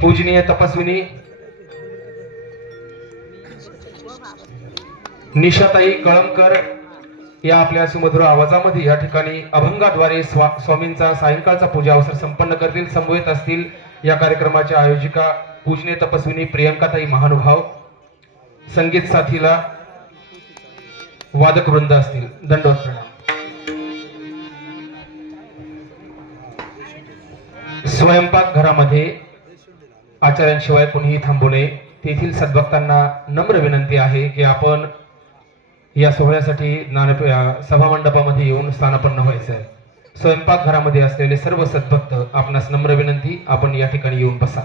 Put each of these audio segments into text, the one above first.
पूजनीय तपस्विनी निशाताई कळमकर या आपल्या सुमधुर आवाजामध्ये या ठिकाणी अभंगाद्वारे स्वामींचा सायंकाळचा पूजा अवसर संपन्न करतील. समवेत असतील या कार्यक्रमाच्या आयोजिका पूजनीय तपस्विनी प्रियंकाताई महानुभाव. संगीत साथीला वादक वृंद असतील. दंडवत प्रणाम. स्वयंपाक घरामध्ये आचार्यांशिवाय कोणीही थांबू नये. तेथील सद्भक्तांना नम्र विनंती आहे की आपण या सोहळ्यासाठी सभा मंडपामध्ये येऊन स्थानापन्न व्हायचं आहे. स्वयंपाक घरामध्ये असलेले सर्व सद्भक्त आपणास नम्र विनंती, आपण या ठिकाणी येऊन बसा.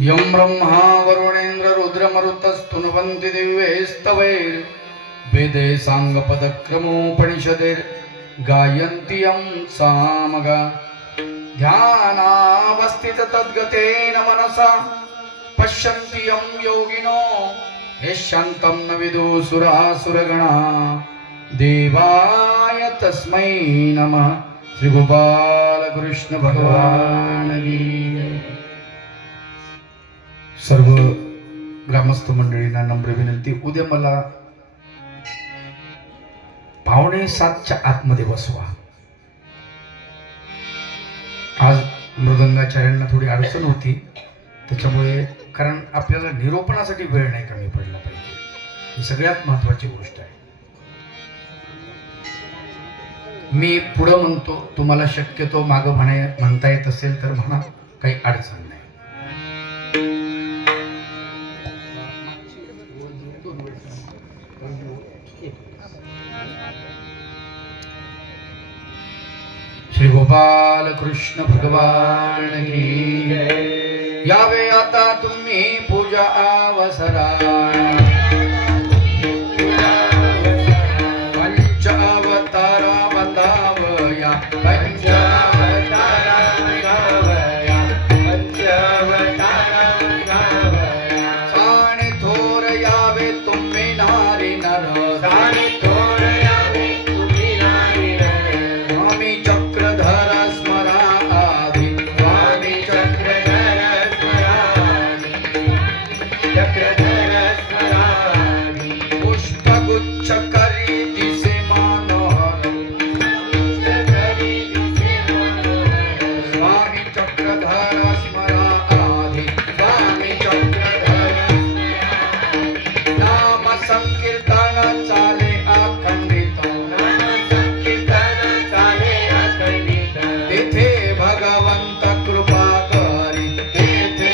यं ब्रह्मा वरुणेन्द्र रुद्रमरुतस्तुन्वन्ति दिव्यैस्तवैर् वेदे साङ्गपदक्रमोपनिषदैर् गायन्ति यं सामगा ध्यानावस्थित तद्गतेन मनसा पश्यन्ति यं योगिनो यशान्तं न विदुसुरासुरगणा. देवाय तस्मै नमः. श्री गोपाल कृष्ण भगवान की. सर्व ग्रामस्थ मंडळींना नम्र विनंती, उद्या मला 6:45च्या आतमध्ये बसवा. आज मृदंगाचार्यांना थोडी अडचण होती, त्याच्यामुळे कारण आपल्याला निरोपणासाठी वेळ नाही कमी पडला पाहिजे, ही सगळ्यात महत्वाची गोष्ट आहे. मी पुढं म्हणतो, तुम्हाला शक्यतो मागं म्हणता येत असेल तर म्हणा, काही अडचण नाही. श्री गोपाल कृष्ण भगवान की. यावे आता तुम्ही पूजा अवसरा. पंच अवतारा बतावया. पंच अवतारा बतावया. पंच अवतारा बतावया. साने थोर यावे तुम्ही नारी नर. साने थोर यावे तुम्ही नारी नर. स्वामी चक्रधर स्मरा आधी. स्वामी चक्रधर पुष्पगुच्छ करी दिसे मनोहर. स्वामी चक्रधर स्मरा आधी. स्वामी चक्रधर नाम संकीर्तन चाले अखंडित. तेथे भगवंत कृपा करी. तेथे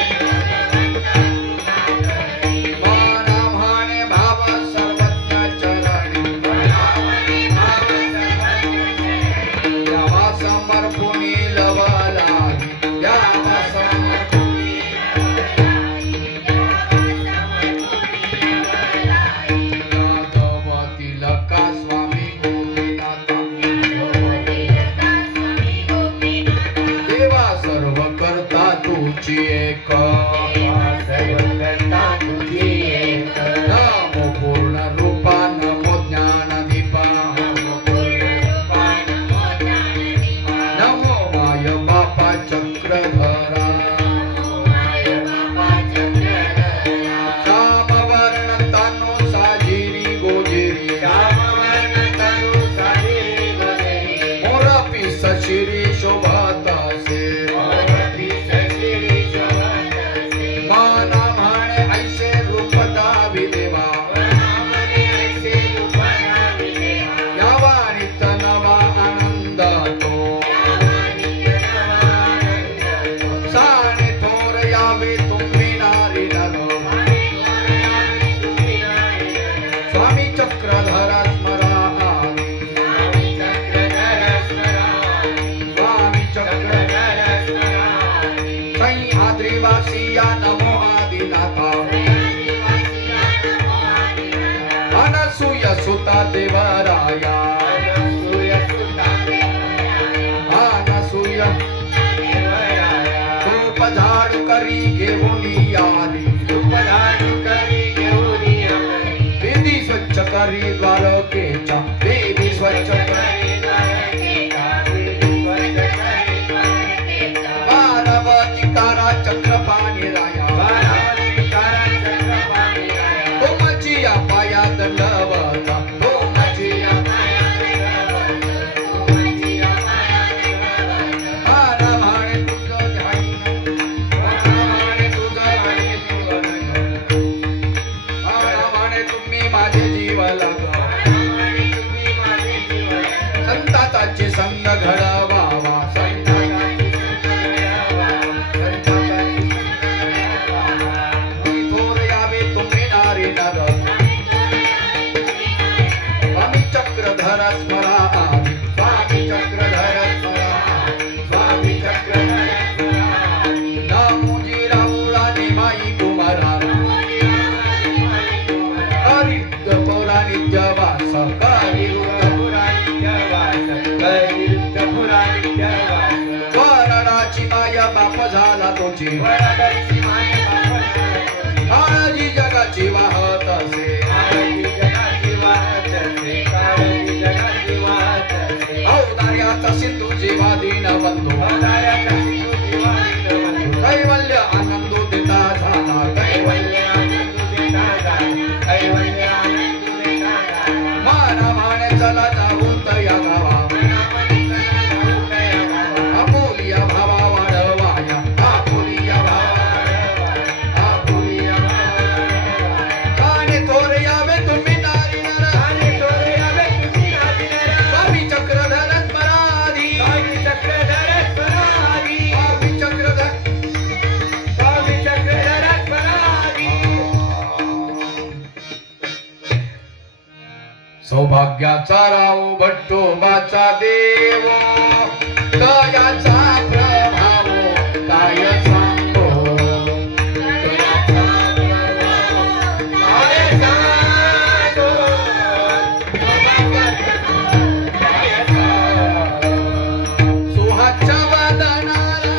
सुता देवराया. अनसूया धूप झाडू करी घेऊन यारी. विधी स्वच्छ करी द्वारकेच्या. देवी स्वच्छ करी द्वारकेच्या. बाप झाला तोची काळजी जगाची वाहत असे औदार्याचा सिंधू जीवा दिन बंधू कैवल्य आनंदो देता झाला माना माने चला जाऊन या गावा आपुलिया भावा वाढवाया आपुलिया काने थोर यावे तुम्ही नारी नर स्वामी चक्रधर स्मराधी स्वामी चक्रधर सौभाग्याचा राव भट्टोबाचा देव दयाचा प्रभाव काय सांगो सुहाच्या वदनाला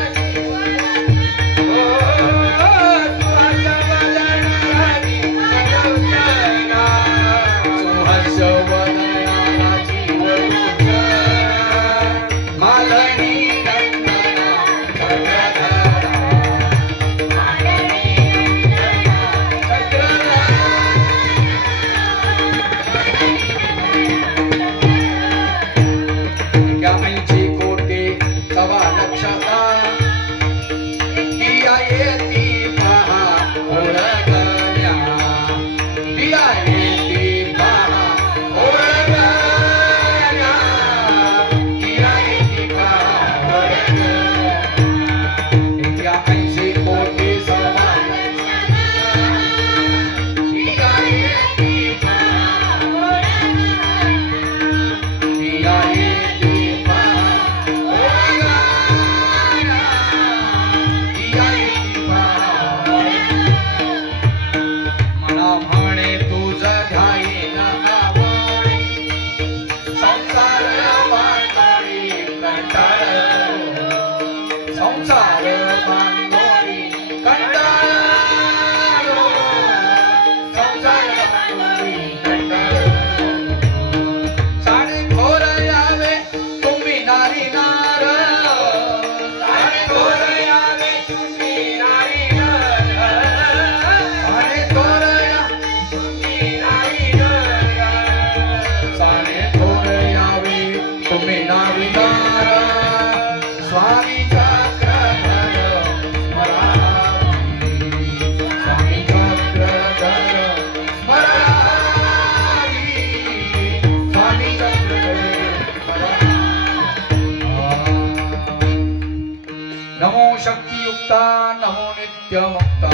नमो शक्तियुक्ता नमो नित्यमुक्ता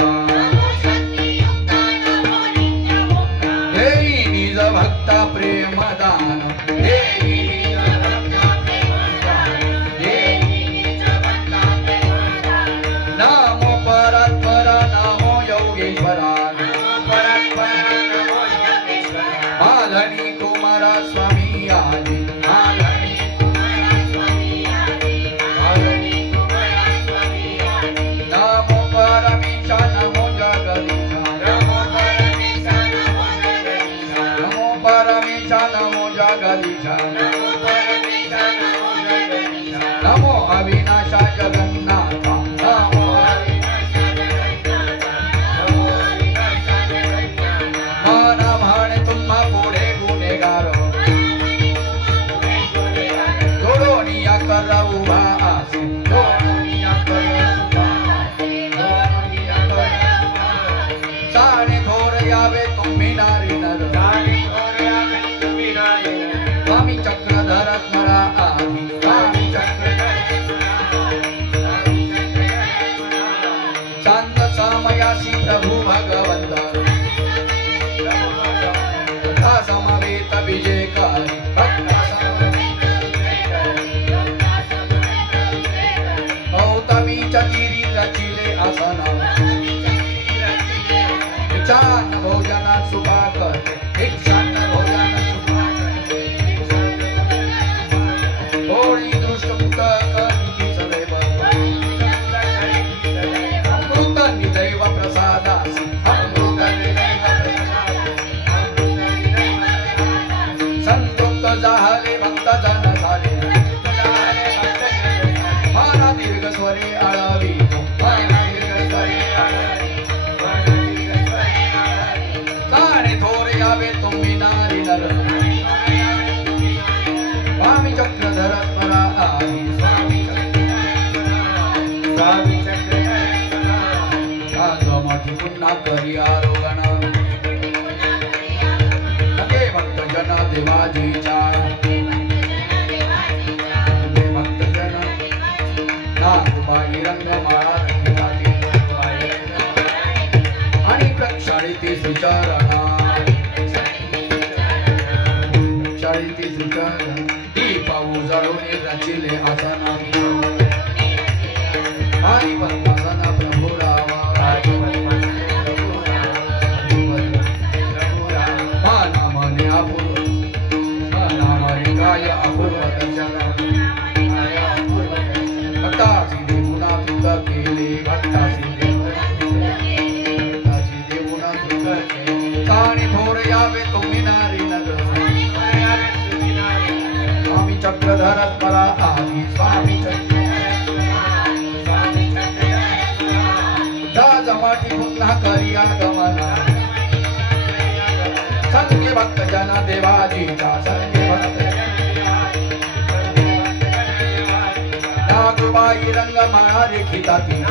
देई निज भक्ता प्रेमदान देई निज भक्ता प्रेमदान नमो परात्पर नमो योगेश्वरा मालनी कुमार स्वामी आदि नमो परमेशा नमो जगदीशा नमो परमेशा नमो जगदीशा नमो अविनाशा जगन्नाथा नमो मन म्हणे तुम्हा पुढे गुन्हेगार जोडोनिया कर उभा आसे साने थोर यावे तुम्ही नारी नर स्वामी चक्रधर स्मरा आधी स्वामी शांत समयासी प्रभु भगवंत कथा समवेत विजयकारी गौतमीच्या तीरी रचिले आसन भिक्षान्न भोजना सुपाकर भिक्षान्न भोजना सुपाकर होळी दृष्ट मुक्त करीती सदैव स्वामी चक्रधर जमाठी पुन्हा करी आरोगण हे भक्त जन देवाजीच्या भक्त जन नागबाई रंगमाळा आणि प्रक्षाळिती श्रीचरणा प्रक्षाळिती श्रीचरण दीपा उजळून रचिले आसना आणि पद्मासना प्रभू रावा माना मने अपूर्व माना मने काय अपूर्व दर्शन भक्तासी देवुना तुका केले भक्तासी देवुना तुका केले ताणी थोर यावे तुम्ही नारी नगर स्वामी चक्रधर परा आदि स्वामी जमाठी पुन्हा करी आगमना संगे भक्त जना देवाजीचा संगे भक्त नागबाई रंगमाळा रेखिताती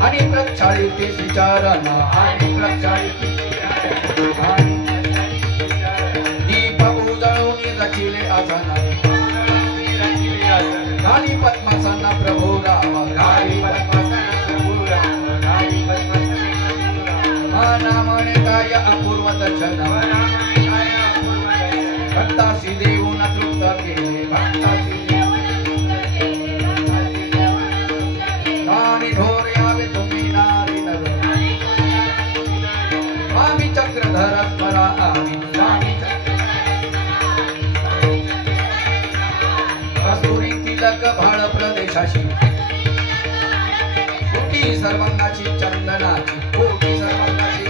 आणि प्रक्षाळिती श्रीचरणा आणि प्रक्षाळिती दीप उजळून रचिले आसना गाली पद्मासना प्रभू राम गाली नामने काय अपूर्व दर्शन भक्तासी देऊन तृप्त केले भक्तासी आणि ढोर यावे तुम्ही नारी नर स्वामी चक्रधर स्मरा आदि स्वामी कसुरी तिलक भाळ प्रदेशाशी कोटी सर्वांगाची चंदनाची कोटी सर्वांगाची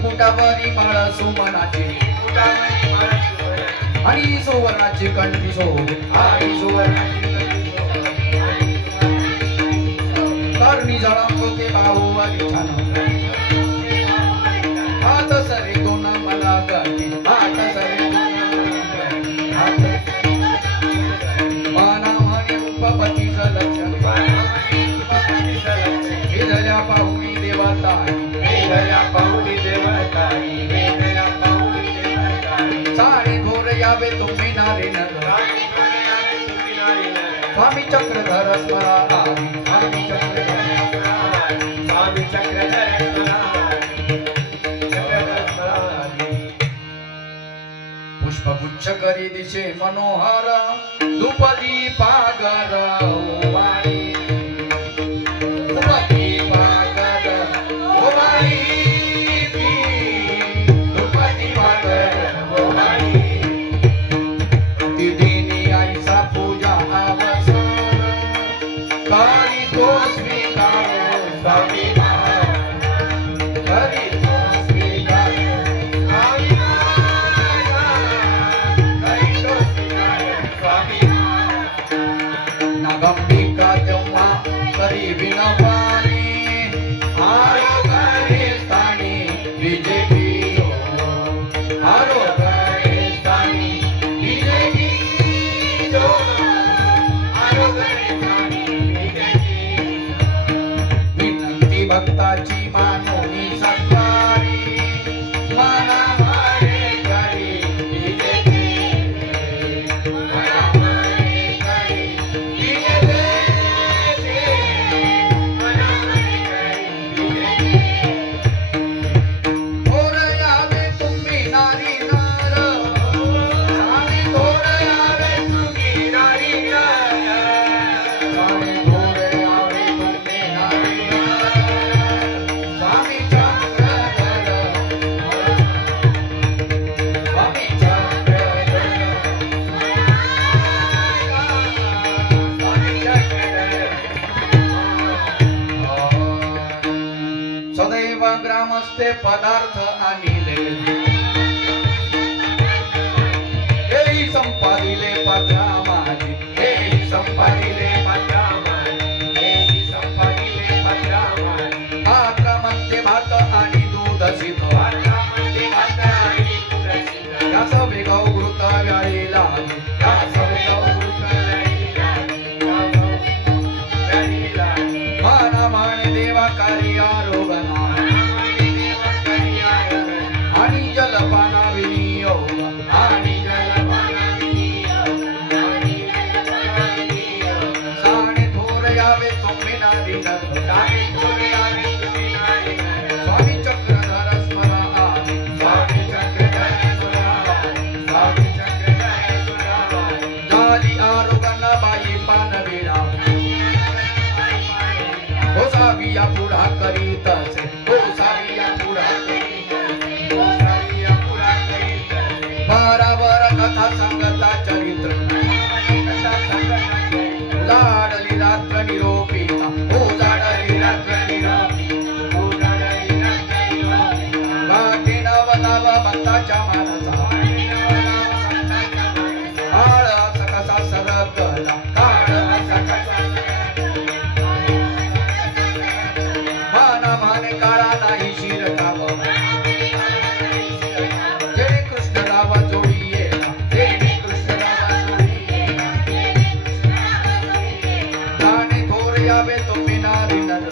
मुकुटावरी माळ सुमनाची आणि सुवर्णाची कंठी शोभे आणि सुवर्णाची कर्णी जळंबके बाहुवरी छान हात सरे दोन मला गती हात सरे माना म्हणे रूपपतीचं लक्षण वेदल्या पाहुणी देवताई वेदल्या पाहुणी देवताई वेदल्या पाहुणी देवताई सारे घोर यावे तुम्ही नारी नर स्वामी चक्रधर स्मरा आदि स्वामी चक्रधर स्वामी चक्रधर पुष्पगुच्छ करी दिशे मनोहर धूपदीपागर ओवाळी धूपदीपागर ओवाळी धूपदीपागर ओवाळी प्रतिदिनी आईचा पूजा अवसान करी तो स्वीकार स्वामी करी तो स्वीकार नगंबिका तेव्हा करी विनपानी आरोग्य स्थानी बीजेपी आरोग्य स्थानी बीजेपी विनंती भक्ताची मानोनी सत्कारी माना मारे करी बीजेपी सदैव ग्रामस्थे पदार्थ आणिले हेही संपादिले पत्रा माझी हेही संपादिले पत्रा माझी हेही संपादिले पत्रा माझी भातामध्ये भात आणि दूध शीत भातामध्ये भात आणि दूध शीत या सवे गौ घृत व्याळी लागली या सवे गौ साविया पुढा करीत असे हो साविया पुढा करीत बराबर कथा सांगता चरित्र जाडली रात्र निरोपिता हो जाडली रात्र वाटे नवनावा भक्ताच्या मानाचा काळ असा कसा सरकला काळ असा कसा माना माने काळा नाही शिरकाव जय कृष्ण राव जोडी येला जय कृष्ण राव जोडी येला गाणे थोर यावे तुम्ही नारी नर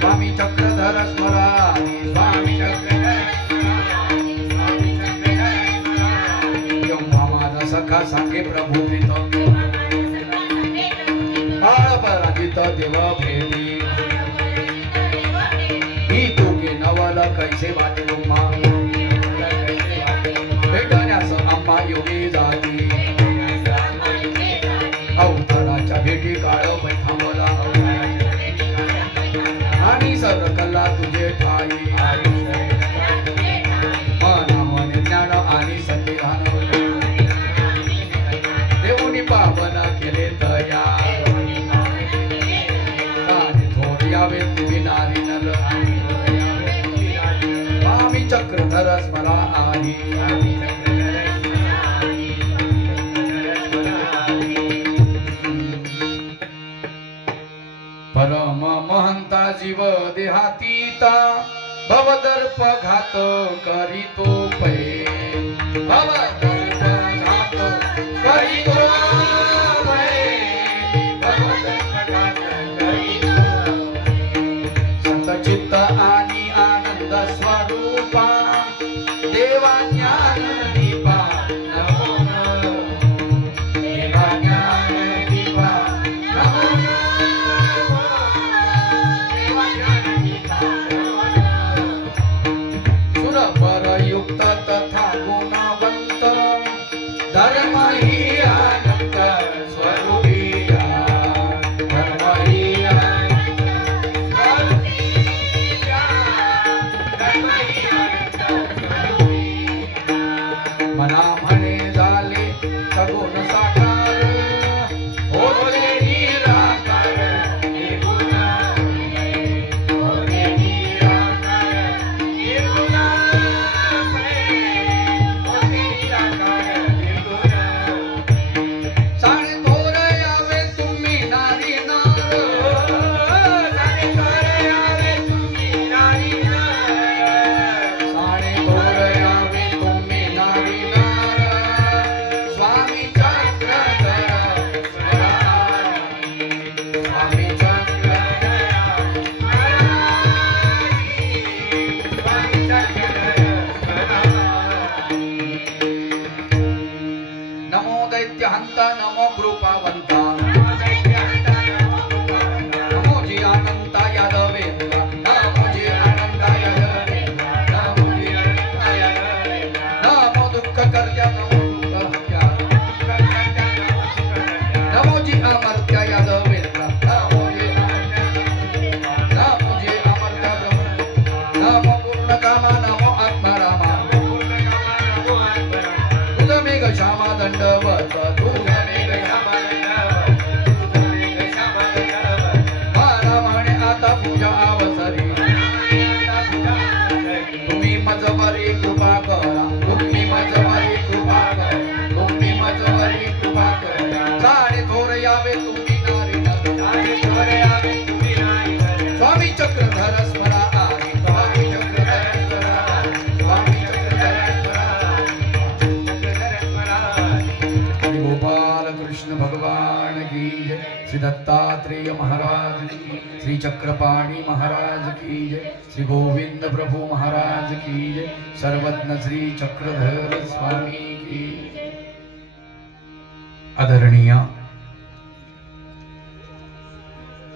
स्वामी चक्रधर स्मरानी स्वामी चक्रधर माझा सखा सांगे प्रभू प्रीतम काळ पराजित देव भेटी ही तुके नवल कैसे वाटे तुम्हा भेटण्यास आंबा योगी जाती अवताराच्या भेटी काळ थांबला आणि सरकला तुझे ठाई मना मने ज्ञान आणि संविधान देऊनी पावन केले दया थोर यावे तुम्ही नारी नर स्वामी चक्रधर स्मरा आली परम महंता जीव देहातीता भवदर्प घात करीतो पै भवदर्प घात करीतो पै भवदर्प घात करीतो सतचित्त आणि आनंद स्वरूपा देवा ज्ञान दीपा नमो देवा ज्ञान दीपा नमो युक्त तथा गुणवंत धर्म ही अनंत स्वरूपिया धर्म ही अनंत स्वरूपिया धर्म ही अनंत स्वरूपिया मना म्हणे झाले सगुण साकार होते निराकार निर्गुण होते निराकार निर्गुण साडे थोर यावे तुम्ही नारी नार साडे थोर यावे तुम्ही नारी नार साडे थोर यावे तुम्ही नारी नार स्वामी चक्रधर स्वामी चक्रधर स्वामी चक्रधर नमो दैत्यहंता नमो कृपावंता नमो जी अनंता यादवेंद्र नमो जी अनंता यादवेंद्र नमो जी अनंता यादवेंद्र नमो दुःख कर्त्या नमो दुःख हत्या नमो जी अमर्त्या यादवेंद्र नमो जी अमर्त्या नमो पूर्ण कामा नमो आत्मारामा मेघ श्यामा दंडवत तुझ्या मेघ श्यामा मारा म्हणे आता पूजा अवसरी तुम्ही मजवरी कृपा करा तुम्ही मजवरी कृपा करा तुम्ही मजवरी कृपा करा साडे थोर यावे तुम्ही नारी नर स्वामी चक्रधर स्मरा आली स्वामी चक्रधर स्मरा स्वामी चक्रधर गोपाल कृष्ण भगवान की जय श्री दत्तात्रेय महाराज की श्री चक्रपाणी महाराज की जय श्री गोविंद प्रभु महाराज की जय सर्वज्ञ श्री चक्रधर स्वामी की आदरणीय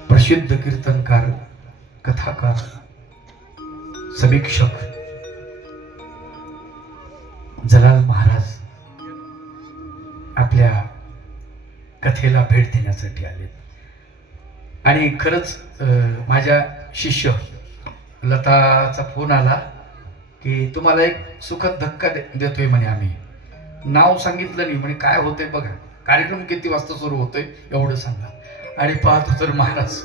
प्रसिद्ध कीर्तनकार कथाकार समीक्षक जलाल महाराज आपल्या कथेला भेट देण्यासाठी आले. आणि खरंच माझ्या शिष्य लताचा फोन आला की तुम्हाला एक सुखद धक्का देतोय म्हणे आम्ही. नाव सांगितलं नाही म्हणे. काय होतंय बघा, कार्यक्रम किती वाजता सुरू होतोय एवढं सांगा. आणि पाहतो तर महाराज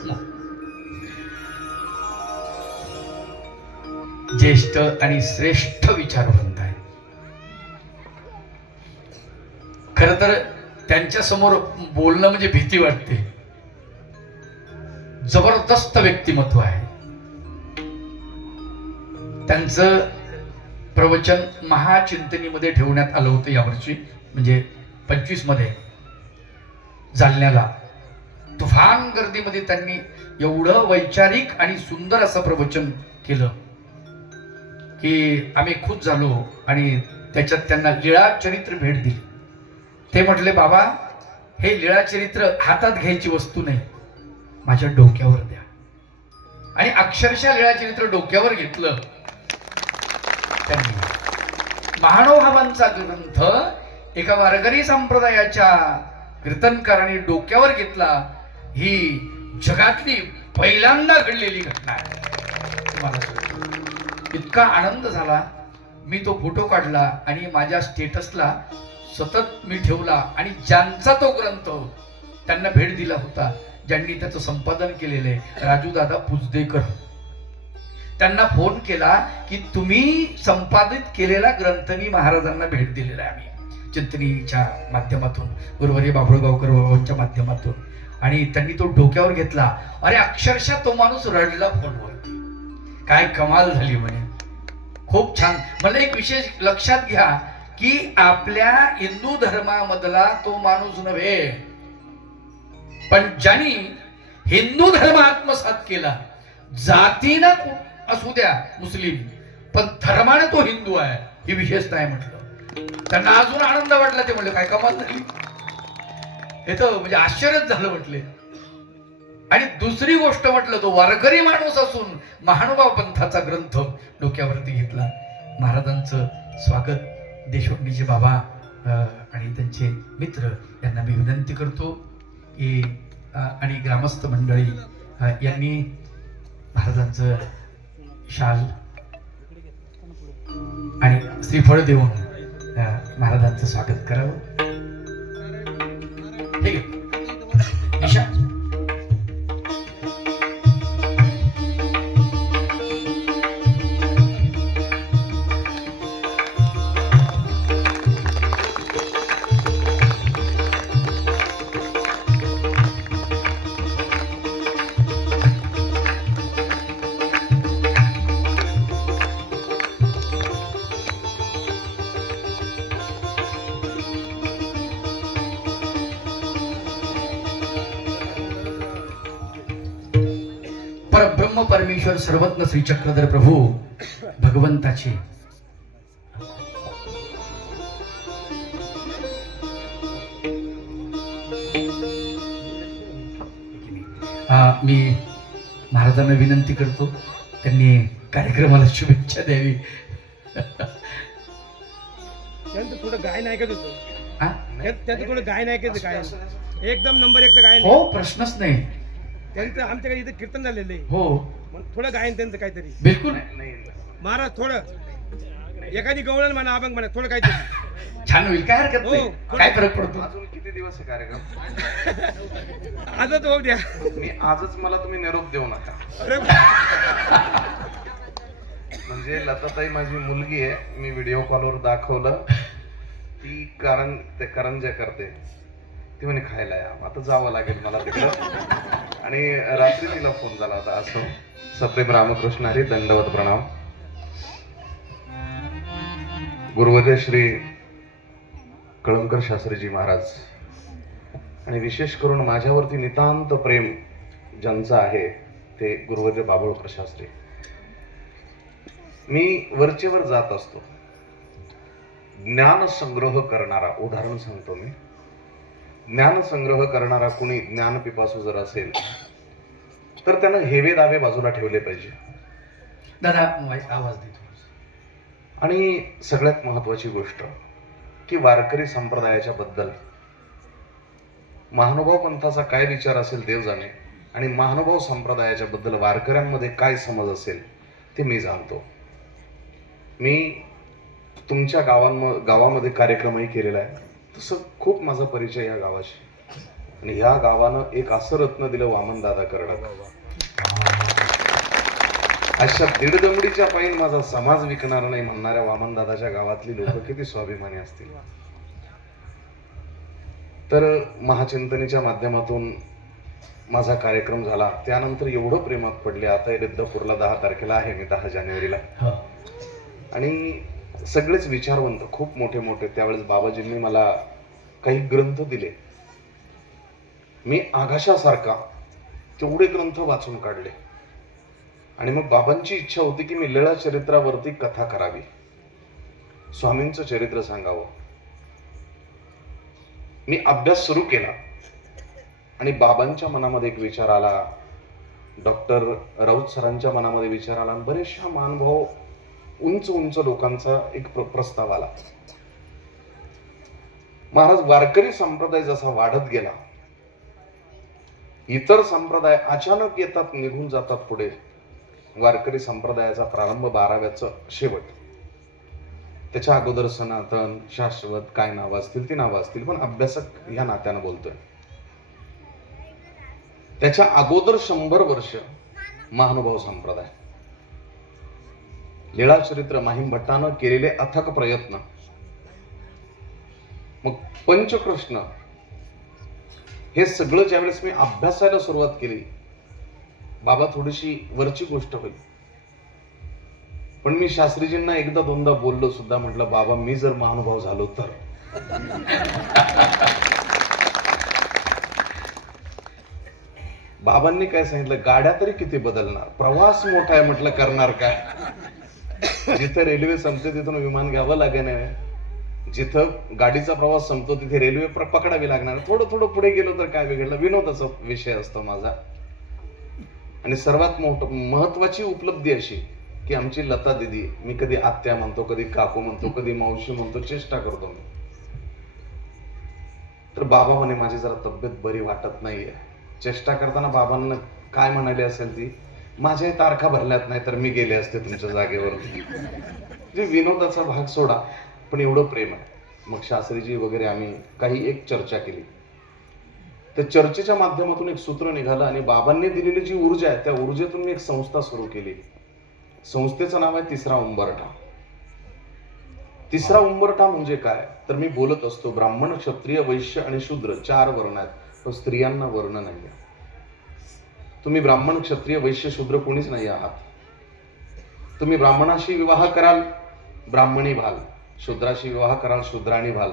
ज्येष्ठ आणि श्रेष्ठ विचारवंत आहे. खर तर त्यांच्या समोर बोलणं म्हणजे भीती वाटते. जबरदस्त व्यक्तिमत्व आहे त्यांचं. प्रवचन महाचिंतनीमध्ये ठेवण्यात आलं होतं यावर्षी, म्हणजे 25 मध्ये जालन्याला. तुफान गर्दीमध्ये त्यांनी एवढं वैचारिक आणि सुंदर असं प्रवचन केलं की आम्ही खुश झालो. आणि त्याच्यात त्यांना लीळा चरित्र भेट दिली. ते म्हटले, बाबा हे लीळा चरित्र हातात घ्यायची वस्तू नाही, माझ्या डोक्यावर द्या. आणि अक्षरशः लीळा चरित्र डोक्यावर घेतलं त्यांनी. महानुभावांचा ग्रंथ एका वारकरी संप्रदायाच्या कीर्तनकारांनी डोक्यावर घेतला. ही जगातली पहिल्यांदा घडलेली घटना आहे. तुम्हाला सांगतो, इतका आनंद झाला. मी तो फोटो काढला आणि माझ्या स्टेटसला सतत मी ठेवला. आणि ज्यांचा तो ग्रंथ त्यांना भेट दिला होता, ज्यांनी त्याचं संपादन केलेलं आहे, राजूदादा पुजदेकर, त्यांना फोन केला की तुम्ही संपादित केलेला ग्रंथ मी महाराजांना भेट दिलेला आहे आम्ही चिंतनीच्या माध्यमातून, गुरुवर्य बाभुळगावकर बाबांच्या माध्यमातून. आणि त्यांनी तो डोक्यावर घेतला. अरे अक्षरशः तो माणूस रडला फोनवरती. काय कमाल झाली म्हणे. खूप छान. मला एक विशेष लक्षात घ्या की आपल्या हिंदू धर्मामधला तो माणूस नव्हे, पण ज्यांनी हिंदू धर्म आत्मसात केला. जातीनं असू द्या मुस्लिम, पण धर्माने तो हिंदू आहे ही विशेषता आहे म्हटलं. त्यांना अजून आनंद वाटला. ते म्हणले काय कमाल झाली, हे तर म्हणजे आश्चर्यच झालं म्हटले. आणि दुसरी गोष्ट म्हटलं, तो वारकरी माणूस असून महानुभाव पंथाचा ग्रंथ डोक्यावरती घेतला. महाराजांचं स्वागत देशवंडीचे बाबा आणि त्यांचे मित्र यांना मी विनंती करतो की आणि ग्रामस्थ मंडळी यांनी महाराजांचं शाल आणि श्रीफळ देऊन महाराजांचं स्वागत करावं. ठीक आहे ईशा. परब्रह्म परमेश्वर सर्वज्ञ श्री चक्रधर प्रभू भगवंताची मी महाराजांना विनंती करतो त्यांनी कार्यक्रमाला शुभेच्छा द्यावी. त्यांचं थोडं गायन ऐकत होतं. त्यांचं थोडं गायन ऐकायचं. काय एकदम नंबर 1 गायन. हो प्रश्नच नाही. त्यांचं आमच्याकडे इथे कीर्तन झालेलं आहे. हो मग थोडं गायन त्यांचं काहीतरी. बिलकुल महाराज थोडं एखादी गवळण म्हणा, अभंग म्हणा, थोडं काहीतरी छान होईल. काय हरकत नाही. हो. काय फरक पडतो. अजून किती दिवस आहे कार्यक्रम? आजच होऊ द्या. मी आजच मला तुम्ही निरोप देऊ नका. अरे म्हणजे लताताई माझी मुलगी आहे. मी व्हिडिओ कॉलवर दाखवलं ती कारण ते करंज्या करते. ती म्हणे खायला या. आता जावं लागेल मला तिकडं. आणि रात्री तिला फोन झाला होता. असो सप्रेम रामकृष्ण हरी, दंडवत प्रणाम. गुरुवर्य श्री कळमकर शास्त्रीजी महाराज आणि विशेष करून माझ्यावरती नितांत प्रेम ज्यांचं आहे ते गुरुवर्य बाभुळकर शास्त्री. मी वरचेवर जात असतो. ज्ञान संग्रह करणारा, उदाहरण सांगतो मी, ज्ञान संग्रह करणारा कुणी ज्ञान पिपासू जर असेल तर त्यानं हेवे दावे बाजूला ठेवले पाहिजे. दादा आवाज देतो. आणि सगळ्यात महत्वाची गोष्ट की वारकरी संप्रदायाच्या बद्दल महानुभाव पंथाचा काय विचार असेल देव जाणे. आणि महानुभाव संप्रदायाच्या बद्दल वारकऱ्यांमध्ये काय समज असेल ते मी जाणतो. मी तुमच्या गावामध्ये कार्यक्रमही केलेला आहे, तसं खूप माझा परिचय या गावाशी. आणि ह्या गावानं एक असं रत्न दिलं वामनदादा कर्डक. अशा दीडदमडीच्या पायीन माझा समाज विकणार नाही म्हणणाऱ्या वामनदादाच्या गावातली लोक किती स्वाभिमानी असतील. तर महाचिंतनीच्या माध्यमातून माझा कार्यक्रम झाला, त्यानंतर एवढं प्रेमात पडले. आता रिद्धपूरला 10 तारखेला आहे मी, 10 जानेवारीला. आणि सगळेच विचारवंत, खूप मोठे मोठे. त्यावेळेस बाबाजींनी मला काही ग्रंथ दिले. मी आकाशासारखा तेवढे ग्रंथ वाचून काढले. आणि मग बाबांची इच्छा होती की मी लीळा चरित्रावरती कथा करावी, स्वामींचं चरित्र सांगावं. मी अभ्यास सुरू केला आणि बाबांच्या मनामध्ये एक विचार आला, डॉक्टर राऊत सरांच्या मनामध्ये विचार आला, बरेचशा महानुभाव उंच उंच लोकांचा एक प्रस्ताव आला. महाराज, वारकरी संप्रदाय जसा वाढत गेला, इतर संप्रदाय अचानक येतात, निघून जातात पुढे. वारकरी संप्रदायाचा प्रारंभ 12व्याचं शेवट, त्याच्या अगोदर सनातन, शाश्वत, काय नावं असतील ती नावं असतील, पण अभ्यासक ह्या नात्यानं बोलतोय. त्याच्या अगोदर 100 वर्ष महानुभाव संप्रदाय. लीळा चरित्र माहीम भट्टानं केलेले अथक प्रयत्न, मग पंचकृष्ण, हे सगळं ज्यावेळेस मी अभ्यासायला सुरुवात केली, बाबा थोडीशी वरची गोष्ट होईल, पण मी शास्त्रीजींना एकदा दोनदा बोललो सुद्धा. म्हटलं, बाबा मी जर महानुभाव झालो तर. बाबांनी काय सांगितलं, गाड्या तरी किती बदलणार, प्रवास मोठा आहे. म्हटलं, करणार काय? जिथं रेल्वे संपते तिथून विमान घ्यावं लागेल, जिथं गाडीचा प्रवास संपतो तिथे रेल्वे पकडावी लागणार. थोडं थोडं पुढे गेलो तर काय बिघडलं. विनोदाचा विषय असतो माझा. आणि सर्वात महत्वाची उपलब्धी अशी की आमची लता दिदी, मी कधी आत्या म्हणतो, कधी काकू म्हणतो, कधी मावशी म्हणतो, चेष्टा करतो मी. तर बाबा म्हणे, माझी जरा तब्येत बरी वाटत नाहीये. चेष्टा करताना बाबांना काय म्हणाले असेल ती, माझ्या तारखा भरल्यात नाही तर मी गेले असते तुमच्या जागेवर. विनोदाचा भाग सोडा, पण एवढं प्रेम आहे. मग शास्त्रीजी वगैरे आम्ही काही एक चर्चा केली. त्या चर्चेच्या माध्यमातून एक सूत्र निघालं आणि बाबांनी दिलेली जी ऊर्जा आहे त्या ऊर्जेतून मी एक संस्था सुरू केली. संस्थेचं नाव आहे तिसरा उंबरठा. तिसरा उंबरठा म्हणजे काय तर, मी बोलत असतो ब्राह्मण, क्षत्रिय, वैश्य आणि शूद्र 4 वर्ण आहेत, पण स्त्रियांना वर्ण नाहीये. तुम्ही ब्राह्मण, क्षत्रिय, वैश्य, शूद्र कोणीच नाही आहात. तुम्ही ब्राह्मणाशी विवाह कराल, ब्राह्मणी भाल. शूद्राशी विवाह कराल, शूद्राणी भाल.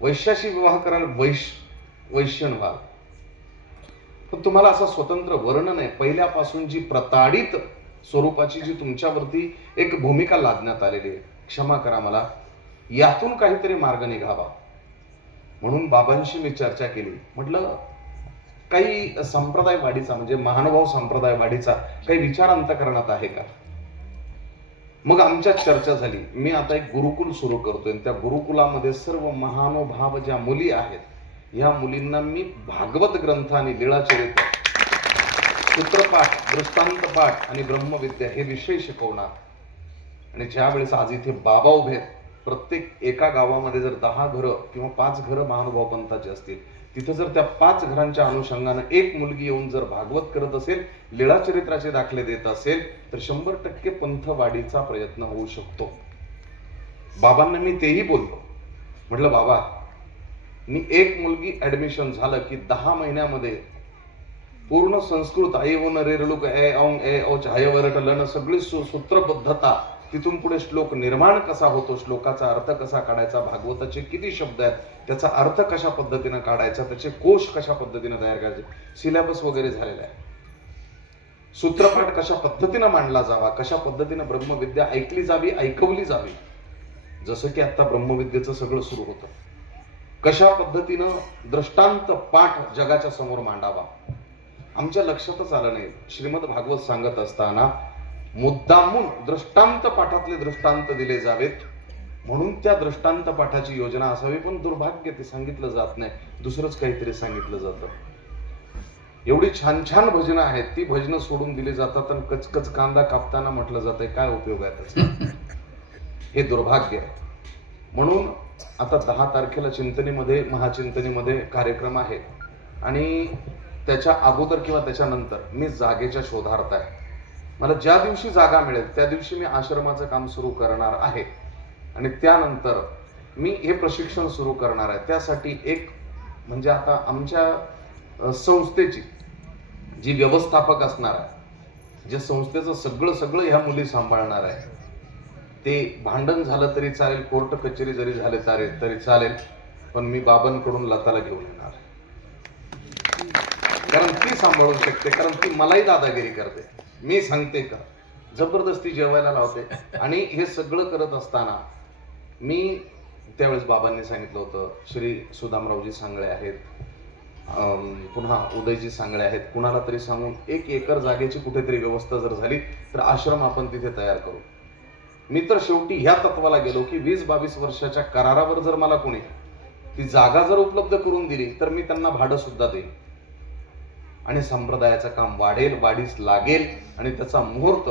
वैश्याशी विवाह कराल, वैश्यन भाल. पण तुम्हाला असा स्वतंत्र वर्ण नाही. पहिल्यापासून जी प्रताडित स्वरूपाची जी तुमच्यावरती एक भूमिका लादण्यात आलेली आहे, क्षमा करा मला, यातून काहीतरी मार्ग निघावा. म्हणून बाबांशी मी चर्चा केली. म्हटलं, काही संप्रदाय वाढीचा म्हणजे महानुभाव संप्रदाय वाढीचा काही विचार अंतःकरणात आहे का? मग आमच्यात चर्चा झाली. मी आता एक गुरुकुल सुरू करतोय. त्या गुरुकुलामध्ये सर्व महानुभाव ज्या मुली आहेत, या मुलींना मी भागवत ग्रंथ आणि लीळाचरित्र, सूत्रपाठ, दृष्टांत पाठ आणि ब्रह्मविद्या हे विषय शिकवणार. आणि ज्या वेळेस आज इथे बाबा उभे, प्रत्येक एका गावामध्ये जर 10 घरं किंवा 5 घरं महानुभाव पंथाची असतील, तिथं जर त्या 5 घरांच्या अनुषंगानं एक मुलगी येऊन जर भागवत करत असेल, लीळाचरित्राचे दाखले देत असेल, तर 100% पंथवाढीचा प्रयत्न होऊ शकतो. बाबांना मी तेही बोललो. म्हटलं, बाबा मी एक मुलगी ऍडमिशन झालं की 10 महिन्यामध्ये पूर्ण संस्कृत आईवन रेरलुक ए औंग ए औच हयवरट लन सगळी सूत्रबद्धता, तिथून पुढे श्लोक निर्माण कसा होतो, श्लोकाचा अर्थ कसा काढायचा, भागवताचे किती शब्द आहेत, त्याचा अर्थ कशा पद्धतीने काढायचा, त्याचे कोश कशा पद्धतीने तयार करायचे, सिलेबस वगैरे झालेला आहे. सूत्रपाठ कशा पद्धतीने मांडला जावा, कशा पद्धतीने ब्रह्मविद्या ऐकली जावी, ऐकवली जावी. जसं की आता ब्रह्मविद्येचं सगळं सुरू होतं. कशा पद्धतीनं दृष्टांत पाठ जगाच्या समोर मांडावा, आमच्या लक्षातच आलं नाही. श्रीमद भागवत सांगत असताना मुद्दामून दृष्टांत पाठातले दृष्टांत दिले जावेत, म्हणून त्या दृष्टांत पाठाची योजना असावी. पण दुर्भाग्य ते सांगितलं जात नाही, दुसरंच काहीतरी सांगितलं जातं. एवढी छान छान भजनं आहेत, ती भजनं सोडून दिली जातात आणि कचकच कांदा कापताना म्हटलं जातंय काय उपयोग आहे त्याचा. हे दुर्भाग्य आहे. म्हणून आता 10 तारखेला चिंतनीमध्ये महाचिंतनीमध्ये कार्यक्रम आहे आणि त्याच्या अगोदर किंवा त्याच्यानंतर मी जागेच्या शोधार्थ आहे. मला ज्या दिवशी जागा मिळेल त्या दिवशी मी आश्रमाचं काम सुरू करणार आहे आणि त्यानंतर मी हे प्रशिक्षण सुरू करणार आहे. त्यासाठी एक म्हणजे आता आमच्या संस्थेची जी व्यवस्थापक असणार आहे, जे संस्थेचं सगळं ह्या मुली सांभाळणार आहे, ते भांडण झालं तरी चालेल, कोर्ट कचेरी जरी झाले तरी चालेल, पण मी बाबांकडून लताला घेऊन येणार, कारण ती सांभाळू शकते, कारण ती मलाही दादागिरी करते. मी सांगते का जबरदस्ती जेवायला लावते. आणि हे सगळं करत असताना मी त्यावेळेस बाबांनी सांगितलं होतं, श्री सुदामरावजी सांगळे आहेत, पुन्हा उदयजी सांगळे आहेत, कुणाला तरी सांगून 1 एकर जागेची कुठेतरी व्यवस्था जर झाली तर आश्रम आपण तिथे तयार करू. मी तर शेवटी ह्या तत्वाला गेलो की 20-22 वर्षाच्या करारावर जर मला कोणी ती जागा जर उपलब्ध करून दिली तर मी त्यांना भाडं सुद्धा देईन आणि संप्रदायाचं काम वाढीस लागेल. आणि त्याचा मुहूर्त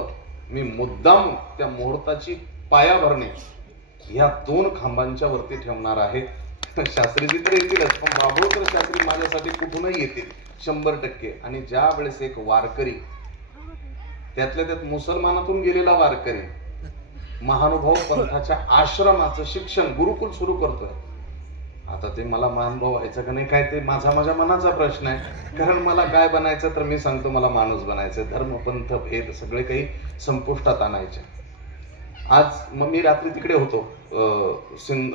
मी मुद्दाम त्या मुहूर्ताची पायाभरणी ह्या 2 खांबांच्या वरती ठेवणार आहे. शास्त्रीजी तर येतीलच, पण बाबूळकर शास्त्री माझ्यासाठी कुठूनही येतील 100%. आणि ज्या वेळेस एक वारकरी, त्यातल्या त्यात मुसलमानातून गेलेला वारकरी, महानुभाव पंथाच्या आश्रमाचं शिक्षण गुरुकुल सुरू करतोय, आता ते मला महानुभाव व्हायचं का नाही काय ते माझ्या मनाचा प्रश्न आहे. कारण मला काय बनायचं तर मी सांगतो मला माणूस बनायचं. धर्म पंथ भेद सगळे काही संपुष्टात आणायचे. आज मग मी रात्री तिकडे होतो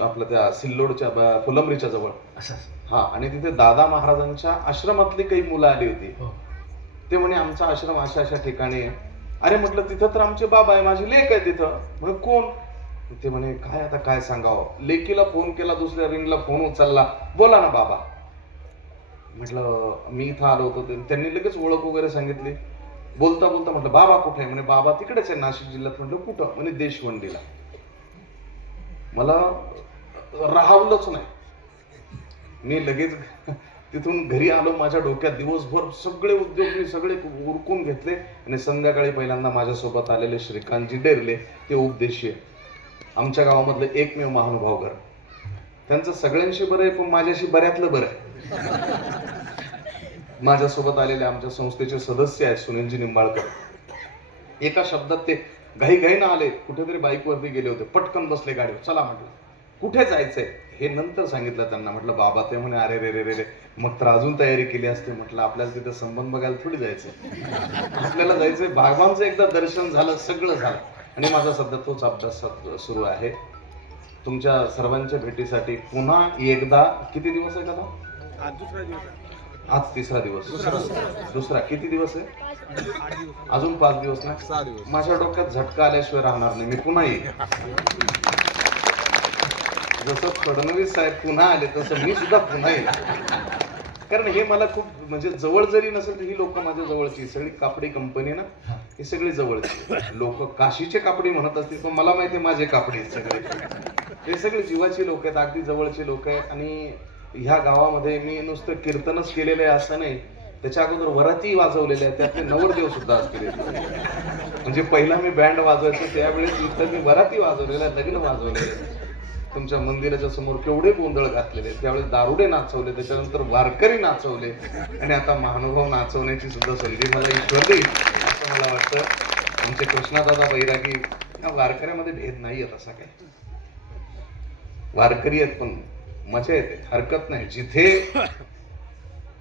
आपल्या त्या सिल्लोडच्या फुलंब्रीच्या जवळ. हा, आणि तिथे दादा महाराजांच्या आश्रमातली काही मुलं आली होती. ते म्हणे आमचा आश्रम अशा ठिकाणी आहे. अरे म्हटलं तिथं तर आमचे बाबा आहे, माझी लेक आहे तिथं. म्हणे कोण? ते म्हणे काय आता काय सांगावं, लेकीला फोन केला, दुसऱ्या रिंगला फोन उचलला, बोला ना बाबा. म्हटलं मी इथं आलो होतो. त्यांनी लगेच ओळख वगैरे सांगितली. बोलता बोलता म्हटलं बाबा कुठे आहे? म्हणे बाबा तिकडेच आहे नाशिक जिल्ह्यात. म्हटलं कुठं? म्हणे देशवंडीला. मला राहवलंच नाही. मी लगेच तिथून घरी आलो. माझ्या डोक्यात दिवसभर सगळे उद्योग मी सगळे उरकून घेतले आणि संध्याकाळी पहिल्यांदा माझ्यासोबत आलेले श्रीकांतजी डेरले, ते उपदेशी आमच्या गावामधलं एकमेव महानुभाव घर. त्यांचं सगळ्यांशी बरं आहे, पण माझ्याशी बऱ्यातलं बरं आहे. माझ्यासोबत आलेले आमच्या संस्थेचे सदस्य आहेत सुनीलजी निंबाळकर. एका शब्दात ते घाईघाईनं आले, कुठेतरी बाईकवरती गेले होते, पटकन बसले गाडीवर. चला म्हटलं कुठे जायचंय हे नंतर सांगितलं त्यांना. म्हटलं बाबा. ते म्हणे अरे रे रे रे रे, मग तर अजून तयारी केली असते. म्हटलं आपल्याला तिथे संबंध बघायला थोडी जायचंय, आपल्याला जायचंय बाबांचं एकदा दर्शन झालं, सगळं झालं. आणि माझा सध्या तोच अभ्यास सुरू आहे. तुमच्या सर्वांच्या भेटीसाठी पुन्हा एकदा. किती दिवस आहे का? आज दुसरा दिवस आहे. आज 3रा दिवस. दुसरा किती दिवस आहे? अजून 5 दिवस ना. 6 दिवस. माझ्या डोक्यात झटका आल्याशिवाय राहणार नाही. मी पुन्हा येईल. जसं फडणवीस साहेब पुन्हा आले तसं मी सुद्धा पुन्हा येईल. कारण हे मला खूप म्हणजे जवळ जरी नसेल तर ही लोक माझ्या जवळची सगळी कापडी कंपनी ना, ही सगळी जवळची लोक. काशीचे कापडी म्हणत असतील पण मला माहिती आहे माझे कापडी सगळे. हे सगळे जीवाची लोक आहेत, अगदी जवळचे लोक आहेत. आणि ह्या गावामध्ये मी नुसतं कीर्तनच केलेलं आहे असं नाही, त्याच्या अगोदर वराती वाजवलेल्या आहेत, त्यातले नवरदेव सुद्धा असतील. म्हणजे पहिला मी बँड वाजवायचो त्यावेळेस इथं मी वराती वाजवलेल्या, लग्न वाजवलेले. तुमच्या मंदिराच्या समोर केवढे गोंधळ घातलेले, त्यावेळेस दारुडे नाचवले, त्याच्यानंतर वारकरी नाचवले, आणि आता महानुभाव नाचवण्याची सुद्धा संधी मला ईश्वर देईल असं मला वाटतं. आमचे कृष्णादादा बैरागी वारकऱ्यामध्ये भेद नाही आहेत असा काय. वारकरी आहेत पण मजा येते, हरकत नाही. जिथे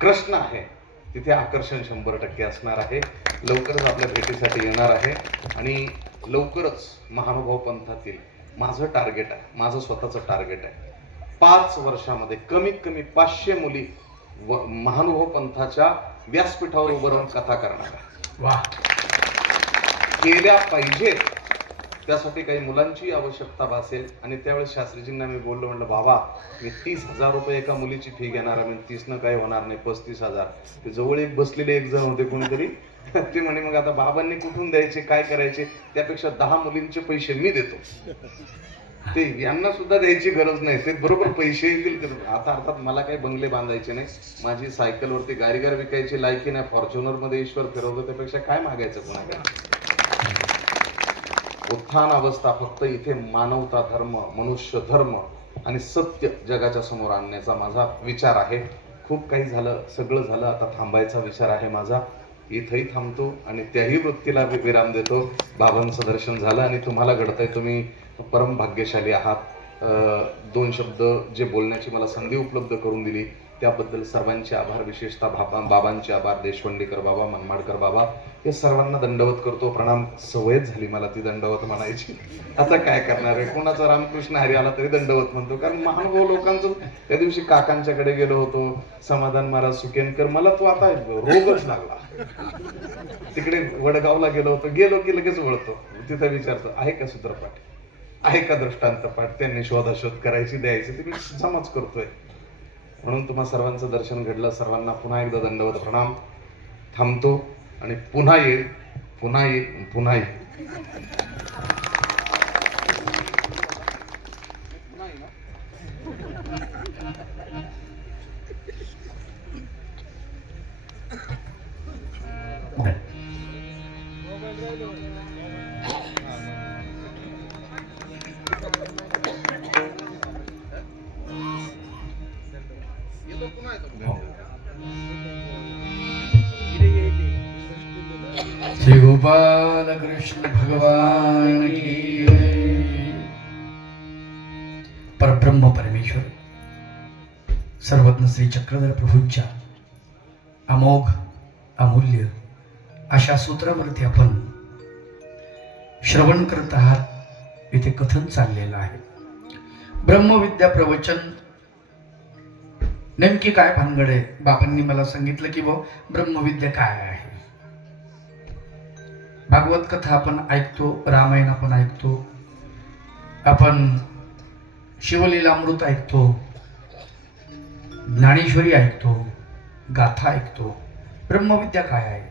कृष्ण आहे तिथे आकर्षण 100% असणार आहे. लवकरच आपल्या भेटीसाठी येणार आहे. आणि लवकरच महानुभाव पंथातील माझं टार्गेट आहे, माझं स्वतःचं टार्गेट आहे, 5 वर्षामध्ये कमीत कमी 500 मुली महानुभाव पंथाच्या व्यासपीठावर उभं राहून कथा करणार केल्या पाहिजेत. त्यासाठी काही मुलांची आवश्यकता भासेल. आणि त्यावेळेस शास्त्रीजींना मी बोललो, म्हटलं बाबा मी 30,000 रुपये एका मुलीची फी घेणार आहे. 30 काही होणार नाही, 35,000. ते जवळ एक बसलेले एक जण होते कोणीतरी, ते म्हणे मग आता बाबांनी कुठून द्यायचे, काय करायचे, त्यापेक्षा 10 मुलींचे पैसे मी देतो. ते यांना सुद्धा द्यायची गरज नाही, ते बरोबर पैसे येतील तर. आता अर्थात मला काही बंगले बांधायचे नाही, माझी सायकलवरती गारीगार विकायची लायकी नाही, फॉर्च्युनर मध्ये ईश्वर फिरवतो, त्यापेक्षा काय मागायचं कोणाकडे. उत्थान अवस्था फक्त इथे मानवता धर्म, मनुष्य धर्म आणि सत्य जगाच्या समोर आणण्याचा माझा विचार आहे. खूप काही झालं, सगळं झालं, आता थांबायचा विचार आहे माझा. इथंही थांबतो आणि त्याही वृत्तीला विराम देतो. बाबांचं दर्शन झालं आणि तुम्हाला घडतंय, तुम्ही परम भाग्यशाली आहात. 2 शब्द जे बोलण्याची मला संधी उपलब्ध करून दिली त्याबद्दल सर्वांचे आभार, विशेषतः बाबांचे आभार. देशवंडीकर बाबा, मनमाडकर बाबा, हे सर्वांना दंडवत करतो, प्रणाम. सवयच झाली मला ती दंडवत म्हणायची, आता काय करणार आहे. कोणाचा रामकृष्ण हरी आला तरी दंडवत म्हणतो, कारण महानुभाव लोकांचं. त्या दिवशी काकांच्याकडे गेलो होतो, समाधान महाराज सुकेनकर, मला तो आता रोगच लागला. तिकडे वडगावला गेलो होतो, गेलो की लगेच वळतो, तिथं विचारतो आहे का सूत्रपाठ, आहे का दृष्टांत पाठ. त्यांनी शोधाशोध करायची, द्यायची, ती मी जमाच करतोय. म्हणून तुम्हा सर्वांचं दर्शन घडलं. सर्वांना पुन्हा एकदा दंडवत प्रणाम. थांबतो आणि पुन्हा येईल, पुन्हा येईल, पुन्हा येईल. श्री गोपाल कृष्ण भगवान की जय. परब्रह्म परमेश्वर सर्वज्ञ श्री चक्रधर प्रभूंच्या अमोघ अमूल्य अशा सूत्रावरती आपण श्रवण करत आहात. इथे कथन चाललेलं आहे. ब्रह्मविद्या प्रवचन नेमकी काय भानगड आहे. बाबांनी मला सांगितलं की ब्रह्मविद्या काय आहे. भागवत कथा आपण ऐकतो, रामायण आपण ऐकतो, आपण शिवलीलामृत ऐकतो, ज्ञानेश्वरी ऐकतो, गाथा ऐकतो. ब्रह्मविद्या काय आहे.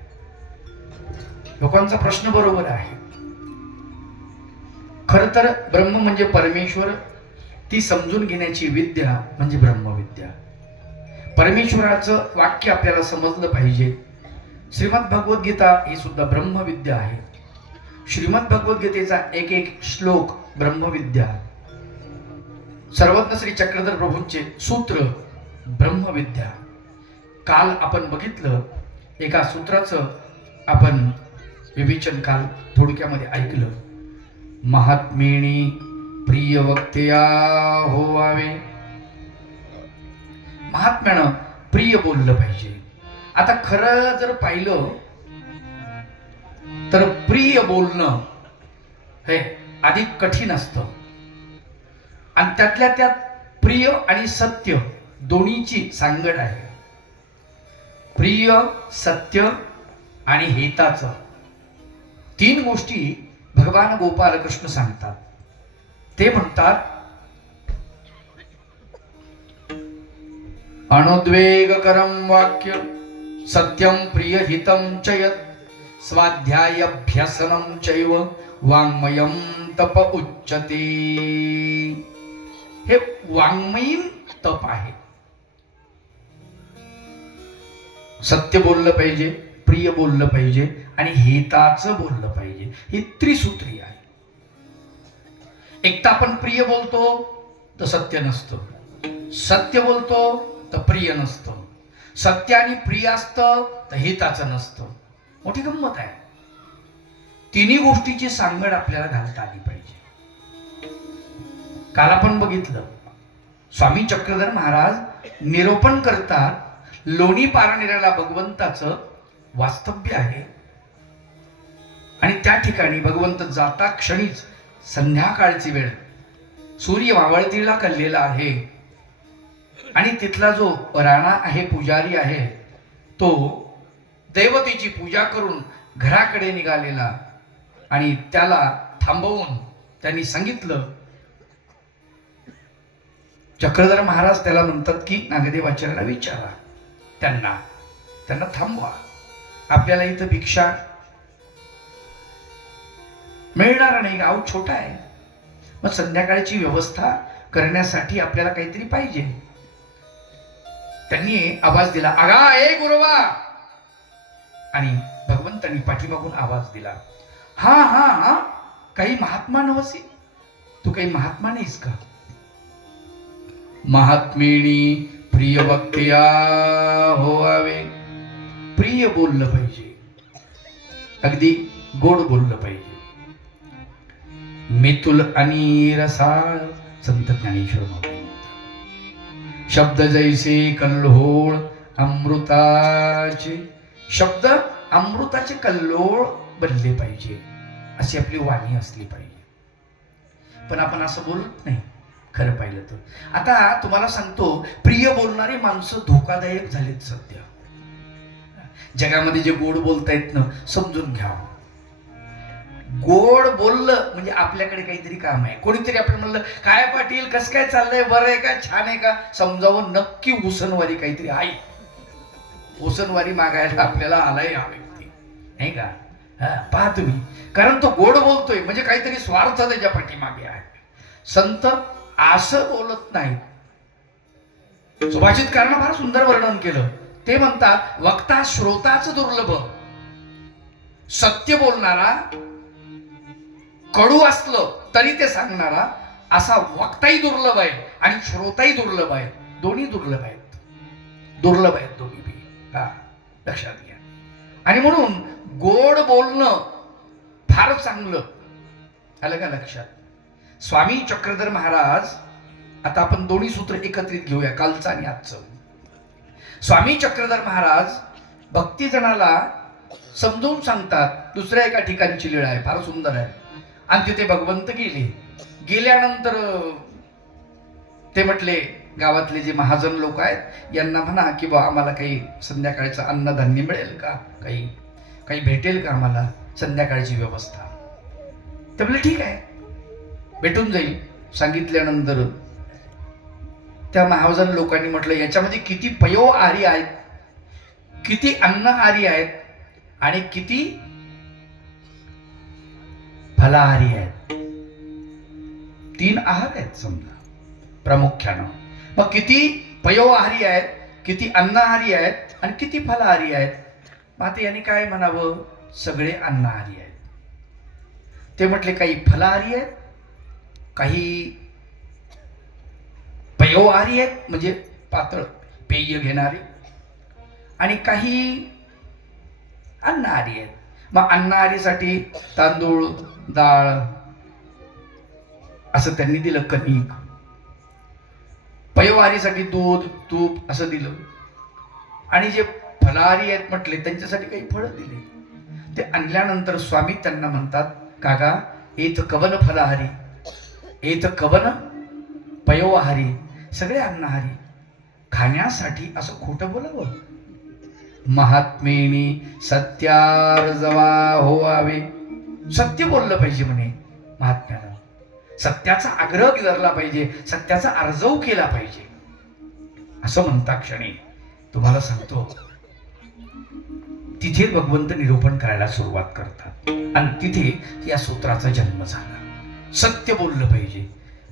लोकांचा प्रश्न बरोबर आहे. खर तर ब्रह्म म्हणजे परमेश्वर, ती समजून घेण्याची विद्या म्हणजे ब्रह्मविद्या. परमेश्वराचं वाक्य आपल्याला समजलं पाहिजे. श्रीमद भगवद्गीता ही सुद्धा ब्रह्मविद्या आहे. श्रीमद भगवद्गीतेचा एक एक श्लोक ब्रह्मविद्या. सर्वज्ञ श्री चक्रधर प्रभूंचे सूत्र ब्रह्मविद्या. काल आपण बघितलं, एका सूत्राचं आपण विवेचन काल थोडक्यामध्ये ऐकलं. महात्मेणी प्रिय वक्तया होवावे. महात्म्यानं प्रिय बोललं पाहिजे. आता खरं जर पाहिलं तर प्रिय बोलणं हे अधिक कठीण असतं. आणि त्यातल्या त्यात प्रिय आणि सत्य दोन्हीची सांगड आहे. प्रिय, सत्य आणि हिताचं 3 गोष्टी भगवान गोपालकृष्ण सांगतात. ते म्हणतात, अनुद्वेगकरं वाक्य सत्यं प्रिय हितं च यत् स्वाध्यायाभ्यसनं चैव वाङ्मयं तप उच्यते. हे वाङ्मयीन तप आहे. सत्य बोललं पाहिजे, प्रिय बोललं पाहिजे आणि हिताचं बोललं पाहिजे. ही त्रिसूत्री आहे. एक तर आपण प्रिय बोलतो तर सत्य नसतं, सत्य बोलतो तर प्रिय नसतं, सत्य आणि प्रिय असतं तर हिताचं नसतं. मोठी गंमत आहे. तिन्ही गोष्टीची सांगड आपल्याला घालता आली पाहिजे. काल आपण बघितलं, स्वामी चक्रधर महाराज निरूपण करतात, लोणी पारनेराला भगवंताचं वास्तव्य आहे. आणि त्या ठिकाणी भगवंत जाता क्षणीच संध्याकाळची वेळ, सूर्य मावळतीला कललेला आहे. आणि तिथला जो राणा आहे, पुजारी आहे, तो देवतेची पूजा करून घराकडे निघालेला. आणि त्याला थांबवून त्यांनी सांगितलं, चक्रधर महाराज त्याला म्हणतात की नागदेवाचार्याला विचारा, त्यांना थांबवा, आपल्याला इथं भिक्षा मिळणार नाही, गाव छोटा आहे. मग संध्याकाळची व्यवस्था करण्यासाठी आपल्याला काहीतरी पाहिजे. त्यांनी आवाज दिला, अगा ए गुरुवा. आणि भगवंतांनी पाठीमागून आवाज दिला, हा हा हा, काही महात्मा नवसी, तू काही महात्मा नाहीस का? महात्मेनी प्रिय वक्त्या होवावे. प्रिय बोललं पाहिजे, अगदी गोड बोललं पाहिजे. मितुल आणि रसाळ संत ज्ञानेश्वर महाराज. शब्द जैसे कल्लोळ अमृताचे, शब्द अमृताचे कल्लोळ बनले पाहिजे, अशी आपली वाणी असली पाहिजे. पण आपण असं बोलत नाही खरं पाहिलं तर. आता तुम्हाला सांगतो, प्रिय बोलणारी माणसं धोकादायक झालीत सध्या जगामध्ये. जे गोड बोलतायत ना, समजून घ्या. गोड बोललं म्हणजे आपल्याकडे काहीतरी काम आहे. कोणीतरी आपण म्हणलं, काय पाटील कसं काय चाललंय, बरं आहे का, छान आहे का, समजावं नक्की उसनवारी काहीतरी आहे. उसनवारी मागायला आपल्याला आलाय हा व्यक्ती, नाही का? पहा तुम्ही, कारण तो गोड बोलतोय म्हणजे काहीतरी स्वार्थ त्याच्या पाठीमागे आहे. संत असं बोलत नाही. सुभाषितकारांना फार सुंदर वर्णन केलं. ते म्हणतात, वक्ता श्रोताच दुर्लभ. सत्य बोलणारा कडू असलं तरी ते सांगणारा असा वक्ताही दुर्लभ आहे आणि श्रोताही दुर्लभ आहे. दोन्ही दुर्लभ आहेत, दुर्लभ आहेत दोन्ही बी. लक्षात घ्या. आणि म्हणून गोड बोलणं फार चांगलं. आलं का लक्षात? स्वामी चक्रधर महाराज, आता आपण दोन्ही सूत्र एकत्रित घेऊया, कालचं आणि आजचं. स्वामी चक्रधर महाराज भक्तिजनाला समजून सांगतात. दुसऱ्या एका ठिकाणची लीळा आहे, फार सुंदर आहे. आणि तिथे भगवंत गेल्यानंतर ते म्हटले, गावातले जे महाजन लोक आहेत यांना म्हणा की बा आम्हाला काही संध्याकाळचं अन्नधान्य मिळेल का, काही भेटेल का आम्हाला संध्याकाळची व्यवस्था. ते म्हणले ठीक आहे, भेटून जाईल. सांगितल्यानंतर त्या महाजन लोकांनी म्हटलं, याच्यामध्ये किती पयो आहारी आहेत, किती अन्न आहारी आहेत आणि किती फलाहारी आहेत. 3 आहार आहेत समजा प्रामुख्यानं. मग किती पयो आहारी आहेत, किती अन्नहारी आहेत आणि किती फलाहारी आहेत. मग आता यांनी काय म्हणावं, सगळे अन्नहारी आहेत. ते म्हटले काही फलाहारी आहेत, काही पयोहारी आहेत म्हणजे पातळ पेय घेणारे, आणि काही अन्नहारी आहेत. मग अन्नहारीसाठी तांदूळ, डाळ असं त्यांनी दिलं, कणिक. पयोहारीसाठी दूध, तूप असं दिलं. आणि जे फलाहारी आहेत म्हटले त्यांच्यासाठी काही फळं दिली. ते आणल्यानंतर स्वामी त्यांना म्हणतात, काका एत कवन फलाहारी, एत कवन पयोहारी, सगळे अन्नहारी. खाण्यासाठी असं खोटं बोलावं. महात्मेनी सत्यार्जवा होवावे. सत्य बोललं पाहिजे म्हणे महात्म्यानं. सत्याचा आग्रह धरला पाहिजे, सत्याचा अर्जव केला पाहिजे. असं म्हणता क्षणी तुम्हाला सांगतो, तिथे भगवंत निरूपण करायला सुरुवात करतात आणि तिथे या सूत्राचा जन्म झाला. सत्य बोललं पाहिजे.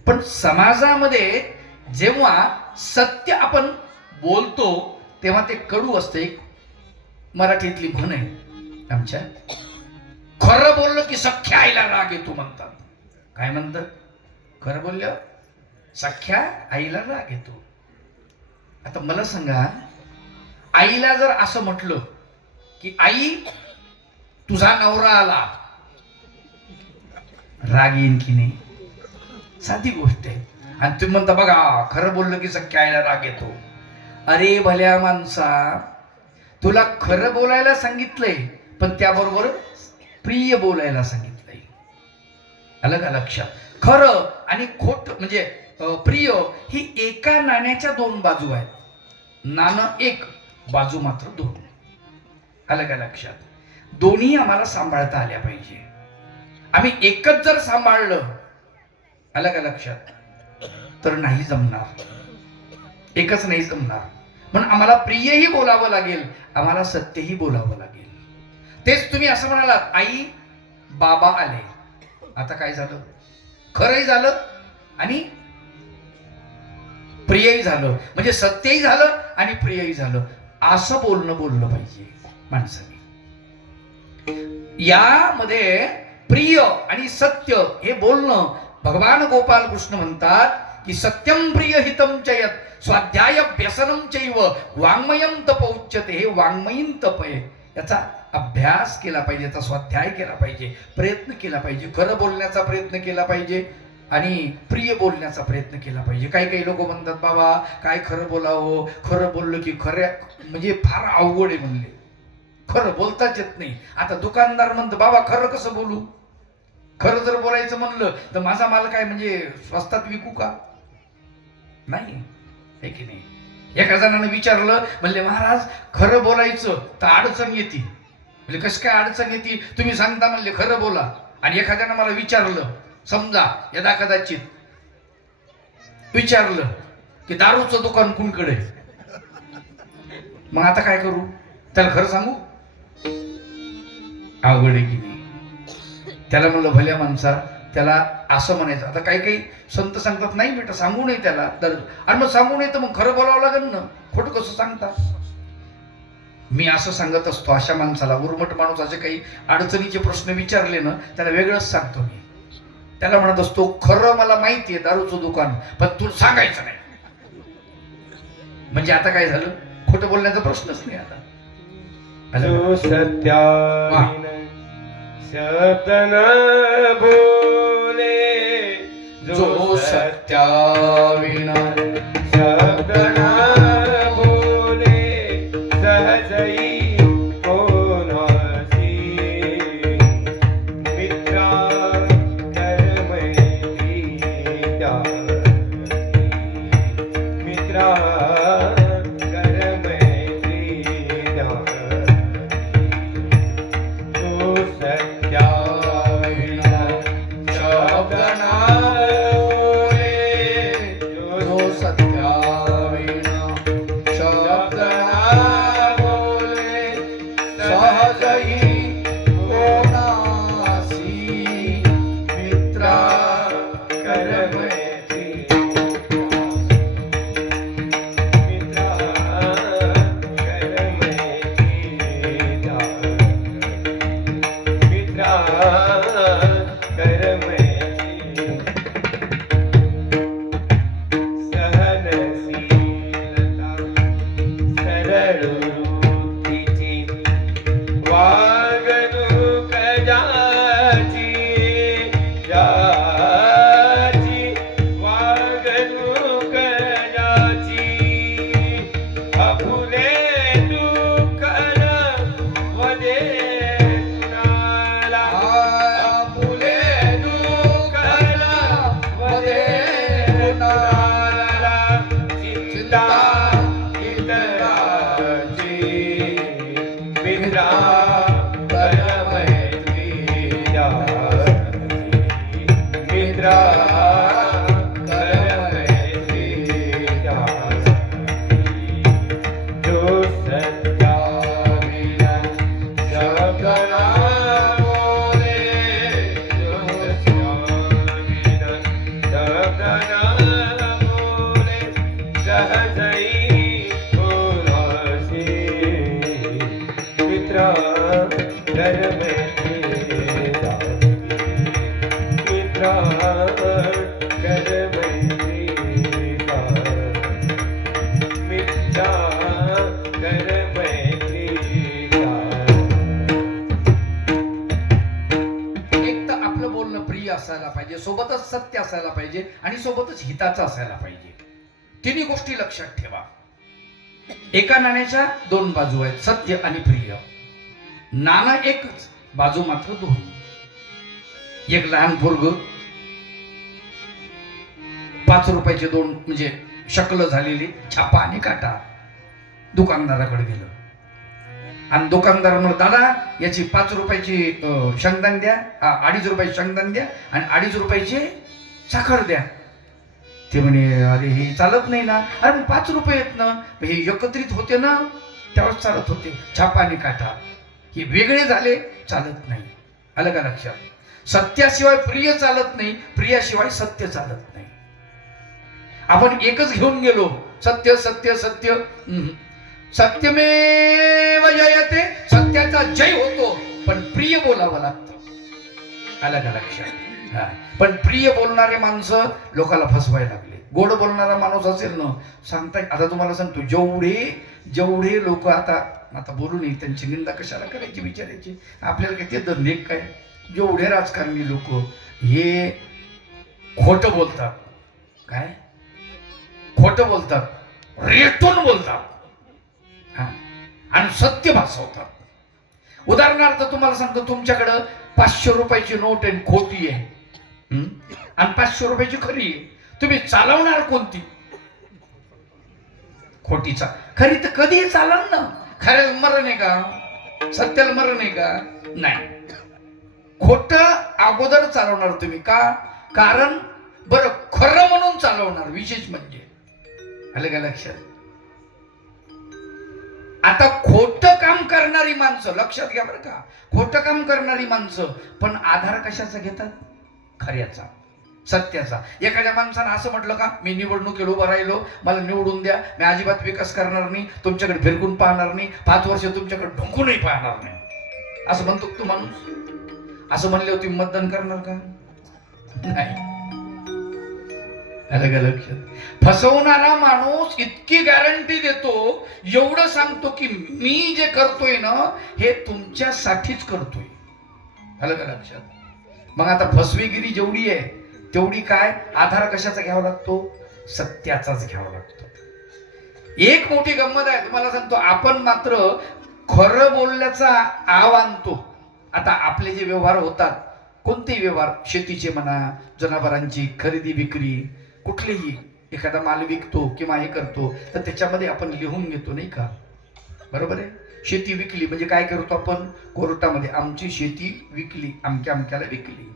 पण समाजामध्ये जेव्हा सत्य आपण बोलतो तेव्हा ते कडू असते. एक मराठीतली म्हण आहे आमच्या, खरं बोललं की सख्या आईला राग येतो म्हणतात. काय म्हणतात? खरं बोललं सख्या आईला राग येतो. आता मला सांगा, आईला जर असं म्हटलं की आई तुझा नवरा आला, राग येईन की नाही? साधी गोष्ट आहे. आणि तुम्ही म्हणता बघा खरं बोललं की सख्या आईला राग येतो. अरे भल्या माणसा, तुला खरं बोलायला सांगितलंय पण त्याबरोबर प्रिय बोलायला सांगितलंय. आलं का लक्षात? खरं आणि खोट म्हणजे प्रिय ही एका नाण्याच्या 2 बाजू आहेत. नाणं एक, बाजू मात्र 2. आलं का लक्षात? दोन्ही आम्हाला सांभाळता आल्या पाहिजे. आम्ही एकच जर सांभाळलं, आलं का लक्षात, तर नाही जमणार. एकच नाही जमणार. म्हणून आम्हाला प्रियही बोलावं लागेल, आम्हाला सत्यही बोलावं लागेल. तेच तुम्ही असं म्हणालात, आई बाबा आले, आता काय झालं? खरंही झालं आणि प्रियही झालं, म्हणजे सत्यही झालं आणि प्रियही झालं. असं बोललं पाहिजे माणसाने. यामध्ये प्रिय आणि सत्य हे बोलणं, भगवान गोपाल कृष्ण म्हणतात की सत्यम प्रिय हितम चयत स्वाध्याय व्यसनम चैव वाङ्मयम तप उच्यते. हे वाङ्मयीन तप आहे, याचा अभ्यास केला पाहिजे, याचा स्वाध्याय केला पाहिजे, प्रयत्न केला पाहिजे, खरं बोलण्याचा प्रयत्न केला पाहिजे आणि प्रिय बोलण्याचा प्रयत्न केला पाहिजे. काही काही लोक म्हणतात बाबा काय खरं बोलावं, खरं बोललं की खऱ्या म्हणजे फार अवघड आहे म्हणले, खरं बोलताच येत नाही. आता दुकानदार म्हणतो बाबा खरं कसं बोलू, खरं जर बोलायचं म्हणलं तर माझा माल काय म्हणजे स्वस्तात विकू का, नाही हे की नाही. एका जणानं विचारलं, म्हणले महाराज खरं बोलायचं तर अडचण येते. म्हणजे कसं काय अडचण येते, तुम्ही सांगता म्हणले खरं बोला. आणि एखाद्यानं मला विचारलं, समजा यदा कदाचित विचारलं की दारूचं दुकान कुणकडे, मग आता काय करू, त्याला खरं सांगू, अवघड आहे की नाही. त्याला म्हणलं भल्या माणसा त्याला असं म्हणायचं. आता काही काही संत सांगतात नाही बेटा सांगू नये त्याला, तर आणि मग सांगू नये तर मग खरं बोलावं लागेल ना, खोटं कसं सांगता. मी असं सांगत असतो अशा माणसाला, उर्मट माणूस असे काही अडचणीचे प्रश्न विचारले ना त्याला वेगळंच सांगतो मी. त्याला म्हणत असतो खरं मला माहितीये दारूचं दुकान, पण तू सांगायचं नाही. म्हणजे आता काय झालं, खोटं बोलण्याचा प्रश्नच नाही आता. जो सत्याविन शब्द न बोले, जो सत्याविना शब्द न बोले, सहजई कोणासी मित्रा कर्मैत्री त्यागी, मित्रा असायला पाहिजे, सोबतच सत्य असायला पाहिजे आणि सोबतच हिताचं असायला पाहिजे. तिन्ही गोष्टी लक्षात ठेवा. एका नाण्याच्या दोन बाजू आहेत, सत्य आणि प्रिय. नाणं एकच, बाजू मात्र दोन. एक लहान पोरग 5 रुपयाचे दोन म्हणजे शकल झालेली छापा आणि काटा दुकानदाराकडे गेलं आणि दुकानदार म्हणतो दादा याची 5 रुपयाची शेंगदाण द्या, 2.5 रुपयाची शेंगदाण द्या आणि 2.5 रुपयाची साखर द्या. ते म्हणे अरे हे चालत नाही ना. अरे 5 रुपये आहेत ना, हे एकत्रित होते ना त्यावेळेस चालत होते. छापा आणि काटा हे वेगळे झाले चालत नाही. आलं का लक्षात. सत्याशिवाय प्रिय चालत नाही, प्रियाशिवाय सत्य चालत नाही. आपण एकच घेऊन गेलो, सत्य सत्य सत्य. सत्यमेव जयते, सत्याचा जय होतो, पण प्रिय बोलावं लागतं. आलं का लक्षात? हा. पण प्रिय बोलणारे माणसं लोकांना फसवायला लागले. गोड बोलणारा माणूस असेल ना, सांगता आता तुम्हाला सांगतो, जेवढे लोक आता बोलू नये, त्यांची निंदा कशाला करायची विचारायची, आपल्याला काय ते धंदे काय. जेवढे राजकारणी लोक हे खोटं बोलतात, काय खोटं बोलतात, रेटून बोलतात आणि सत्य भासवतात. उदाहरणार्थ तुम्हाला सांगतो, तुमच्याकडं 500 रुपयाची नोट आहे, खोटी आहे, आणि 500 रुपयाची खरी आहे. तुम्ही चालवणार कोणती? खोटीचा. खरी तर कधीही चालणार ना. खऱ्याला मरण आहे का? सत्याला मरण आहे का? नाही. खोट अगोदर चालवणार तुम्ही. का? कारण बरं खरं म्हणून चालवणार. विशेष म्हणजे आलं का लक्षात? आता खोटं काम करणारी माणसं, लक्षात घ्या बरं का, खोटं काम करणारी माणसं पण आधार कशाचा घेतात? खऱ्याचा, सत्याचा. एखाद्या माणसानं असं म्हटलं का, मी निवडणुकीला उभं राहिलो, मला निवडून द्या, मी अजिबात विकास करणार नाही, तुमच्याकडे फिरकून पाहणार नाही, 5 वर्ष तुमच्याकडे ढोकूनही पाहणार नाही, असं म्हणतो तो माणूस. असं म्हणल्यावर तुम्ही मतदान करणार का? नाही. लक्षात? फसवणारा माणूस इतकी गॅरंटी देतो, एवढं सांगतो की मी जे करतोय ना हे तुमच्यासाठीच करतोय. आलं का लक्षात? मग आता फसवेगिरी जेवढी आहे तेवढी काय आधार कशाचा घ्यावा लागतो? सत्याचाच घ्यावा लागतो. एक मोठी गंमत आहे तुम्हाला सांगतो, आपण मात्र खरं बोलण्याचा आव आणतो. आता आपले जे व्यवहार होतात, कोणतेही व्यवहार, शेतीचे म्हणा, जनावरांची खरेदी विक्री, कुठलेही एखादा माल विकतो किंवा हे करतो तर त्याच्यामध्ये आपण लिहून घेतो, नाही का? बरोबर आहे. शेती विकली म्हणजे काय करतो आपण? कोर्टामध्ये आमची शेती विकली, अमक्या अमक्याला विकली,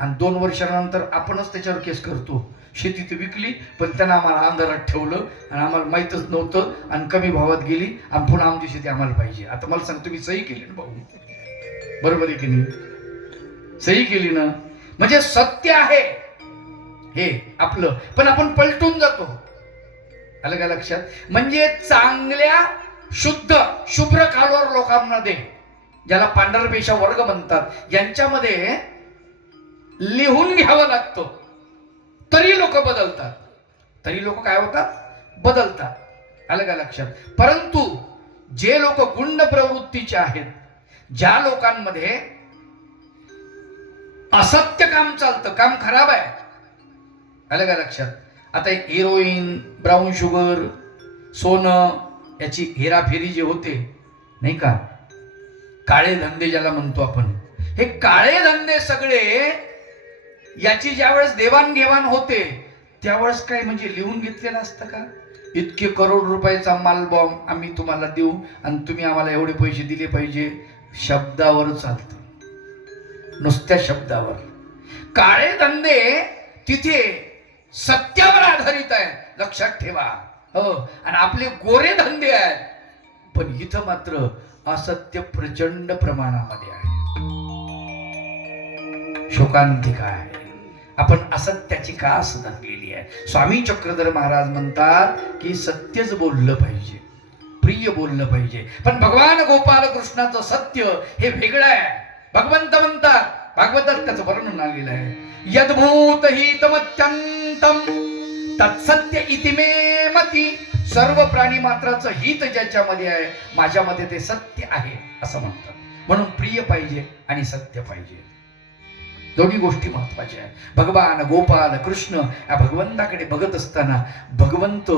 आणि 2 वर्षानंतर आपणच त्याच्यावर केस करतो. शेती तर विकली पण त्यांना आम्हाला अंधारात ठेवलं आणि आम्हाला माहीतच नव्हतं आणि कमी भावात गेली आणि पुन्हा आमची शेती आम्हाला पाहिजे. आता मला सांग, तुम्ही सही केली ना भाऊ? बरोबर आहे की नाही? सही केली ना, म्हणजे सत्य आहे हे आपलं, पण आपण पलटून जातो. आलं का लक्षात? म्हणजे चांगल्या शुद्ध शुभ्र कालवर लोकांमध्ये, ज्याला पांढरपेशा वर्ग म्हणतात, यांच्यामध्ये लिहून घ्यावं लागतं, तरी लोक बदलतात. तरी लोक काय होतात? बदलतात. आलं का लक्षात? परंतु जे लोक गुंड प्रवृत्तीचे आहेत, ज्या लोकांमध्ये असत्य काम चालतं, काम खराब आहे, आलं का लक्षात? आता हिरोईन, ब्राऊन शुगर, सोनं, याची हेराफेरी जे होते, नाही का, काळे धंदे ज्याला म्हणतो आपण, हे काळे धंदे सगळे, याची ज्यावेळेस देवाणघेवाण होते त्यावेळेस काय म्हणजे लिहून घेतलेलं असतं का? इतके करोड रुपयाचा माल बॉम्ब आम्ही तुम्हाला देऊ आणि तुम्ही आम्हाला एवढे पैसे दिले पाहिजे. शब्दावर चालतं, नुसत्या शब्दावर. काळे धंदे तिथे सत्यावर आधारित आहे, लक्षात ठेवा. हो. आणि आपले गोरे धंदे आहेत, पण इथं मात्र असत्य प्रचंड प्रमाणामध्ये आहे. शोकांतिका आहे. आपण असत्याची कास धरलेली आहे. स्वामी चक्रधर महाराज म्हणतात की सत्यच बोललं पाहिजे, प्रिय बोललं पाहिजे. पण भगवान गोपाल कृष्णाचं सत्य हे वेगळं आहे. भगवंत म्हणतात, भागवतात त्याचं वर्णन आलेलं आहे, यद्भूत हितमत्यंतम तत्सत्य इति मे मती. सर्व प्राणी मात्राचं हित ज्याच्यामध्ये आहे, माझ्यामध्ये ते सत्य आहे असं म्हणतात. म्हणून प्रिय पाहिजे आणि सत्य पाहिजे, दोन्ही गोष्टी महत्वाच्या आहेत. भगवान गोपाल कृष्ण या भगवंताकडे बघत असताना भगवंत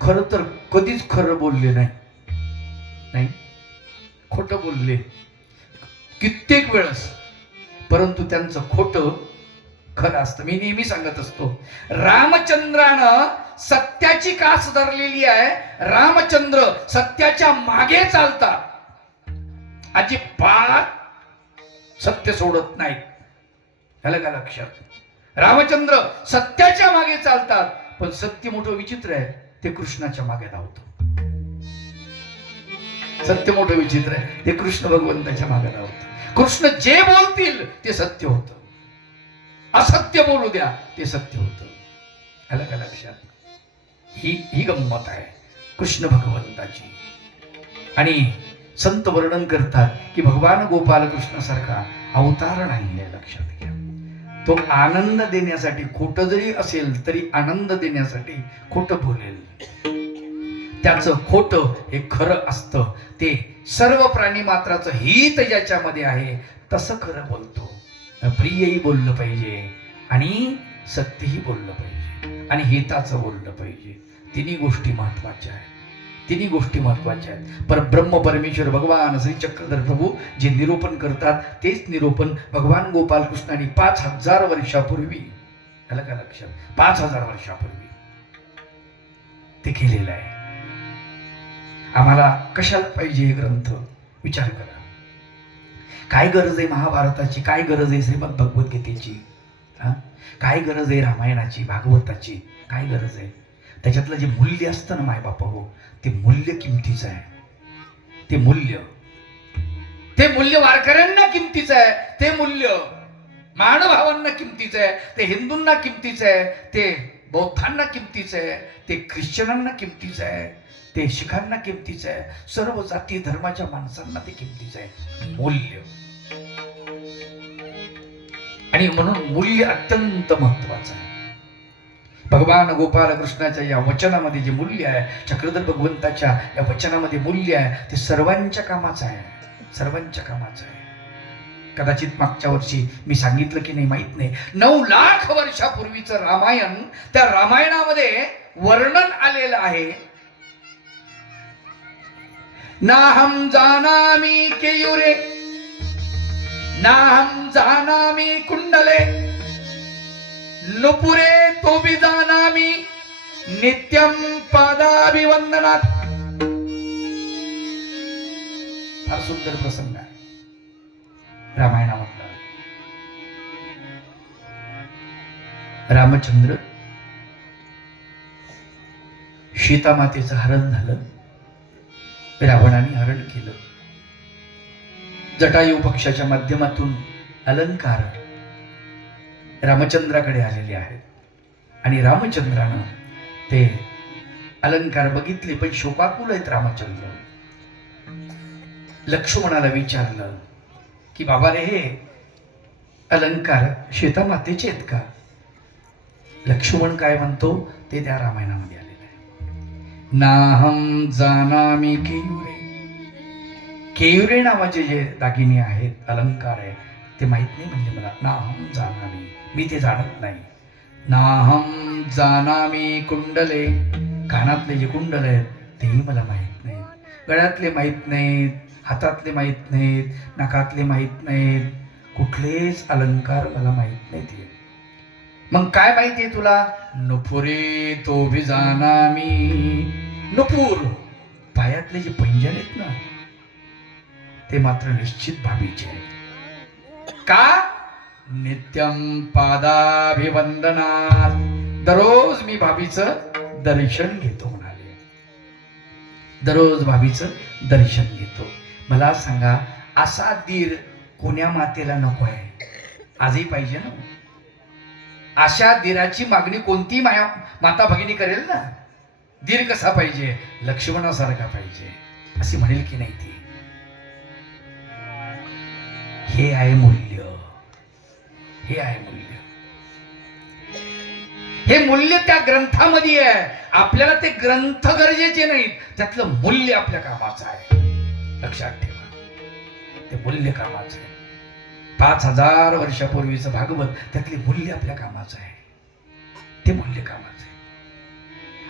खरं तर कधीच खरं बोलले नाही, खोटं बोलले कित्येक वेळेस, परंतु त्यांचं खोटं खरं असतं. मी नेहमी सांगत असतो, रामचंद्रानं सत्याची कास धरलेली आहे. रामचंद्र सत्याच्या मागे चालतात, अजिबात सत्य सोडत नाहीत. झालं का लक्षात? रामचंद्र सत्याच्या मागे चालतात, पण सत्य मोठं विचित्र आहे, ते कृष्णाच्या मागे धावतं. सत्य मोठं विचित्र आहे, ते कृष्ण भगवंताच्या मागे धावतं. कृष्ण जे बोलतील ते सत्य होतं. असत्य बोलू द्या, ते सत्य होतं. आलं का लक्षात? ही गंमत आहे कृष्ण भगवंताची. आणि संत वर्णन करतात की भगवान गोपाल कृष्ण सारखा अवतार नाही आहे. लक्षात घ्या, तो आनंद देण्यासाठी, खोटं जरी असेल तरी आनंद देण्यासाठी खोटं बोलेल. त्याचं खोटं हे खरं असतं. ते सर्व प्राणी मात्राचं हित ज्याच्यामध्ये आहे तसं खरं बोलतो. प्रियही बोललं पाहिजे आणि सत्यही बोललं पाहिजे आणि हिताचं बोललं पाहिजे. तिन्ही गोष्टी महत्वाच्या आहेत. तिन्ही गोष्टी महत्वाच्या आहेत. परब्रह्म परमेश्वर भगवान श्री चक्रधर प्रभू जे निरूपण करतात तेच निरूपण भगवान गोपाल कृष्णाने 5000 वर्षापूर्वी, आलं का लक्षात, 5000 वर्षापूर्वी ते केलेलं आहे. आम्हाला कशाला पाहिजे हे ग्रंथ? विचार करा. काय गरज आहे महाभारताची? काय गरज आहे श्रीमद भगवद्गीतेची? काय गरज आहे रामायणाची, भागवताची? काय गरज आहे? त्याच्यातलं जे मूल्य असतं ना माय बापा हो, ते मूल्य किमतीचं आहे. ते मूल्य वारकऱ्यांना किमतीचं आहे. ते मूल्य महानुभावांना किमतीचं आहे. ते हिंदूंना किमतीचं आहे. ते बौद्धांना किमतीचं आहे. ते ख्रिश्चनांना किमतीचं आहे. ते शिखांना किमतीचं आहे. सर्व जाती धर्माच्या माणसांना ते किमतीचं आहे. मूल्य. आणि म्हणून मूल्य अत्यंत महत्वाचं आहे. भगवान गोपाल कृष्णाच्या या वचनामध्ये जे मूल्य आहे, चक्रधर भगवंताच्या या वचनामध्ये मूल्य आहे, ते सर्वांच्या कामाचं आहे. सर्वांच्या कामाचं आहे. कदाचित मागच्या वर्षी मी सांगितलं की नाही माहित नाही, 9 लाख वर्षापूर्वीचं रामायण, त्या रामायणामध्ये वर्णन आलेलं आहे. नाहम जानामि केयुरे नाहम जानामि कुंडले नुपुरे तो भी जानामि नित्यम पादाभिवंदनात. फार सुंदर प्रसंग आहे रामायणामधला. रामचंद्र सीता मातेचं हरण झालं. रावणाने हरण केलं. जटायू पक्षाच्या माध्यमातून अलंकार रामचंद्राकडे आलेले आहेत आणि रामचंद्रानं ते अलंकार बघितले, पण शोकाकुल आहेत रामचंद्र. लक्ष्मणाला विचारलं की बाबा रे, हे अलंकार सीता मातेचे आहेत का? लक्ष्मण काय म्हणतो ते त्या रामायणामध्ये आलेलं आहे. नाहम जानामि केयुरे. केयुरे नावाचे जे दागिने आहेत, अलंकार आहेत, ते माहित नाही म्हणजे मला. नाहम जानामि, मी ते जाणत नाही. नाहम जानामि कुंडले. कानातले जे कुंडल आहेत तेही मला माहित नाहीत. गळ्यातले माहित नाहीत, हातातले माहित नाहीत, नाकातले माहित नाहीत. कुठलेच अलंकार मला माहित नाहीत. मग काय माहितीये तुला? नुपुरे तो भी जानामि. नुपूर, पायातले जे पैंजण आहेत ना, ते मात्र निश्चित भावीचे आहेत. का? नित्यम पादाभिवंदनात. दररोज मी भाभीचं दर्शन घेतो म्हणाले. दररोज भाभीचं दर्शन घेतो. मला सांगा, असा दीर कोण्या मातेला नको आहे? आजही पाहिजे ना. अशा दीराची मागणी कोणती माता भगिनी करेल ना. दीर कसा पाहिजे? लक्ष्मणासारखा पाहिजे, अशी म्हणेल की नाही ती. हे आहे मूल्य. हे आहे मूल्य. हे मूल्य त्या ग्रंथामध्ये आहे. आपल्याला ते ग्रंथ गरजेचे नाहीत, त्यातलं मूल्य आपल्या कामाचं आहे. लक्षात ठेवा, ते मूल्य कामाचं आहे. 5000 वर्षापूर्वीचं भागवत, त्यातले मूल्य आपल्या कामाचं आहे. ते मूल्य कामाचं आहे.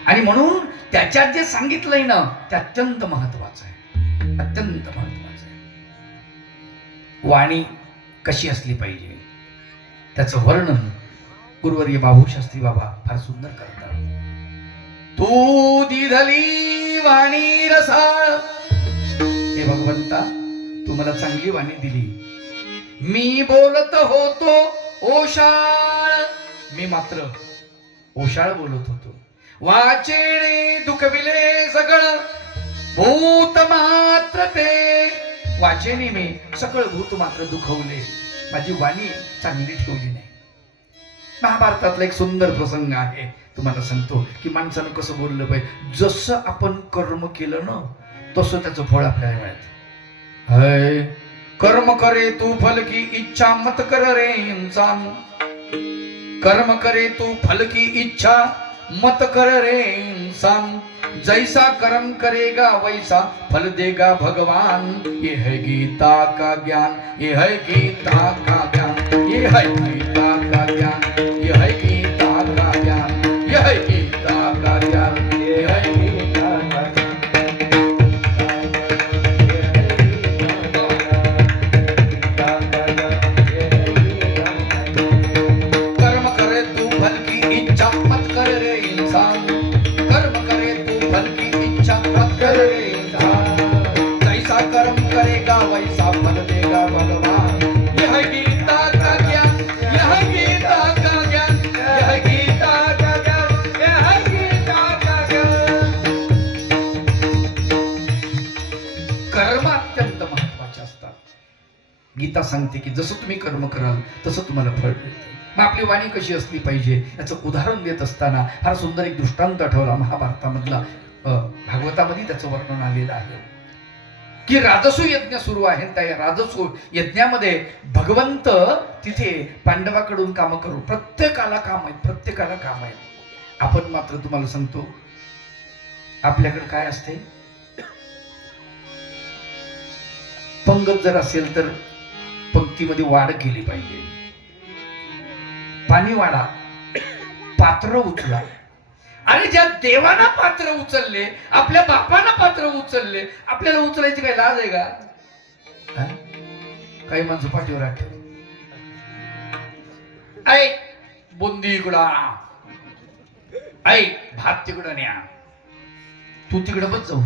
आणि म्हणून त्याच्यात जे सांगितलंय ना, ते अत्यंत महत्वाचं आहे. अत्यंत महत्वाचं आहे. वाणी कशी असली पाहिजे त्याचं वर्णन गुरुवर्य बाबू शास्त्री बाबा फार सुंदर करतात. तू दिधली वाणी रसाळ. हे भगवंता, तू मला चांगली वाणी दिली. मी बोलत होतो ओशाळ. मी मात्र ओशाळ बोलत होतो. वाचेणे दुखविले सगळं भूत मात्र ते. वाचेने मी सकळ भूत मात्र दुखवले. माझी वाणी चांगली ठेवली नाही. महाभारतातला एक सुंदर प्रसंग आहे, तुम्हाला सांगतो की माणसानं कसं बोललं पाहिजे. जसं आपण कर्म केलं ना तसं त्याचं फळ आपल्याला मिळतं. हय कर्म करे तू फल की इच्छा मत कर रे इंसान. कर्म करे तू फल की इच्छा मत कर रे इंसान. जैसा कर्म करेगा वैसा फल देगा भगवान. ये है गीता का ज्ञान, ये है गीता का ज्ञान, ये है गीता का ज्ञान, ये है गीता का ज्ञान, ये है गीता का ज्ञान, ये है गीता का ज्ञान. कर्म करे तू फल की इच्छा मत कर रे इंसान. कर्म करे तू फल की इच्छा मत कर रे इंसान. जैसा कर्म करेगा वैसा फल देगा भगवान. यह गीता का ज्ञान, यह गीता का ज्ञान, यह गीता का ज्ञान, यह गीता का ज्ञान. कर्म अत्यंत महत्वाचे असतात. गीता सांगते की जसं तुम्ही कर्म कराल तसं तुम्हाला फळ मिळतं. मग आपली वाणी कशी असली पाहिजे याचं उदाहरण देत असताना फार सुंदर एक दृष्टांत आठवला महाभारतामधला. भागवतामध्ये त्याचं वर्णन आलेलं आहे की राजसू यज्ञ सुरू आहे. त्या राजसू यज्ञामध्ये भगवंत तिथे पांडवाकडून काम करू, प्रत्येकाला काम आहेत, प्रत्येकाला काम आहे. आपण मात्र तुम्हाला सांगतो आपल्याकडे काय असते, पंगत जर असेल तर पंक्तीमध्ये वाढ केली पाहिजे. पाणी वाढा, पात्र उचला. आणि ज्या देवाना पात्र उचलले, आपल्या बापाना पात्र उचलले, आपल्याला उचलायची काही लाज आहे का? काही माणसं पाठीवर आठव, ऐ बुंदी इकडा, ऐ भात तिकडं न्या, तू तिकडं बस जाऊ.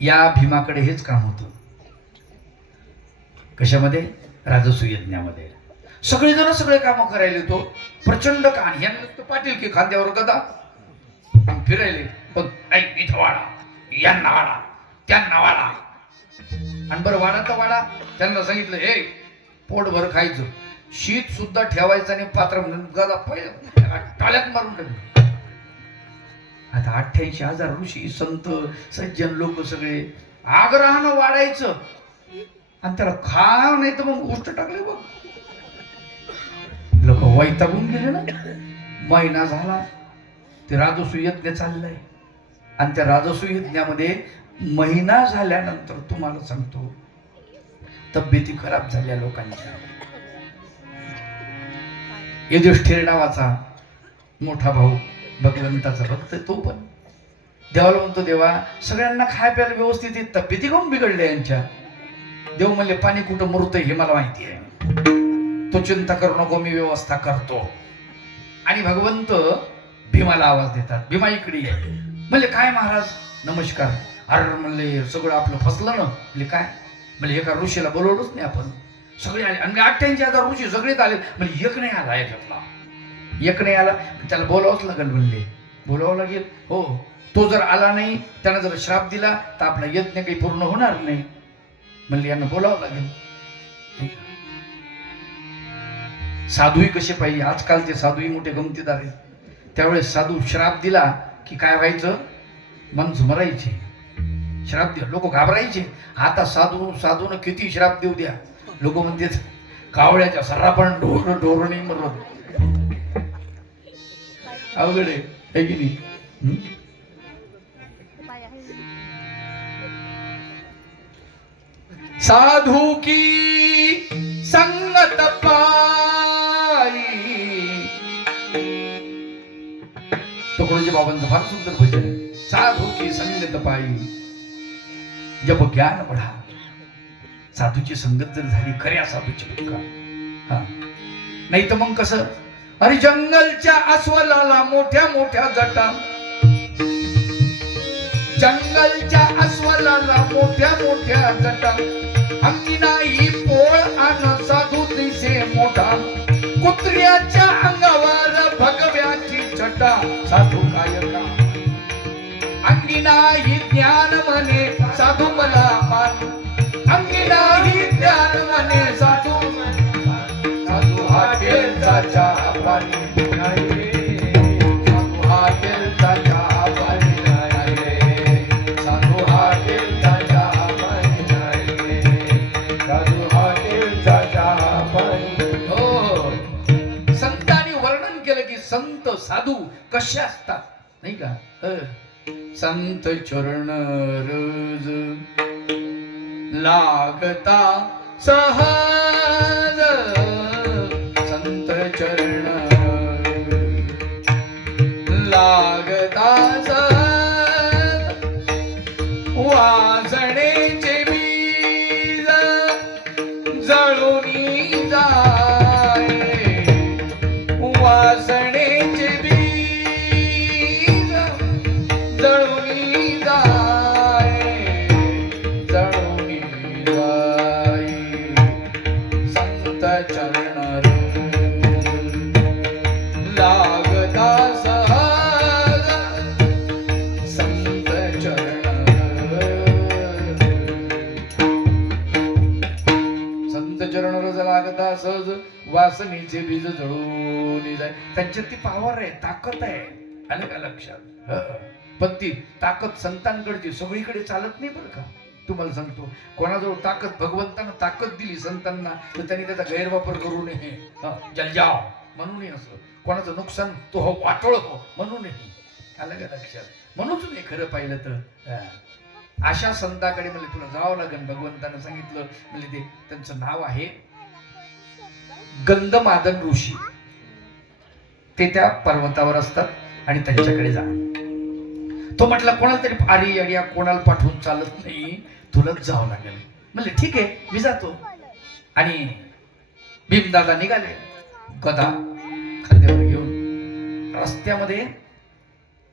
या भीमाकडे हेच काम होतं. कशामध्ये? राजसू यज्ञामध्ये. सगळेजण सगळे काम करायले, तो प्रचंड कान, यांना पाटील की खांद्यावर गदा फिरायले. पण ऐ इथं वाडा, यांना वाडा, त्यांना वाडा. आणि बरं वाडा तर वाडा, त्यांना सांगितलं हे पोटभर खायचं, शीत सुद्धा ठेवायचं आणि पात्र म्हणून गदा पहिल्या टाळ्यात मारून टाकलं. आता 88,000 ऋषी संत सज्जन लोक सगळे आग्रहानं वाढायचं आणि त्याला खा नाही तर मग गोष्ट टाकले. बघ लोक वैतागून गेले ना. महिना झाला ते राजसू यज्ञ चाललंय आणि त्या राजसू यज्ञामध्ये महिना झाल्यानंतर तुम्हाला सांगतो तब्येती खराब झाल्या लोकांच्या. युधिष्ठिर नावाचा मोठा भाऊ भगवंताचा भक्त, तो पण देवाला म्हणतो देवा सगळ्यांना खाय प्यायला व्यवस्थित, तब्येती काऊन बिघडल्या यांच्या? देव म्हणले पाणी कुठं मुरतंय हे मला माहिती आहे, तो चिंता करू नको, मी व्यवस्था करतो. आणि भगवंत भीमाला आवाज देतात, भीमा इकडे आहे. म्हणले काय महाराज नमस्कार. अरे म्हणले सगळं आपलं फसलं ना. म्हणले काय? म्हणजे एका ऋषीला बोलवलंच नाही आपण, सगळे आले. आणि 88,000 ऋषी सगळेच आले. म्हणजे एक नाही आला याच्यातला, एक नाही आला, त्याला बोलावंच लागेल. म्हणले बोलावं लागेल. हो, तो जर आला नाही, त्यानं जर श्राप दिला तर आपला यज्ञ काही पूर्ण होणार नाही. म्हणले यांना बोलावं लागेल. साधूही कसे पाहिजे, आजकाल ते साधूही मोठे गमतीदार आहेत. त्यावेळेस साधू श्राप दिला की काय व्हायचं, माणसं मरायचे. श्राप दिला लोक घाबरायचे. आता साधून किती श्राप देऊ द्या, लोक म्हणतात कावळ्याच्या सर्रा पण ढोर नाही मरत. अवघड आहे की नाही? साधू की संगत पाई. तुकडोजी बाबांचं फार सुंदर भजन आहे. साधू की संगत पाई जब ज्ञान बढ़ा. साधूची संगत जर झाली, खऱ्या साधूची का नाही तर मग कसं, अरे जंगलच्या अस्वलाला मोठ्या मोठ्या जटा, जंगलच्या अस्वलाला मोठ्या मोठ्या जटा, अंगी नाही पोळ आण साधू दिसे मोठा, कुत्र्याच्या अंगावर भगव्याची छटा, साधू काय का. अंगी नाही ज्ञान म्हणे साधू मला मान अंगी नाही ज्ञान म्हणे साधू साधू हॉटेलचा चहा पाणी साधू हॉटेलचा चहा पाणी साधू हॉटेलचा चहा पाणी साधू हॉटेलचा चहा पाणी. हो संतांनी वर्णन केलं की संत साधू कसे असतात नाही का संत चरण रज लागता सहज संत चरण लागता सहज वाजण्याचे बीज जळूनी जाय वाजण्याचे बीज जळूनी जाय जळूनी जाय संत चरण लागता सहज संत चरण संत चरण रज लागता सहज वासनेचे बीज जळून जाय. त्यांच्यात ती पावर आहे, ताकद आहे. आलं का लक्षात? पण ती ताकद संतांकडची सगळीकडे चालत नाही बरं का. तुम्हाला सांगतो कोणाजवळ ताकद भगवंतानं ताकद दिली संतांना तर त्यांनी त्याचा गैरवापर करू नये. जलजाव म्हणून नये असं कोणाचं नुकसान तो हो वाटोळ हो म्हणून नये. आलं का लक्षात? म्हणूनच नाही खरं पाहिलं तर अशा संताकडे म्हणजे तुला जावं लागेल. भगवंतानं सांगितलं म्हणजे ते त्यांचं नाव आहे गंधमादन ऋषी. ते त्या पर्वतावर असतात आणि त्यांच्याकडे जा. तो म्हटला कोणाला तरी आरी अडिया कोणाला पाठवून चालत नाही, तुलाच जावं लागेल. म्हणले ठीक आहे मी जातो. आणि भीमदादा निघाले गदा खांद्यावर घेऊन. रस्त्यामध्ये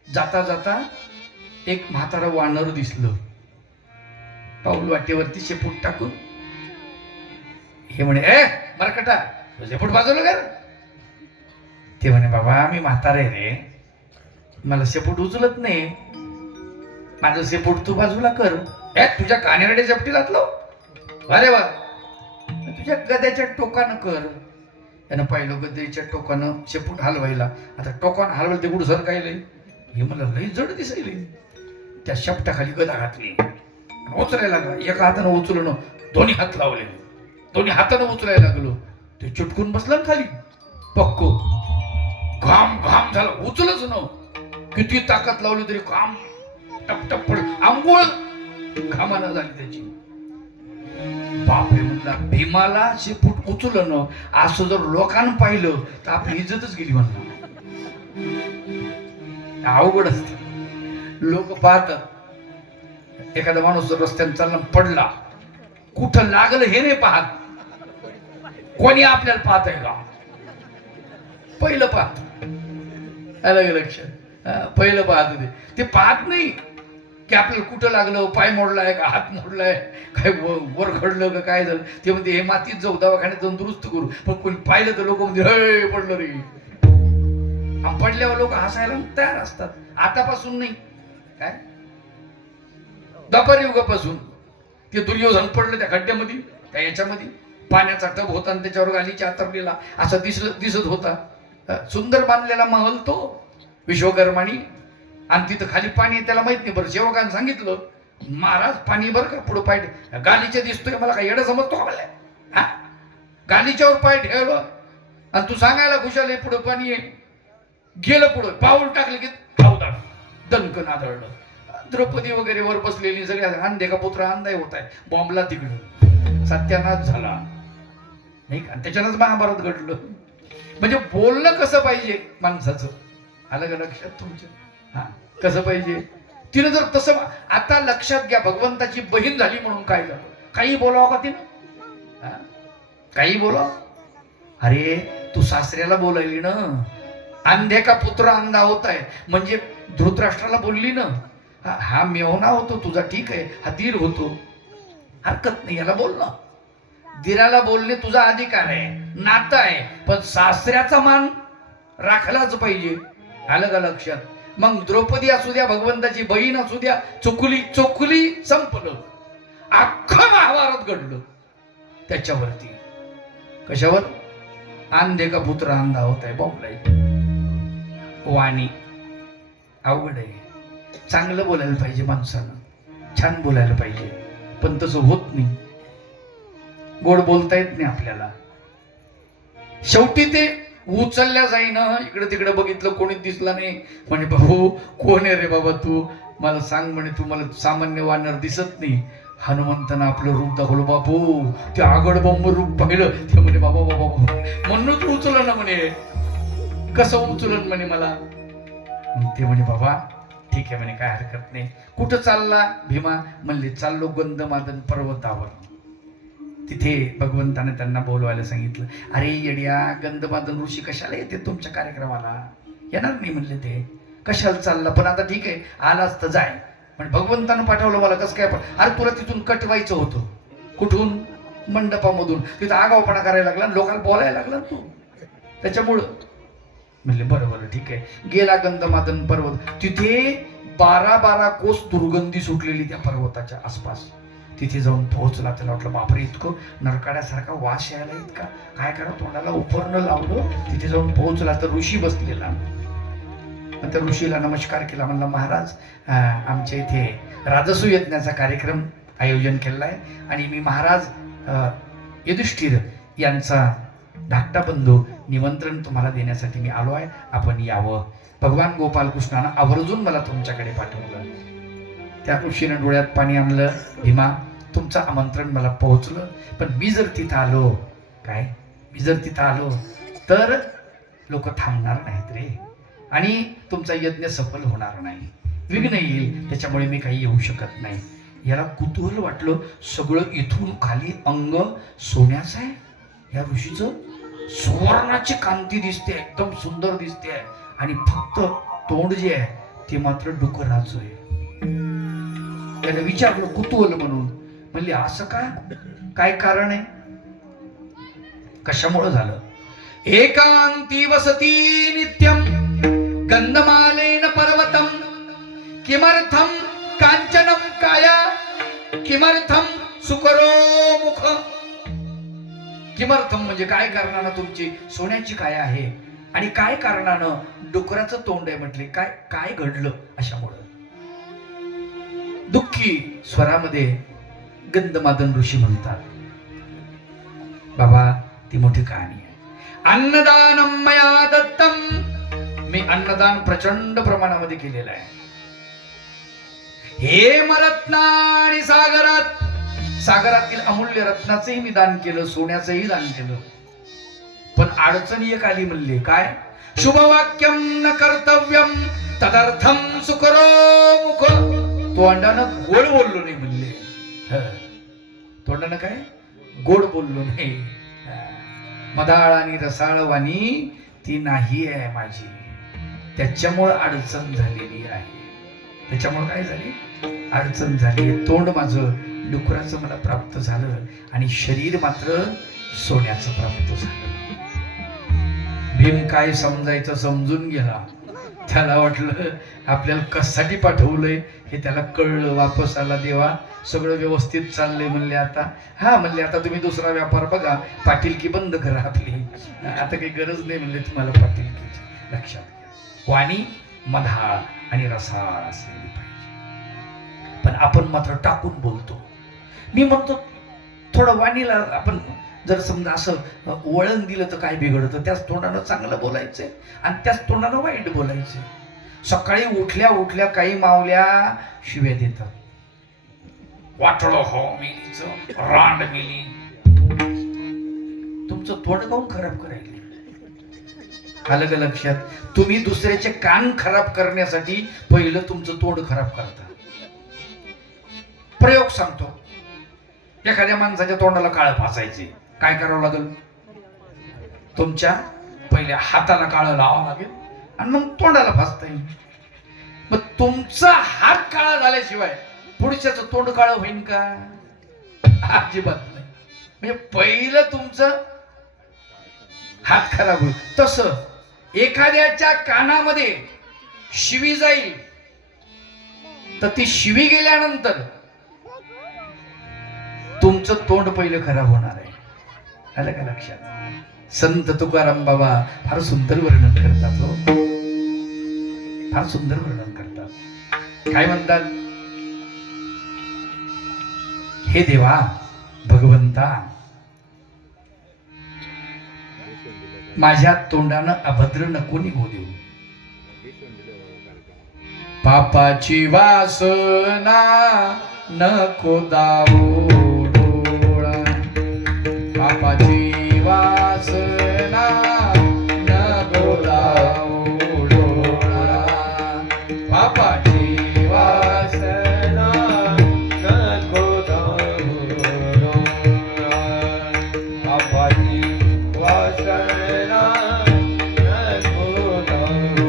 जाता जाता एक म्हातारा वानर दिसलं. पाऊल वाटेवरती शेपूट टाकून हे म्हणे मरकटा शेपूट बाजूला कर. ते म्हणे बाबा मी म्हातारा आहे रे, मला शेपूट उचलत नाही, माझं शेपूट तू बाजूला कर. तुझ्या कानेरड्या शेपटी घातलो अरे वा, तुझ्या गद्याच्या टोकानं कर. त्यानं पाहिलं गद्याच्या टोकानं शेपूट हलवायला. आता टोकानं हलवायला ते गुड सरकायलंय. हे मला लई जड दिसायले. त्या शेपटाखाली गदा घातली, उचलायला लागला. एका हातानं उचलणं, दोन्ही हात लावले, दोन्ही हातानं उचलायला लागलो. ते चुटकून बसलं खाली पक्को. घाम घाम झाला, उचलच न. किती ताकद लावली तरी घाम टपटप पड, आंघोळ घामानं झाली त्याची. बापरे म्हणला भीमाला शेपूट उचललं न असं जर लोकांना पाहिलं तर आपली इज्जतच गेली म्हणलं. अवघड असत. लोक पाहतात एखादा माणूस रस्त्याने चालला पडला, कुठं लागलं हे नाही पाहत. कोणी आपल्याला पाहत आहे का? पहिलं पाहत. अलग लक्षात पहिलं पाहत ते पाहत नाही की आपल्याला कुठं लागलं, पाय मोडलाय का हात मोडलाय काय वर घडलं का काय झालं. ते म्हणते हे मातीत जाऊ दवाखान्यात जाऊन दुरुस्त करू. पण कोणी पाहिलं तर लोक म्हणजे हे पडलं रे. पडल्यावर लोक हसायला तयार असतात. आतापासून नाही काय द्वापर युगापासून. ते दुर्योधन पडलं त्या खड्ड्यामध्ये, त्या याच्यामध्ये पाण्याचा टब होता आणि त्याच्यावर गालीच्या आतरलेला असा दिसत होता. सुंदर बांधलेला महल तो विश्वकर्मानी. आणि तिथं खाली पाणी त्याला माहित नाही. बरं सेवकांनी सांगितलं महाराज पाणी बरं का पुढं पाय गालीच्या दिसतोय, मला काय येडं समजतो का मला? गालीच्यावर पाय ठेवलं आणि तू सांगायला खुशाल आहे पुढं पाणी आहे. गेलं पुढं, पाऊल टाकलं की दणकन आदळलं. द्रौपदी वगैरे वर बसलेली सगळ्या अंधे का पुत्र अंधाय होत आहे. बॉम्बला तिकडं सत्यानाश झाला नाही का. त्याच्यानंच महाभारत घडलं. म्हणजे बोलणं कसं पाहिजे माणसाचं. आलं का लक्षात तुमच्या? हा कसं पाहिजे. तिनं जर तसं आता लक्षात घ्या, भगवंताची बहीण झाली म्हणून काय झालं? काही बोलावं का तिनं? काही बोलाव. अरे तू सासऱ्याला बोलायली ना, अंधे का पुत्र अंधा होत आहे म्हणजे धृतराष्ट्राला बोलली ना. हा मेवना होतो तुझा, ठीक आहे, हा धीर होतो, हरकत नाही, याला बोल ना. धीराला बोलणे तुझा अधिकार आहे, नातं आहे. पण सासऱ्याचा मान राखलाच पाहिजे. आलं का लक्षात? मग द्रौपदी असू द्या, भगवंताची बहीण असू द्या, चोकुली चोकुली संपलं. अख्खं महाभारत घडलं त्याच्यावरती. कशावर? अंधे का पुत्र अंधा होत आहे बॉम्बलाई. वाणी अवघड आहे. चांगलं बोलायला पाहिजे माणसानं, छान बोलायला पाहिजे, पण तसं होत नाही. गोड बोलता येत नाही आपल्याला. शेवटी ते उचलल्या जाईन. इकडे तिकडे बघितलं, कोणीच दिसला नाही. म्हणे भाऊ कोण आहे रे बाबा तू, मला सांग म्हणे, तू मला सामान्य वानर दिसत नाही. हनुमंतानं आपलं रूप दाखवलं. बापू ते आगड बंब रूप पाहिलं. ते म्हणे बाबा बाबा बाबा म्हणूनच उचलं ना म्हणे. कसं उचलन म्हणे मला. ते म्हणे बाबा ठीक आहे म्हणे, काय हरकत नाही. कुठं चालला भीमा? म्हणले चाललो गंधमादन पर्वतावर. तिथे भगवंताने त्यांना बोलवायला सांगितलं. अरे येड्या, गंधमादन ऋषी कशाला येते तुमच्या कार्यक्रमाला? येणार नाही म्हणले ते. कशाला चालला? पण आता ठीक आहे, आलाच तर जाय. पण भगवंतानं पाठवलं मला, कसं काय? अरे तुला तिथून कटवायचं होतं. कुठून? मंडपामधून. तिथं आगावपणा करायला लागला, लोकांना बोलायला लागला तू, त्याच्यामुळं. म्हणले बरं बरं ठीक आहे. गेला गंधमादन पर्वत. तिथे 12 कोस दुर्गंधी सुटलेली त्या पर्वताच्या आसपास. तिथे जाऊन पोहोचला. त्याला वाटलं बापरे इतकं नरकाड्यासारखा वास यायला इतका, काय करा, तोंडाला उपरणं लावलं. तिथे जाऊन पोहोचला तर ऋषी बसलेला. त्या ऋषीला नमस्कार केला. म्हणला महाराज, आमच्या इथे राजसूय यज्ञाचा कार्यक्रम आयोजन केलेला आहे आणि मी महाराज युधिष्ठिर यांचा धाकटा बंधू निमंत्रण तुम्हाला देण्यासाठी मी आलो आहे, आपण यावं. भगवान गोपालकृष्णानं आवर्जून मला तुमच्याकडे पाठवलं. त्या ऋषीनं डोळ्यात पाणी आणलं. भीमा तुमचं आमंत्रण मला पोहोचलं, पण मी जर तिथं आलो, काय मी जर तिथं आलो तर लोक थांबणार नाहीत रे, आणि तुमचा यज्ञ सफल होणार नाही, विघ्न येईल. त्याच्यामुळे मी काही येऊ शकत नाही. याला कुतूहल वाटलं. सगळं इथून खाली अंग सोन्याचं आहे. या ऋषीचं सुवर्णाची कांती दिसते, एकदम सुंदर दिसते, आणि फक्त तोंड जे आहे ते मात्र डुकराचं आहे. त्याला विचारलं कुतूहल म्हणून. म्हणले असं का, काय कारण आहे, कशामुळे झालं? एकांती वसती नित्यम गंधमालेन पर्वतम किमर्थम कांचनम काया किमर्थम सुकरो मुख. किमर्थम म्हणजे काय कारणानं तुमची सोन्याची काया आहे, आणि काय कारणानं डुकराचं तोंड आहे. म्हटले काय काय घडलं अशामुळं. दुःखी स्वरामध्ये गंधमादन ऋषी म्हणतात, बाबा ती मोठी कहाणी आहे. अन्नदानम मया दत्तम, मी अन्नदान प्रचंड प्रमाणामध्ये केलेलं आहे. हेम रत्ना आणि सागरात, सागरातील अमूल्य रत्नाचंही मी दान केलं, सोन्याचंही दान केलं. पण अडचणी एक आली. म्हणले काय? शुभवाक्यम न कर्तव्यम तदर्थम सुकरो मुख. तोंडानं गोड बोललो नाही म्हणले. तोंडानं काय गोड बोललो नाही. मदाळ आणि रसाळ वाणी ती नाही आहे माझी, त्याच्यामुळं अडचण झालेली आहे. त्याच्यामुळे काय झाली? अडचण झाली. तोंड माझं डुकराचं मला प्राप्त झालं, आणि शरीर मात्र सोन्याचं प्राप्त झालं. भीम काय समजायचं समजून गेला. त्याला वाटलं आपल्याला कशासाठी पाठवलंय हे त्याला कळलं. वापस आला. देवा सगळं व्यवस्थित चाललंय म्हणले. आता हा म्हणले आता तुम्ही दुसरा व्यापार बघा, पाटीलकी बंद करा आपली, आता काही गरज नाही म्हणले तुम्हाला पाटीलकीची. लक्षात घ्या, वाणी मधाळ आणि रसाळ असलेली पाहिजे. पण आपण मात्र टाकून बोलतो. मी म्हणतो थोडं वाणीला आपण जर समजा असं वळण दिलं तर काय बिघडतं? त्याच तोंडानं चांगलं बोलायचंय आणि त्याच तोंडानं वाईट बोलायचंय. सकाळी उठल्या उठल्या काही मावल्या शिव्या देतात. वाटलं हो मिलीचं रांड मिली. तुमचं तोंड काऊन खराब करायला? आलं का लक्षात? तुम्ही दुसऱ्याचे कान खराब करण्यासाठी पहिलं तुमचं तोंड खराब करता. प्रयोग सांगतो. एखाद्या माणसाच्या तोंडाला काळं फासायचे, काय करावं लागेल? तुमच्या पहिल्या हाताला काळं लावावं लागेल आणि मग तोंडाला फासता येईल. मग तुमचा हात काळा झाल्याशिवाय पुढच्याचं तोंड काळं होईल का? अजिबात नाही. म्हणजे पहिलं तुमचं हात खराब होईल. तसं एखाद्याच्या कानामध्ये शिवी जाईल तर ती शिवी गेल्यानंतर तुमचं तोंड पहिलं खराब होणार आहे. आलं का लक्षात? संत तुकाराम बाबा फार सुंदर वर्णन करतात हो, फार सुंदर वर्णन करतात. काय म्हणतात? हे देवा भगवंता, माझ्या तोंडानं अभद्र नको निघू देऊ. पापाची वासना नको दावू डोळा, पापाची वासना नको दावू डोळा, पापाची वासना नको दावू डोळा, पापाची वासना नको दावू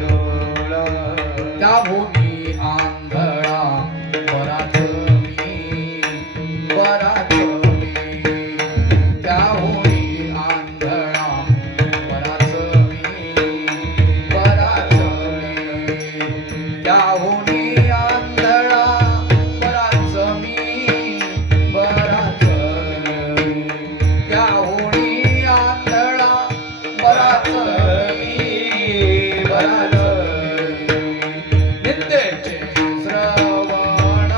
डोळा. त्याभूमी आंधळा बराच मी, बराच मी, त्याभूमी आंधळा बराच मी, बराच मी, त्याभूमी आंधळा बराच मी, बराच मी, त्याभूमी आंधळा बराच मी, बराच निंदेचे श्रवण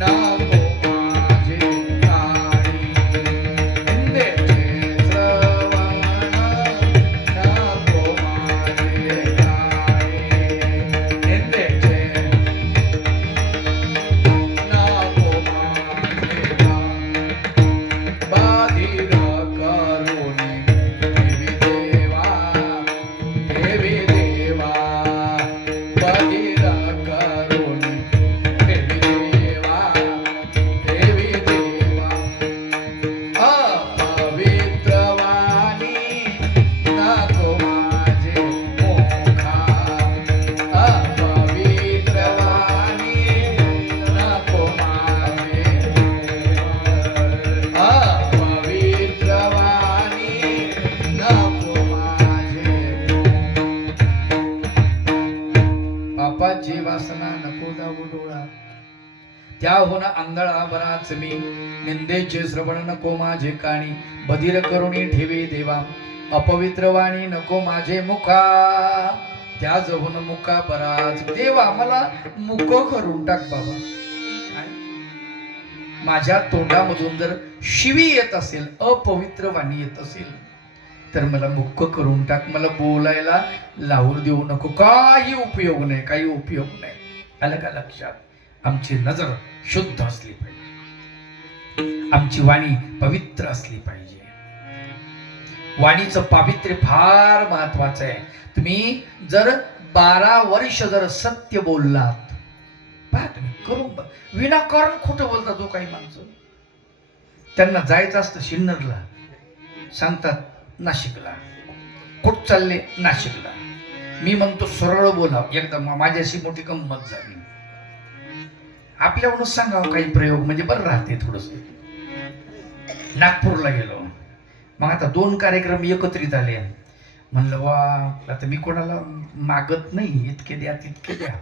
नको माझे कानी, निंदेचे श्रवण नको माझे कानी, निंदेचे नको माझे कानी. बाधिर करुणी देवी देवा, देवी देवा, बाधिर करुणी देवी देवा, देवी देवा. अपवित्र वाणी नको माझे मुखा, अपवित्र वाणी नको माझे मुखा, अपवित्र वाणी नको माझे. पापाची वासना नको दावू डोळा, त्याहून आंधळा बराच मी, निंदेचे श्रवण नको माझे कानी, बधीर करुणी ठेवे देवा, अपवित्र वाणी नको माझे मुखा, त्या जहून मुका बराच. देवा मला मुक करून टाक बाबा. माझ्या तोंडामधून जर शिवी येत असेल, अपवित्र वाणी येत असेल तर मला मुक्क करून टाक, मला बोलायला लावून देऊ नको. काही उपयोग नाही, काही उपयोग नाही. आलं का लक्षात? आमची नजर शुद्ध असली पाहिजे, आमची वाणी पवित्र असली पाहिजे. वाणीचं पावित्र्य फार महत्वाचं आहे. तुम्ही जर 12 वर्ष जर सत्य बोललात, पहा तुम्ही करून विनाकारण खोटं बोलतात हो काही माणसं. त्यांना जायचं असतं सिन्नरला, सांगतात नाशिकला. कुठं चालले? नाशिकला. मी म्हणतो सरळ बोला. एकदा माझ्याशी मोठी गंमत झाली. आपल्याकडून सांगावं काही प्रयोग म्हणजे बरं राहते थोडस. नागपूरला गेलो. मग आता 2 कार्यक्रम एकत्रित आले. म्हणलं वा, आता मी कोणाला मागत नाही, इतके द्या तितके द्या.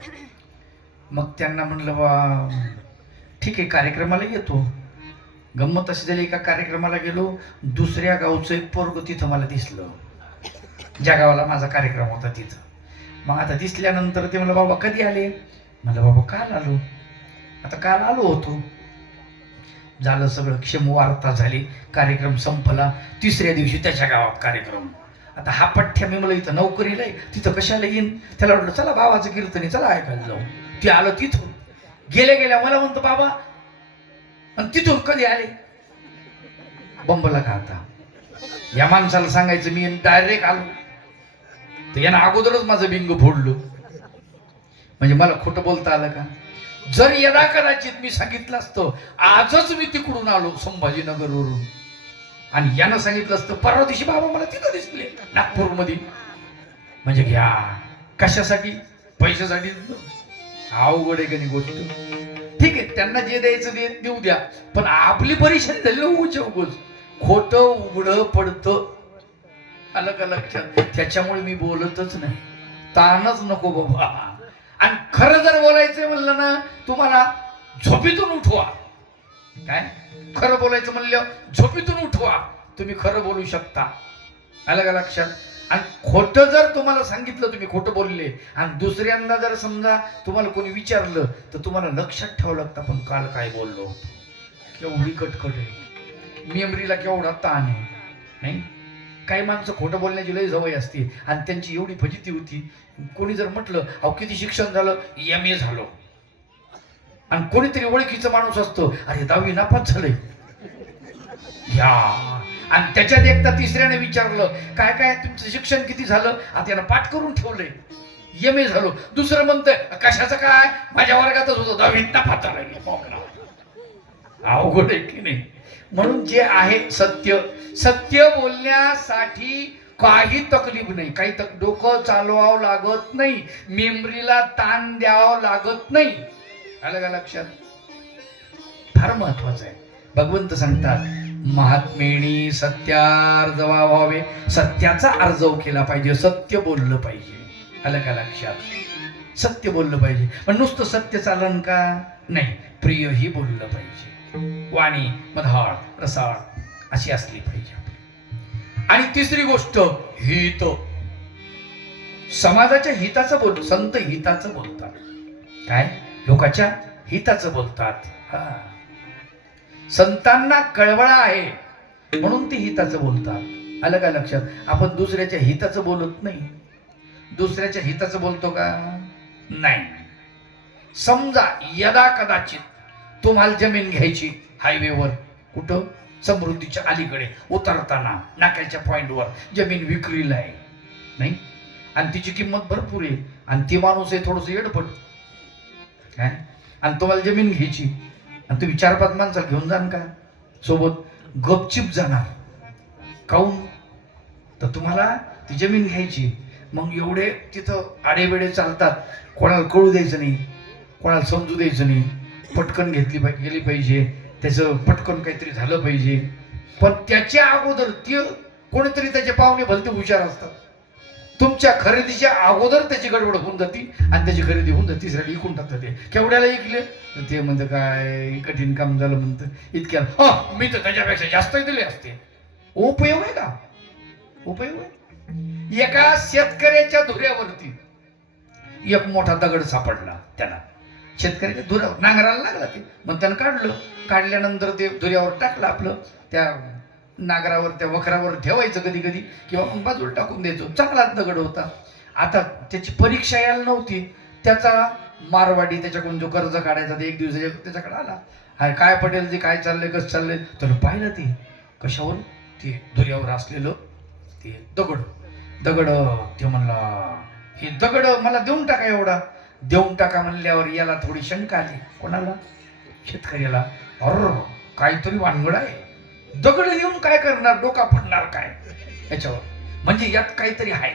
मग त्यांना म्हणलं वा ठीक आहे, कार्यक्रमाला येतो. गंमत अशी झाली, एका कार्यक्रमाला गेलो, दुसऱ्या गावचं एक पोरग तिथं मला दिसलं, ज्या गावाला माझा कार्यक्रम होता तिथं. मग आता दिसल्यानंतर ते म्हणलं बाबा कधी आले? म्हणलं बाबा काल आलो. आता काल आलो होतो. झालं सगळं, क्षमवार्ता झाली, कार्यक्रम संपला. 3ऱ्या दिवशी त्याच्या गावात कार्यक्रम. आता हा पठ्ठ्या मी मला इथं नोकरीला आहे, तिथं कशाला येईन? त्याला वाटलं चला बाबाचं कीर्तन चला ऐकायला जाऊ. ते आलं तिथून. गेल्या मला म्हणतो बाबा, आणि तिथून कधी आले? बंबला का आता या माणसाला सांगायचं मी डायरेक्ट आलो तर यानं अगोदरच माझं बिंग फोडलं. म्हणजे मला खोटं बोलता आलं का? जर यदा कदाचित मी सांगितलं असतं आजच मी तिकडून आलो संभाजीनगरवरून, आणि यानं सांगितलं असतं परवा दिवशी बाबा मला तिथं दिसले नागपूरमध्ये, म्हणजे घ्या कशासाठी? पैशासाठी. अवघड आहे का नाही गोष्ट? ठीक आहे, त्यांना जे द्यायचं ते देऊ द्या, पण आपली परेशानी झाली उगच खोटं उघडं पडतं. आलं का लक्षात? त्याच्यामुळे मी बोलतच नाही. ताणच नको बाबा. आणि खरं जर बोलायचं म्हणलं ना तुम्हाला झोपेतून उठवा. काय खरं बोलायचं म्हणलं झोपेतून उठवा, तुम्ही खरं बोलू शकता. आलं का लक्षात? आणि खोटं जर तुम्हाला सांगितलं, तुम्ही खोटं बोलले आणि दुसऱ्यांदा जर समजा तुम्हाला कोणी विचारलं तर तुम्हाला लक्षात ठेवावं लागतं आपण काल काय बोललो होतो. केवढी कटकट आहे, मेमरीला केवढा ताण आहे. नाही काही माणसं खोटं बोलण्याची लई सवय असते आणि त्यांची एवढी फजिती होती. कोणी जर म्हटलं अहो किती शिक्षण झालं, MA झालो, आणि कोणीतरी ओळखीचा माणूस असतो अरे 10वी नापास झालंय या, आणि त्याच्यात एकदा तिसऱ्याने विचारलं काय काय तुमचं शिक्षण किती झालं, आता यानं पाठ करून ठेवलंय MA झालो. दुसरं म्हणतंय कशाचं काय, माझ्या वर्गातच होतो 10वी नापास झालं. अवघड आहे की नाही? म्हणून जे आहे सत्य, सत्य बोलण्यासाठी काही तकलीफ नाही, काही डोकं चालवावं लागत नाही, मेमरीला ताण द्यावं लागत नाही. आलं का लक्षात? फार महत्वाचं आहे. भगवंत सांगतात महात्मेणी सत्यार्जवा व्हावे, सत्याचा अर्जव केला पाहिजे, सत्य बोललं पाहिजे. आलं का लक्षात? सत्य बोललं पाहिजे. पण नुसतं सत्य चालन का? नाही, प्रियही बोललं पाहिजे. वाणी मधाळ रसाळ अशी असली पाहिजे. आणि तिसरी गोष्ट हित, समाजाच्या हिताचं बोल, संत हिताचं बोलतात. काय लोकांच्या हिताचं बोलतात. हा, संतांना कळवळा आहे म्हणून ते हिताचं बोलतात. आलं का लक्षात? आपण दुसऱ्याच्या हिताचं बोलत नाही. दुसऱ्याच्या हिताचं बोलतो का? नाही. समजा यदा कदाचित तुम्हाला जमीन घ्यायची हायवेवर, कुठं समृद्धीच्या अलीकडे उतरताना नाक्याच्या पॉइंटवर जमीन विक्रीला आहे, नाही, आणि तिची किंमत भरपूर आहे आणि ती माणूस आहे थोडंसं येडपट, काय, आणि तुम्हाला जमीन घ्यायची आणि तुम्ही 4-5 माणसं घेऊन जाण का सोबत? गपचिप जाणार. काऊन? तर तुम्हाला ती जमीन घ्यायची. मग एवढे तिथं आडेवेडे चालतात, कोणाला कळू द्यायचं नाही, कोणाला समजू द्यायचं नाही, पटकन गेली पाहिजे, त्याचं पटकन काहीतरी झालं पाहिजे. पण त्याच्या अगोदर ते कोणीतरी त्याचे पाहुणे भलते हुशार असतात, तुमच्या खरेदीच्या अगोदर त्याची गडबड होऊन जाते आणि त्याची खरेदी होऊन जाते, तिसऱ्या इकून टाकतात. ते केवढ्याला ऐकले ते म्हणतं काय कठीण काम झालं, म्हणतं इतक्या मी तर त्याच्यापेक्षा जास्त दिले असते. उपयोग आहे का? उपयोग आहे? एका शेतकऱ्याच्या धुऱ्यावरती एक मोठा दगड सापडला. त्याला शेतकऱ्याच्या धुऱ्यावर नांगराला लागला ते, मग त्यानं काढलं. काढल्यानंतर ते धुऱ्यावर टाकलं, आपलं त्या नागरावर त्या वखरावर ठेवायचं कधी कधी, किंवा मग बाजूला टाकून द्यायचं. चांगलाच दगड होता. आता त्याची परीक्षा यायला नव्हती, त्याचा मारवाडी त्याच्याकडून जो कर्ज काढायचा ते एक दिवस त्याच्याकडे आला. हाय काय पटेल, ते काय चाललंय, कसं चाललंय? तर पाहिलं ते कशावर, ते धुऱ्यावर असलेलं ते दगड. ते म्हणला हे दगड मला देऊन टाका, एवढा देऊन टाका म्हणल्यावर याला थोडी शंका आली. कोणाला? शेतकऱ्याला. अर काहीतरी वानगड आहे, दगड देऊन काय करणार, डोका फडणार काय याच्यावर, म्हणजे यात काहीतरी आहे.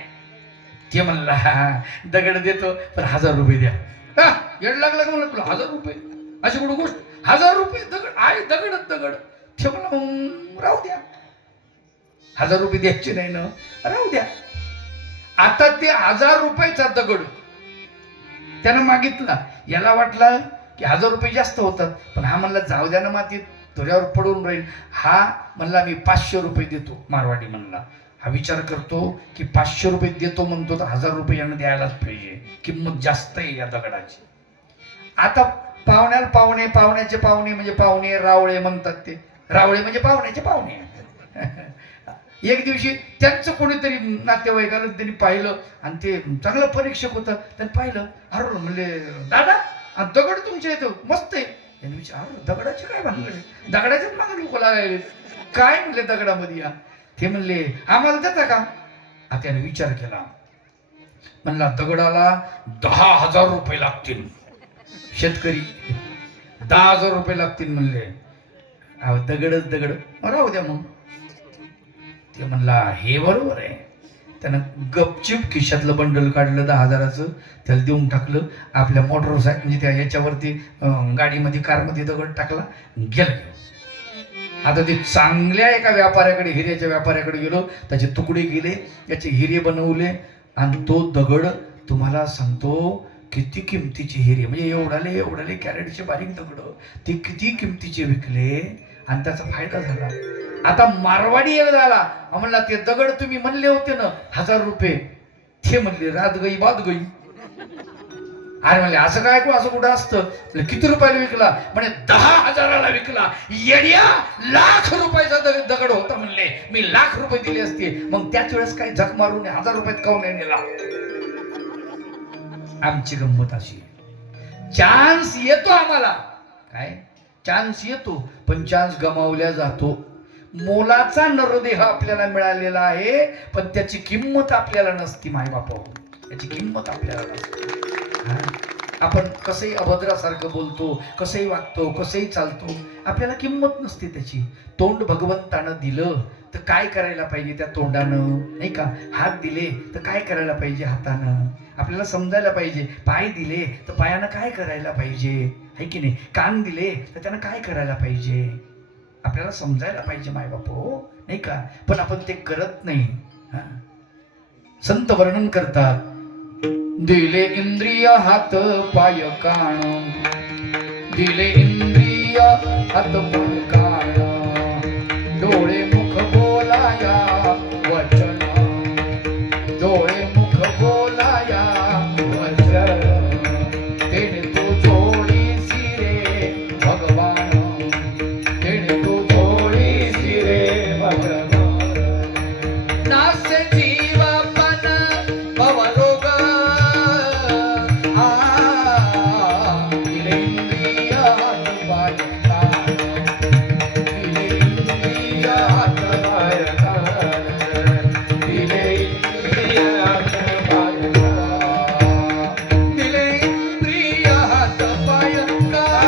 ते म्हणला दगड देतो पण 1000 रुपये द्या. येड लागला का म्हणलं तुला 1000 रुपये? अशी कुठं गोष्ट? 1000 रुपये दगड आहे, दगडच दगड. ते म्हणलं राहू द्या, 1000 रुपये द्यायचे नाही ना, राहू द्या. आता ते 1000 रुपयाचा दगड त्यानं मागितला. याला वाटलं की 1000 रुपये जास्त होतात, पण हा म्हणला जाऊ द्या ना, मातीत धुऱ्यावर पडून राहील. हा म्हणला मी 500 रुपये देतो. मारवाडी म्हणला. हा विचार करतो की 500 रुपये देतो म्हणतो तर 1000 रुपये यानं द्यायलाच पाहिजे, किंमत जास्त आहे या दगडाची. आता पाहुण्याचे पाहुणे म्हणजे पाहुणे रावळे म्हणतात. ते रावळे म्हणजे पाहुण्याचे पाहुणे. एक दिवशी त्यांचं कोणीतरी नातेवाईक आलं, त्यांनी पाहिलं आणि ते चांगलं परीक्षक होतं. त्यांनी पाहिलं, अरे म्हणले दादा दगड तुमच्या इथं मस्त आहे. त्यांनी विचार दगडाचे काय भानगड, दगडाचेच मागे लोक लागायले काय म्हणले दगडामध्ये या. ते म्हणले आम्हाला देता का? आता त्याने विचार केला, म्हणला दगडाला 10,000 रुपये लागतील. शेतकरी 10,000 रुपये लागतील म्हणले. दगडच दगड, राहू द्या मग. ते म्हणला हे बरोबर आहे. त्यानं गपचिप खिशातलं बंडल काढलं 10,000चं, त्याला देऊन टाकलं. आपल्या मोटरसायकल म्हणजे त्या याच्यावरती गाडीमध्ये कारमध्ये दगड टाकला, गेला. आता ते चांगल्या एका व्यापाऱ्याकडे, हिऱ्याच्या व्यापाऱ्याकडे गेलो. त्याचे तुकडे गेले, त्याचे हिरे बनवले आणि तो दगड तुम्हाला सांगतो किती किमतीचे हिरे, म्हणजे एवढाले कॅरेटचे बारीक दगड ते किती किमतीचे विकले आणि त्याचा फायदा झाला. आता मारवाडी एक झाला, म्हणला ते दगड तुम्ही म्हणले होते ना 1000 रुपये, ते म्हणले रात गई बात गई. अरे म्हणले असं काय असं कुठं असतं? किती रुपयाला विकला? म्हणे 10,000ला विकला. येड्या, लाख रुपयाचा दगड होता म्हणले, मी लाख रुपये दिले असते. मग त्याच वेळेस काही झक मारून 1000 रुपयात काऊन नाही नेला? आमची गंमत अशी, चान्स येतो आम्हाला, काय चान्स येतो, पण चान्स गमावल्या जातो. मोलाचा नरदेह आपल्याला मिळालेला आहे, पण त्याची किंमत आपल्याला नसती. मायबापा, त्याची किंमत आपल्याला नसते. आपण कसंही अभद्रासारखं बोलतो, कसंही वागतो, कसंही चालतो, आपल्याला किंमत नसते त्याची. तोंड भगवंतानं दिलं तर काय करायला पाहिजे त्या तोंडानं, नाही का? हात दिले तर काय करायला पाहिजे हातानं, आपल्याला समजायला पाहिजे. पाय दिले तर पायानं काय करायला पाहिजे, है की नाही? कान दिले तर त्यानं काय करायला पाहिजे, आपल्याला समजायला पाहिजे मायबापो, नाही का? पण आपण ते करत नाही. संत वर्णन करतात, दिले इंद्रिय हात पाय कान, दिले इंद्रिय हात पाय कान, डोळे मुख बोलाया वचन, डोळे मुख बोलाया वचन, तेने तू जोडीसी रे भगवान, तेने तू जोडीसी रे भगवान. नासे जीवापन भवरोग, दिले इंद्रिय हात पाय कान, दिले इंद्रिय हात पाय कान, दिले इंद्रिय हात पाय कान, दिले इंद्रिय हात पाय कान,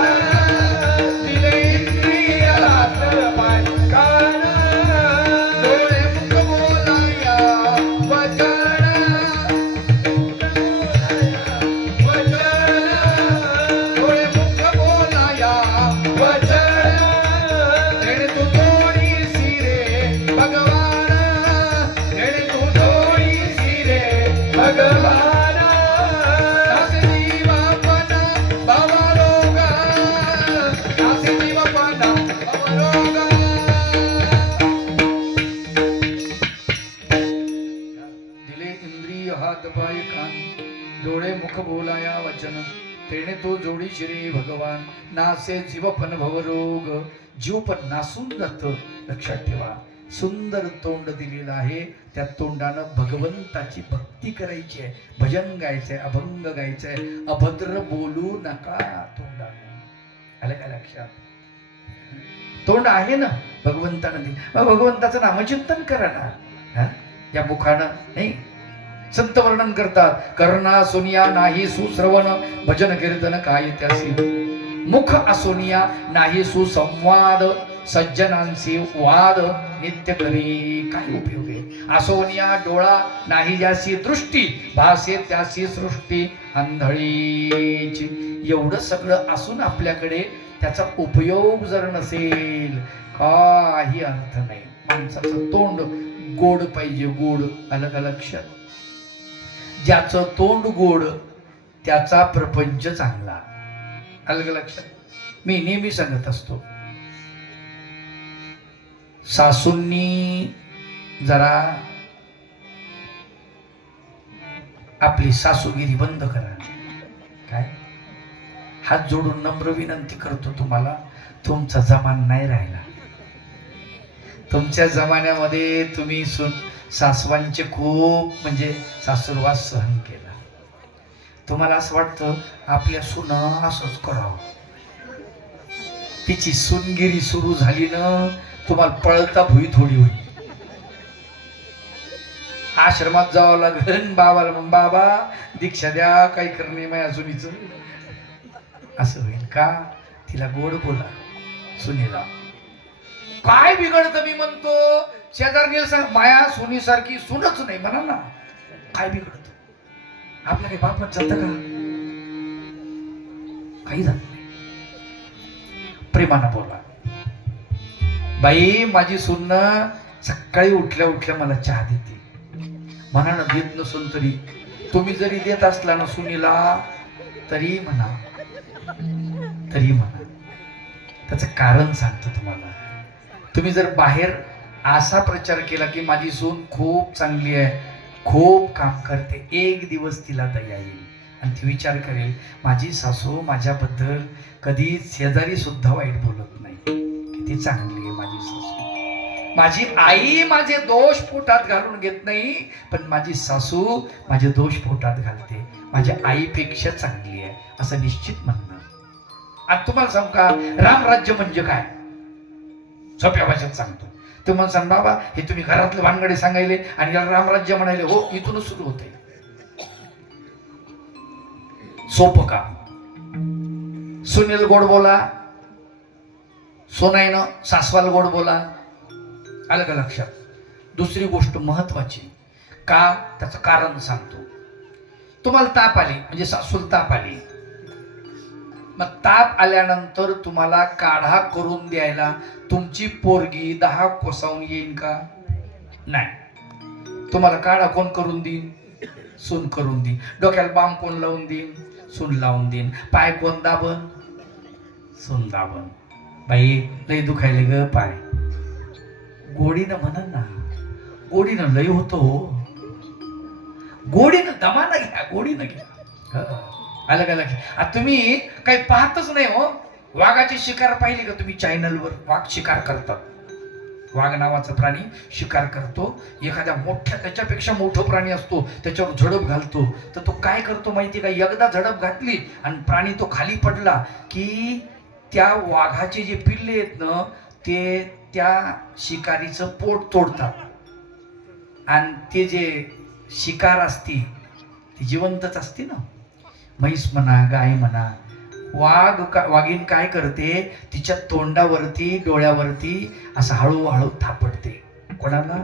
दिले इंद्रिय हात पाय कान, डोळे मुख बोलाया वचन, डोळे मुख बोलाया वचन, तेणे तू जोडीसी रे भगवान, तेणे तू जोडीसी रे भगवान. नासे जीवापना भवरोग, नासे जीवापना भवरोग. दिले इंद्रिय हात पाय कान, डोळे मुख बोलाया वचन, तेणे तो जोडी श्री भगवान. नासे जीव पण भवरोग, जीव पण नासून जात. लक्षात ठेवा, सुंदर तोंड दिलेलं आहे, त्या तोंडानं भगवंताची भक्ती करायची आहे, भजन गायचंय, अभंग गायचंय. अभद्र बोलू नका तोंडानं. आलं काय लक्षात? तोंड आहे ना भगवंतानं दिलं, भगवंताचं नामचिंतन करा ना या मुखानं, नाही? संत वर्णन करतात, कर्णा सोनिया नाही सुश्रवण, भजन कीर्तन काय त्यासी, मुख असोनिया नाही सुसंवाद, सज्जनांशी वाद नित्य करी काय उपयोग आहे. असोनिया डोळा नाही ज्याशी दृष्टी, भासे त्याशी सृष्टी आंधळीची. एवढं सगळं असून आपल्याकडे त्याचा उपयोग जर नसेल, काही अर्थ नाही. माणसाचं तोंड गोड पाहिजे, गोड. आलं का लक्षात? ज्याचं तोंड गोड त्याचा प्रपंच चांगला. आलं का लक्षात? मी नेहमी सांगत असतो, सासूंनी जरा आपली सासूगिरी बंद करा. काय? हात जोडून नम्र विनंती करतो तुम्हाला, तुमचा जमान नाही राहिला. तुमच्या जमान्यामध्ये तुम्ही सासवांचे खूप म्हणजे सासूरवास सहन केला. तुम्हाला असं वाटतं आपल्या सुनं असंच करावं. तिची सुनगिरी सुरू झाली ना, तुम्हाला पळता भुई थोडी होईल. आश्रमात जावं लागेल बाबाला, मग बाबा दीक्षा द्या, काही करणे माझ्या सुनीचं, असं होईल का? तिला गोड बोला सुनीला. काय बिघडतं मी म्हणतो, शेजारनीला सांग माया सुनीसारखी सुनच नाही म्हणा ना. काय बिघडतं? आपल्या काही बापात जातं का? काही जात नाही. प्रेमानं बोला, बाई माझी सून सकाळी उठल्या उठल्या मला चहा देते, मनानं देत नसून तरी तुम्ही जरी देत असला ना सुनीला तरी म्हणा त्याचं कारण सांगतो तुम्हाला. तुम्ही जर बाहेर असा प्रचार केला की माझी सून खूप चांगली आहे, खूप काम करते, एक दिवस तिला दया येईल आणि ती विचार करेल माझी सासू माझ्याबद्दल कधी शेजारी सुद्धा वाईट बोलत नाही, किती चांगली आहे माझी सासू. माझी आई माझे दोष पोटात घालून घेत नाही, पण माझी सासू माझे दोष पोटात घालते, माझ्या आईपेक्षा चांगली आहे असं निश्चित म्हणणं. आणि तुम्हाला सांगू का रामराज्य म्हणजे काय, सोप्या भाषेत सांगतो. तुम्हाला सांग बाबा हे तुम्ही घरातले भानगडे सांगायले आणि याला रामराज्य म्हणायले, हो इथूनच सुरू होते. सोपं का, सुनील गोड बोला, सोनाईनं सासवाल गोड बोला, आलं का लक्षात. दुसरी गोष्ट महत्वाची का, त्याचं कारण सांगतो. तुम्हाला ताप आली म्हणजे सासूला ताप आली, मग ताप आल्यानंतर तुम्हाला काढा करून द्यायला तुमची पोरगी 10 कोसावून येईन का? नाही. तुम्हाला काढा कोण करून देईन? सून करून देईन. डोक्याला बाम कोण लावून देईन? सून लावून देईन. पाय कोण दाबन? सून दाबन. बाई लय दुखायले ग पाय, गोडीनं म्हणा ना, गोडीनं लय होतो, गोडीनं दमानं घ्या, गोडीनं घ्या. आलं का लक्षात. आता तुम्ही काही पाहतच नाही हो. वाघाची शिकार पाहिली का तुम्ही चॅनलवर? वाघ शिकार करतात. वाघ नावाचा प्राणी शिकार करतो. एखाद्या मोठ्या त्याच्यापेक्षा मोठा प्राणी असतो त्याच्यावर झडप घालतो, तर तो काय करतो माहिती का, एकदा झडप घातली आणि प्राणी तो खाली पडला की त्या वाघाचे जे पिल्ले आहेत ना ते त्या शिकारीचं पोट तोडतात आणि ते जे शिकार असती ती जिवंतच असते ना, म्हैस म्हणा गाय म्हणा. वाघीण काय करते, तिच्या तोंडावरती डोळ्यावरती असं हळूहळू थापडते. कोणाला?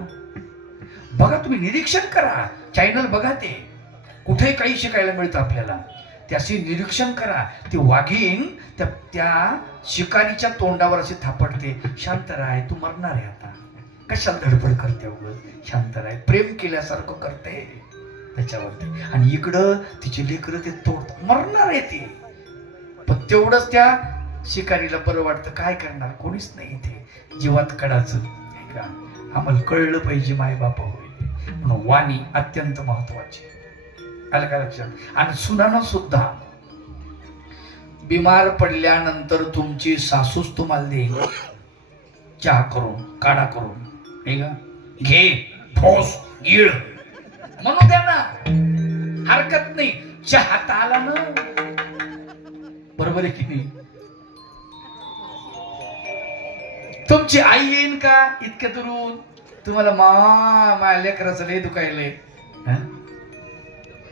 बघा तुम्ही निरीक्षण करा, चॅनल बघा, ते कुठे काही शिकायला मिळतं आपल्याला. त्याचे निरीक्षण करा. ती वाघीण त्या शिकारीच्या तोंडावर अशी थापडते. शांत राह, तू मरणार आहे आता, कशाला धडपड करते, उगाच शांत राह, प्रेम केल्यासारखं करते त्याच्यावरती. आणि इकडं तिचे लेकरं ते तोडतात, मरणार आहे ती. पण तेवढंच त्या शिकारीला बरं वाटतं. काय करणार, कोणीच नाही इथे, जीवात कडाचं. आम्हाला कळलं पाहिजे माय बापा होईल म्हणून वाणी अत्यंत महत्वाची. आलं का लक्षात. आणि सुनानं सुद्धा बिमार पडल्यानंतर तुमची सासूच तुम्हाला देईल चहा करून, काढा करून, नाही का, घे ठोस गिळ म्हणू द्या ना, हरकत नाही. चहा आला ना, बरोबर आहे की नाही. तुमची आई येईन का इतक्या दुरून तुम्हाला, माझ्या लेकराचं लय दुखायलंय,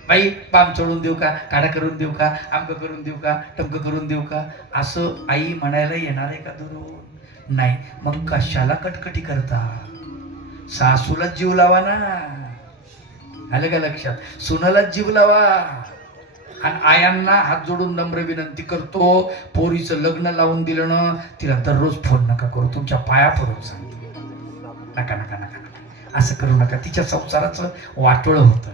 बाई पाम चढून देऊ का, काढा करून देऊ का, आमक करून देऊ का, टमक करून देऊ का, असं आई म्हणायला येणार आहे का दुरून? नाही. मग कशाला कटकटी करता, सासूला जीव लावा ना. आलं का लक्षात. सुनाला जीव लावा. आणि आयांना हात जोडून नम्र विनंती करतो, पोरीचं लग्न लावून दिलं ना तिला दररोज फोन नका करू, तुमच्या पाया पडून सांगतो, नका नका नका नका असं करू नका. तिच्या संसाराचं वाटोळ होतं.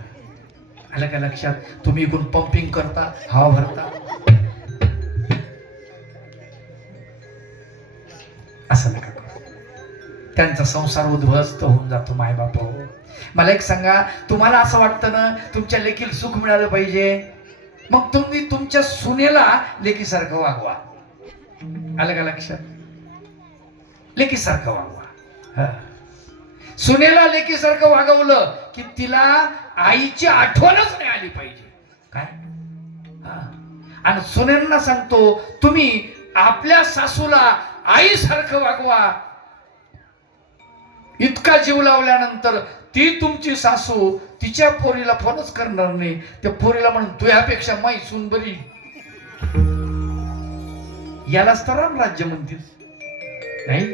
आलं का लक्षात. तुम्ही इकडून पंपिंग करता, हवा भरता, असं नका करू. त्यांचा संसार उद्ध्वस्त होऊन जातो माय बाप. मला एक सांगा, तुम्हाला असं वाटतं ना तुमच्या लेकीला सुख मिळालं पाहिजे, मग तुम्ही तुमच्या सुनेला लेकीसारखं वागवा. आलं का लक्षात. लेकीसारखं वागवा. सुनेला लेकीसारखं वागवलं की तिला आईची आठवणच नाही आली पाहिजे. काय. आणि सुनेंना सांगतो, तुम्ही आपल्या सासूला आईसारखं वागवा. इतका जीव लावल्यानंतर ती तुमची सासू तिच्या पोरीला फोनच करणार नाही. त्या पोरीला म्हणून तुझ्यापेक्षा माई सून बरी. यालाच तर रामराज्य म्हणतील. नाही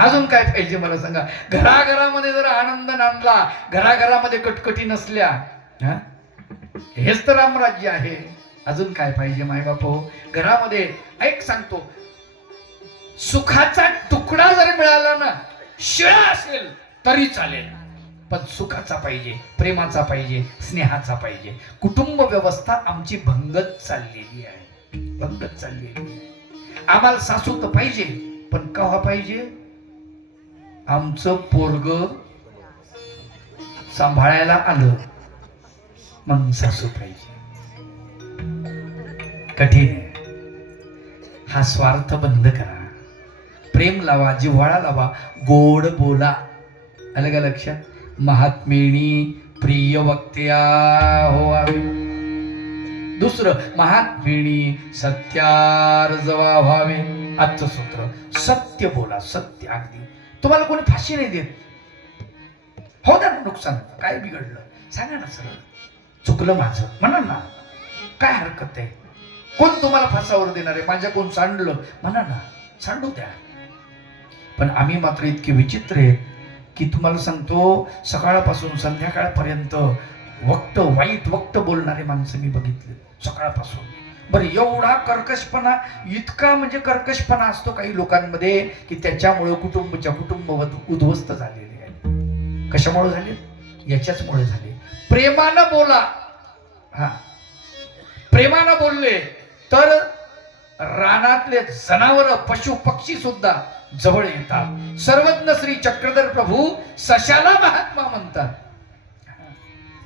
अजून काय पाहिजे मला सांगा. घराघरामध्ये जर आनंद नांदला, घराघरामध्ये कटकटी नसल्या, हेच तर रामराज्य आहे. अजून काय पाहिजे माय बापो. घरामध्ये ऐक सांगतो, सुखाचा तुकडा जर मिळाला ना, शिळा असेल तरी चालेल, पण सुखाचा पाहिजे, प्रेमाचा पाहिजे, स्नेहाचा पाहिजे. कुटुंब व्यवस्था आमची भंगत चाललेली आहे, भंगत चाललेली आहे. आम्हाला सासू तर पाहिजे, पण केव्हा पाहिजे? आमचं पोरग सांभाळायला आलं मग सासू पाहिजे. कठीण आहे. हा स्वार्थ बंद करा, प्रेम लावा, जिव्हाळा लावा, गोड बोला. आलं का लक्षात? महात्मेणी प्रिय वक्त्या होवावी. दुसरं, महात्मेणी सत्यार्जवा व्हावे. आजचं सूत्र, सत्य बोला, सत्य. अगदी तुम्हाला कोणी फाशी नाही देत, हो ना, नुकसान काय बिघडलं सांगा ना, सरळ चुकलं माझं म्हणा ना, काय हरकत आहे? कोण तुम्हाला फासावर देणार आहे? माझ्या कोण सांडलं म्हणा ना, सांडू द्या. पण आम्ही मात्र इतके विचित्र आहेत की तुम्हाला सांगतो, सकाळपासून संध्याकाळपर्यंत वाईट वक्त बोलणारे माणसं मी बघितले सकाळपासून. बरं, एवढा कर्कशपणा, इतका म्हणजे कर्कशपणा असतो काही लोकांमध्ये की त्याच्यामुळे कुटुंब उद्ध्वस्त झालेले आहे. कशामुळे झाले? याच्याचमुळे झाले. प्रेमानं बोला. हा, प्रेमानं बोलले तर रानातले जनावर, पशु पक्षी सुद्धा जवळ येतात. सर्वज्ञ श्री चक्रधर प्रभू सशाला महात्मा म्हणतात.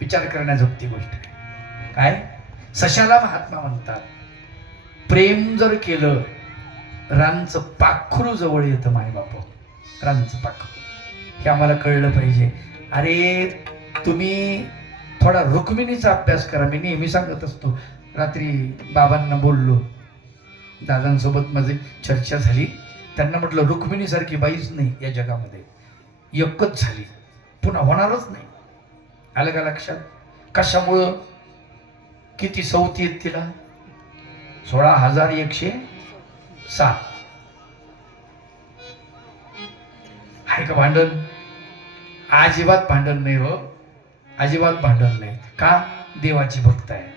विचार करण्याजोगती गोष्ट आहे. काय? सशाला महात्मा म्हणतात. प्रेम जर केलं, रानचं पाखरू जवळ येतं. माय बाप, रानचं पाखरू. हे आम्हाला कळलं पाहिजे. अरे तुम्ही थोडा रुक्मिणीचा अभ्यास करा. मी नेहमी सांगत असतो. रात्री बाबांना बोललो, दादांसोबत माझी चर्चा झाली. त्यांना म्हटलं रुक्मिणीसारखी बाईच नाही या जगामध्ये, एकच झाली, पुन्हा होणारच नाही. आलं का लक्षात? कशामुळं? किती सवती आहेत तिला? 16,107. आहे का भांडण? अजिबात भांडण नाही हो, अजिबात भांडण नाही. का? देवाची भक्त आहे.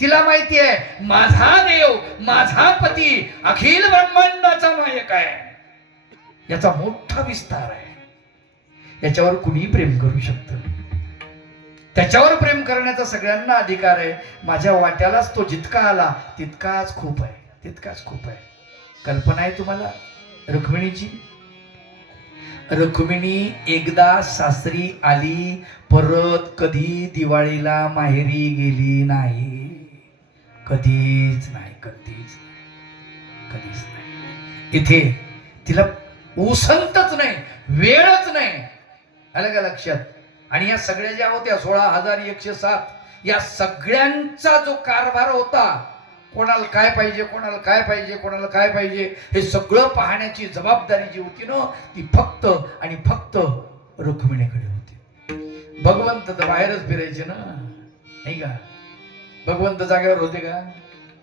तिला माहिती आहे माझा देव, माझा पती अखिल ब्रह्मांडाचा नायक आहे. याचा मोठा विस्तार आहे. याच्यावर कुणीही प्रेम करू शकतं. त्याच्यावर प्रेम करण्याचा सगळ्यांना अधिकार आहे. माझ्या वाट्यालाच तो जितका आला तितकाच खूप आहे, तितकाच खूप आहे. कल्पना आहे तुम्हाला रुक्मिणीची? रुक्मिणी एकदा सासरी आली, परत कधी दिवाळीला माहेरी गेली नाही. कधीच नाही, कधीच कधीच नाही. इथे तिला उसंतच नाही, वेळच नाही. आलं का लक्षात? आणि या सगळ्या ज्या होत्या 16,107, या सगळ्यांचा जो कारभार होता, कोणाला काय पाहिजे, कोणाला काय पाहिजे, कोणाला काय पाहिजे, हे सगळं पाहण्याची जबाबदारी जी होती ना, ती फक्त आणि फक्त रुक्मिणीकडे होती. भगवंत तर बाहेरच फिरायचे ना, नाही का? भगवंत जागेवर होते का?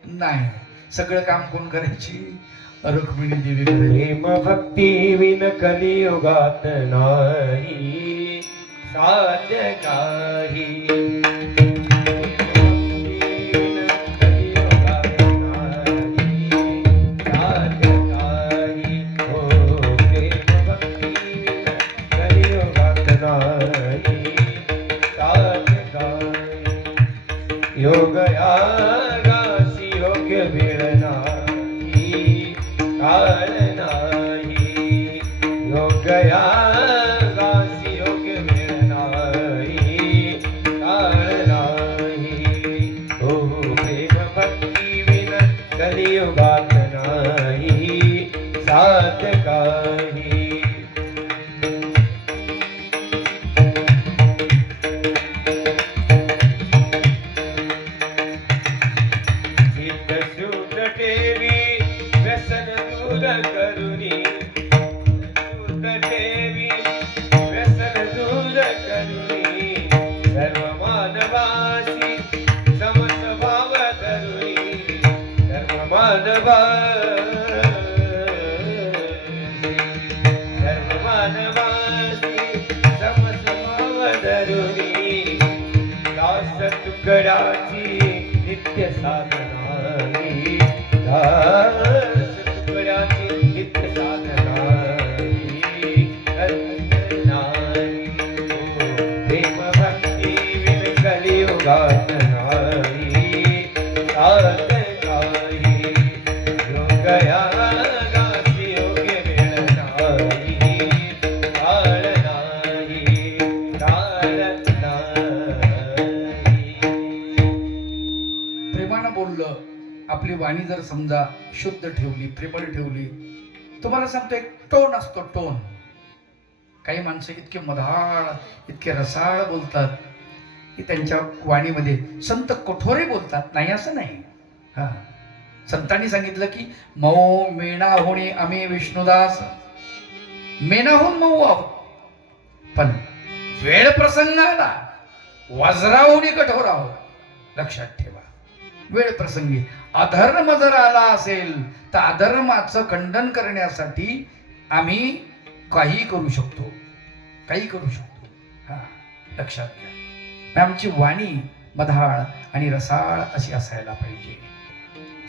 नाही. सगळं काम कोण करायची? रुक्मिणी देवी करायची. प्रेम भक्ती विन कलियुगात नाही साध्य काही. योग यागासी योग्य वेळ नाही, काळ नाही. योग यागासी योग्य वेळ नाही, काळ नाही. हो प्रेम भक्ती विन कलियुगात नाही साध्य काही. तुकडाची नित्य साधनाई, दास तुकडाची नित्य साधनाई, नाही. योगात नाही साथ नाही योगया गासी योग्य वेळ नाही काळ नाही काळ नाही. प्रेमानं बोललं, आपली वाणी जर समजा शुद्ध ठेवली, प्रेमळ ठेवली, तुम्हाला सांगतो एक टोन असतो, टोन. काही माणसं इतके मधाळ, इतके रसाळ बोलतात की त्यांच्या वाणीमध्ये संत कठोरे बोलतात, नाही असं नाही. हा, संतांनी सांगितलं की मऊ मेणा होणे आम्ही विष्णुदास, मेणाहून मऊ आहोत, पण वेळ प्रसंगाला वज्राहुनी कठोर आहोत. लक्षात ठेवा, वेळ प्रसंगी अधर्म जर आला असेल तर अधर्माचं खंडन करण्यासाठी आम्ही काही करू शकतो, काही करू शकतो. हा, लक्षात घ्या. आमची वाणी मधाळ आणि रसाळ अशी असायला पाहिजे.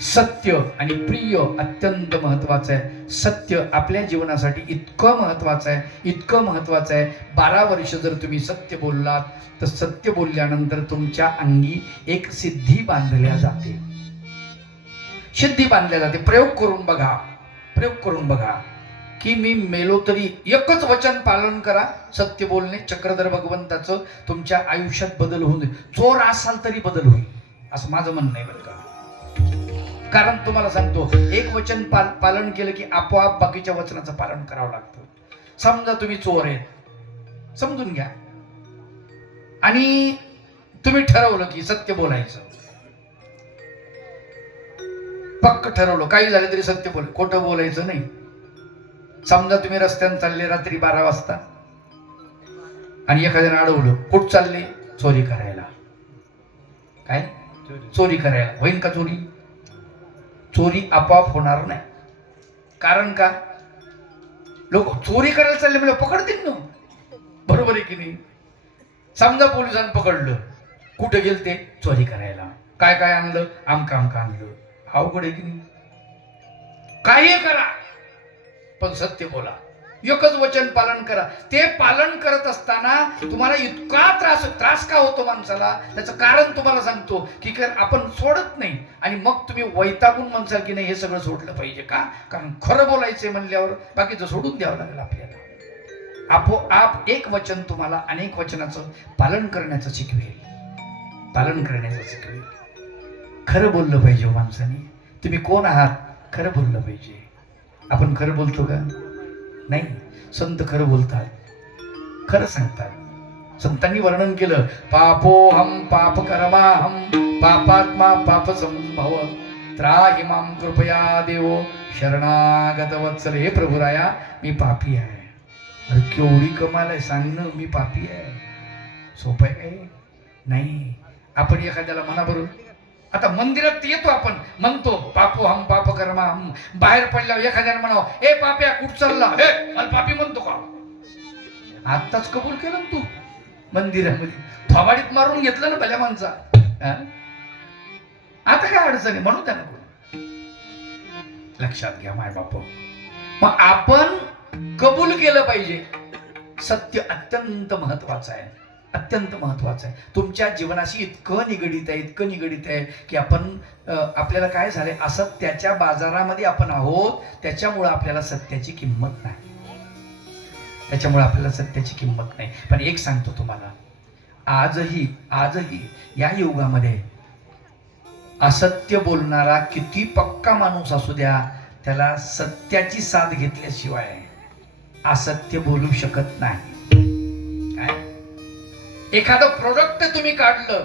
सत्य आणि प्रिय अत्यंत महत्वाचं आहे. सत्य आपल्या जीवनासाठी इतकं महत्वाचं आहे, इतकं महत्वाचं आहे. 12 वर्ष जर तुम्ही सत्य बोललात तर सत्य बोलल्यानंतर तुमच्या अंगी एक सिद्धी बांधल्या जाते, सिद्धी बांधल्या जाते. प्रयोग करून बघा, प्रयोग करून बघा की मी मेलो तरी एकच वचन पालन करा, सत्य बोलणे. चक्रधर भगवंताचं तुमच्या आयुष्यात बदल होऊन जाईल. चोर असाल तरी बदल होईल, असं माझं म्हणणं आहे बरं का. कारण तुम्हाला सांगतो, एक वचन पालन केलं की आपोआप बाकीच्या वचनाचं पालन करावं लागतं. समजा तुम्ही चोर आहेत, समजून घ्या, आणि तुम्ही ठरवलं की सत्य बोलायचं, पक्क ठरवलं, काही झालं तरी सत्य बोल, खोटं बोलायचं नाही. समजा तुम्ही रस्त्याने चालले रात्री 12 वाजता आणि एखाद्याने अडवलं, कुठं चालले? चोरी करायला. काय? चोरी करायला. होईन का चोरी? चोरी आपोआप होणार नाही. कारण का? लोक चोरी करायला चालले म्हणजे पकडतील ना, बरोबर आहे की नाही? समजा पोलिसांनी पकडलं, कुठे गेल ते? चोरी करायला. काय काय आणलं? आमका आमका आणलं. अवघड आहे की नाही? काही करा पण सत्य बोला, एकच वचन पालन करा. ते पालन करत असताना तुम्हाला इतका त्रास का होतो माणसाला, त्याचं कारण तुम्हाला सांगतो की आपण सोडत नाही. आणि मग तुम्ही वैतागून म्हणसाल की नाही हे सगळं सोडलं पाहिजे का? कारण खरं बोलायचंय म्हणल्यावर बाकीचं सोडून द्यावं लागेल आपल्याला. आपोआप एक वचन तुम्हाला अनेक वचनाचं पालन करण्याचं शिकवेल, पालन करण्याचं शिकवेल. खरं बोललं पाहिजे माणसाने. तुम्ही कोण आहात? खरं बोललं पाहिजे. आपण खरं बोलतो का? नाही. संत खरं बोलतात, खरं सांगतात. संतांनी वर्णन केलं, पापोहम पाप कर्माहम पापात्मा पाप संभव त्राहि मां कृपया देवो शरणागत वत्सल. हे प्रभुराया, मी पापी आहे. अरे केवढी कमाल आहे सांगणं, मी पापी आहे. सोपं आहे काय? नाही. आपण एखाद्याला म्हणा बरोबर, आता मंदिरात येतो आपण, म्हणतो पापो हम पाप कर्मा हम. बाहेर पडल्यावर एखाद्याने म्हणावं, ए पाप्या कुठ चालला? हे मला पापी म्हणतो का? आत्ताच कबूल केलं ना तू मंदिरामध्ये, थोबाडीत मारून घेतलं ना भल्या माणसा. आता काय अडचण आहे? म्हणू द्या ना. लक्षात घ्या माय बाप, मग आपण कबूल केलं पाहिजे. सत्य अत्यंत महत्वाचं आहे, अत्यंत महत्वाचं आहे. तुमच्या जीवनाशी इतकं निगडीत आहे, इतकं निगडीत आहे की आपण आपल्याला काय झालंय, असत्याच्या बाजारामध्ये आपण आहोत. त्याच्यामुळं आपल्याला सत्याची किंमत नाही, त्याच्यामुळे आपल्याला सत्याची किंमत नाही. पण एक सांगतो तुम्हाला, आजही या युगामध्ये असत्य बोलणारा किती पक्का माणूस असू द्या, त्याला सत्याची साथ घेतल्याशिवाय असत्य बोलू शकत नाही. काय? एखादं प्रोडक्ट तुम्ही काढलं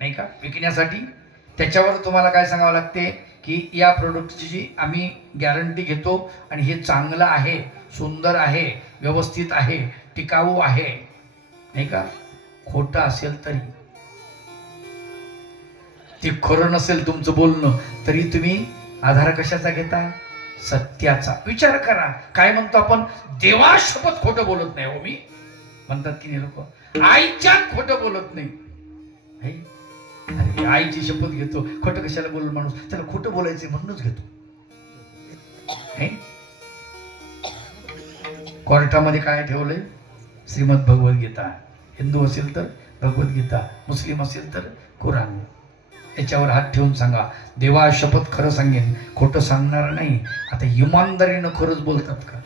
नाही का विकण्यासाठी, त्याच्यावर तुम्हाला काय सांगावं लागते की या प्रोडक्टची आम्ही गॅरंटी घेतो आणि हे चांगलं आहे, सुंदर आहे, व्यवस्थित आहे, टिकाऊ आहे, नाही का? खोटं असेल तरी, ते खरं नसेल तुमचं बोलणं तरी तुम्ही आधार कशाचा घेता? सत्याचा. विचार करा, काय म्हणतो आपण? देवा शपथ खोटं बोलत नाही हो मी, म्हणतात की नाही लोक. आईच्या खोटं बोलत नाही. अरे आईची शपथ घेतो, खोटं कशाला बोलल माणूस? त्याला खोटं बोलायचं म्हणूनच घेतो. कोर्टामध्ये काय ठेवलंय? श्रीमद भगवद्गीता. हिंदू असेल तर भगवद्गीता, मुस्लिम असेल तर कुराण. याच्यावर हात ठेवून सांगा, देवा शपथ खरं सांगेन, खोटं सांगणार नाही. आता इमानदारीनं खरंच बोलतात का?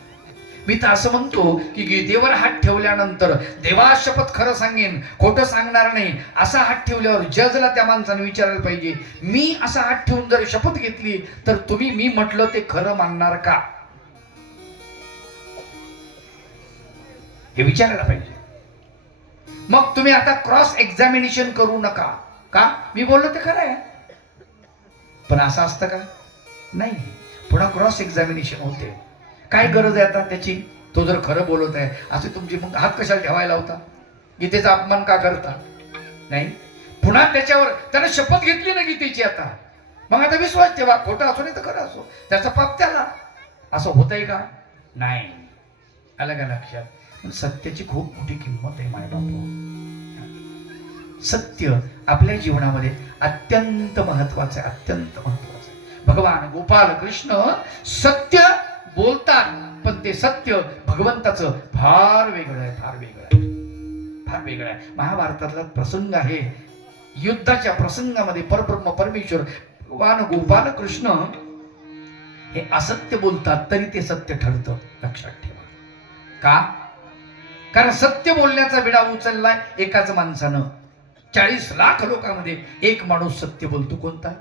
मी तर असं म्हणतो की गीतेवर हात ठेवल्यानंतर देवा शपथ खरं सांगेन, खोटं सांगणार नाही असा हात ठेवल्यावर जजला त्या माणसाने विचारायला पाहिजे, मी असा हात ठेवून जर शपथ घेतली तर तुम्ही मी म्हटलं ते खरं मानणार का? हे विचारायला पाहिजे. मग तुम्ही आता क्रॉस एक्झामिनेशन करू नका. का? मी बोललो ते खरं आहे, पण असं असतं का? नाही. पुन्हा क्रॉस एक्झामिनेशन होते. काय गरज आहे आता त्याची? तो जर खरं बोलत आहे असे तुमचे मग हात कशाला ठेवायला होता? गीतेचा अपमान का करता? नाही. पुन्हा त्याच्यावर त्याने शपथ घेतली ना गीतेची, आता मग आता विश्वास ठेवा, खोटं असो नाही तर खरं असो, त्याचा पाप त्याला. असं होतंय का? नाही. आलं का लक्षात? सत्याची खूप मोठी किंमत आहे माय बापू. सत्य आपल्या जीवनामध्ये अत्यंत महत्वाचं आहे, अत्यंत महत्वाचं आहे. भगवान गोपाल कृष्ण सत्य बोलतात, पण ते सत्य भगवंताचं फार वेगळं आहे, फार वेगळं आहे, फार वेगळं आहे. महाभारतातला प्रसंग आहे, युद्धाच्या प्रसंगामध्ये परब्रह्म परमेश्वर भगवान गोपाल कृष्ण हे असत्य बोलतात तरी ते सत्य ठरतं. लक्षात ठेवा. का? कारण सत्य बोलण्याचा विडा उचललाय एकाच माणसानं. 40 लाख लोकांमध्ये एक माणूस सत्य बोलतो. कोणता?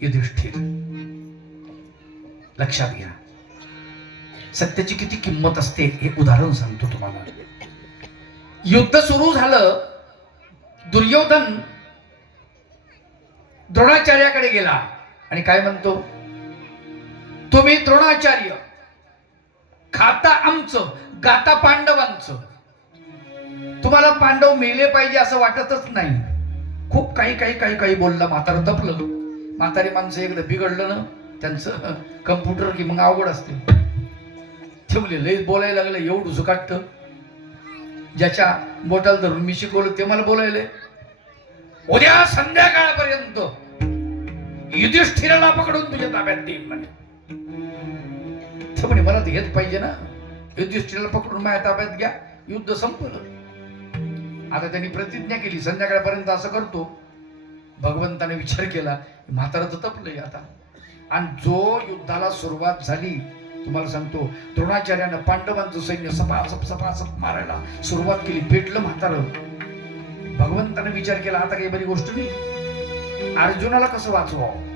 युधिष्ठिर. लक्षात घ्या, सत्याची किती किंमत असते हे उदाहरण सांगतो तुम्हाला. युद्ध सुरू झालं, दुर्योधन द्रोणाचार्याकडे गेला आणि काय म्हणतो, तुम्ही द्रोणाचार्य, खाता आमचं, गाता पांडवांचं. तुम्हाला पांडव मेले पाहिजे असं वाटतच नाही. खूप काही बोललं. म्हातारं तपलं. म्हातारी माणसं एकदा बिघडलं ना त्यांचं कम्प्युटर की मग अवघड असते. ठेवले लय बोलायला लागलं, एवढं झुकाटतं. ज्याच्या बोटाला धरून मी शिकवलं ते मला बोलायले, उद्या संध्याकाळपर्यंत युधिष्ठिराला पकडून तुझ्या ताब्यात देईन म्हणे. म्हणे मला घेत पाहिजे ना, युधिष्ठिराला पकडून माझ्या ताब्यात घ्या, युद्ध संपलं. आता त्यांनी प्रतिज्ञा केली संध्याकाळपर्यंत असं करतो. भगवंताने विचार केला, म्हातारं तर तपलंय आता. आणि जो युद्धाला सुरुवात झाली, तुम्हाला सांगतो, द्रोणाचार्यानं पांडवांचं सैन्य सपासप मारायला सुरुवात केली. पेटलं म्हातारं. भगवंताने विचार केला, आता काही बरी गोष्ट नाही, अर्जुनाला कसं वाचवावं?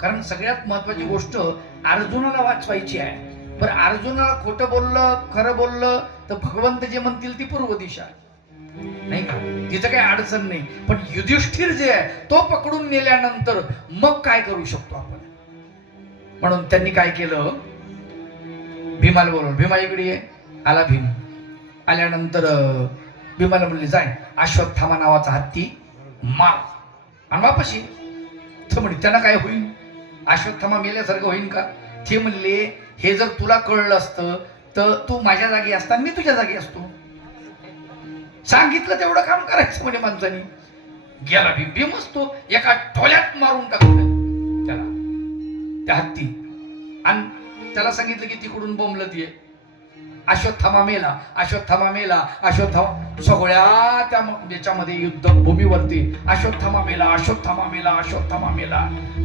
कारण सगळ्यात महत्वाची गोष्ट अर्जुनाला वाचवायची आहे. बरं, अर्जुनाला खोटं बोललं खरं बोललं तर भगवंत जे म्हणतील ती पूर्व दिशा, नाही का? तिचं काही अडचण नाही. पण युधिष्ठिर जे आहे तो पकडून नेल्यानंतर मग काय करू शकतो आपण? म्हणून त्यांनी काय केलं, भीमाला बोलवलं. भीमा इकडे ये. आला भीम. आल्यानंतर भीमाला म्हणले, जाय अश्वत्थामा नावाचा हत्ती मार आणि वापस ये. तर म्हणे त्यांना काय होईल? अश्वत्थामा मेल्यासारखं होईल का? ते म्हणले, हे जर तुला कळलं असतं तर तू माझ्या जागी असता, मी तुझ्या जागी असतो. सांगितलं तेवढं काम करायचं म्हणे माणसानी. गेला भीम. भीम असतो एका टोल्यात मारून टाकलं त्याला, त्या हत्ती. आणि त्याला सांगितलं की तिकडून बोंबलत ये. अश्वत्थामा मेला, अश्वत्थामा मेला, अश्वत्थामा. सगळ्या त्या याच्यामध्ये युद्ध भूमीवरती अश्वत्थामा मेला, अश्वत्थामा मेला, अश्वत्थामा मेला.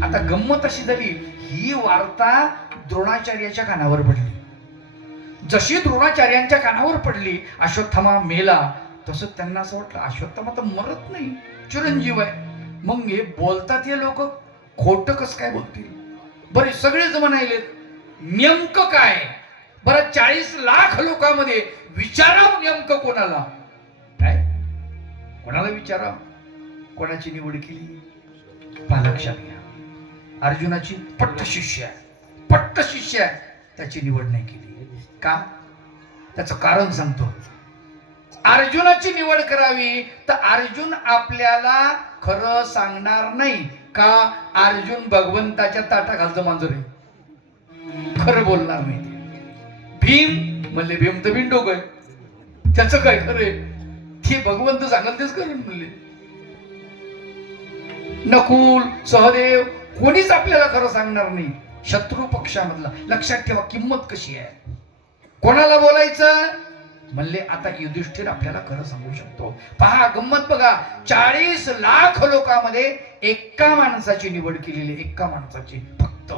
आता गंमत अशी झाली, ही वार्ता द्रोणाचार्याच्या कानावर पडली. जशी द्रोणाचार्यांच्या कानावर पडली अश्वत्थामा मेला, तसं त्यांना असं वाटलं अश्वत्थामा तर मरत नाही, चिरंजीव आहे. मग हे बोलतात हे लोक खोटं कसं काय बोलतील? बरे सगळेच म्हणायले, नेमकं काय? बरं 40 लाख लोकांमध्ये विचाराव नेमकं कोणाला? काय कोणाला विचाराव? कोणाची निवड केली? लक्षात घ्या, अर्जुनाची पट्ट शिष्य आहे, पट्ट शिष्य आहे, त्याची निवड नाही केली. का? त्याचं कारण सांगतो. अर्जुनाची निवड करावी तर अर्जुन आपल्याला खरं सांगणार नाही. का? अर्जुन भगवंताच्या ताटाखालचं मांजर आहे, खरं बोलणार नाही. भीम म्हणले, भीम तर बिनडोक आहे, त्याचं काय खरंय? ते भगवंत सांगल तेच करेन म्हणले. नकुल सहदेव कोणीच आपल्याला खरं सांगणार नाही, शत्रू पक्षामधला. लक्षात ठेवा किंमत कशी आहे. कोणाला बोलायचं? म्हणले आता युधिष्ठिर आपल्याला खरं सांगू शकतो. पहा गंमत बघा, 40 लाख लोकांमध्ये एका माणसाची निवड केलेली, एका माणसाची, फक्त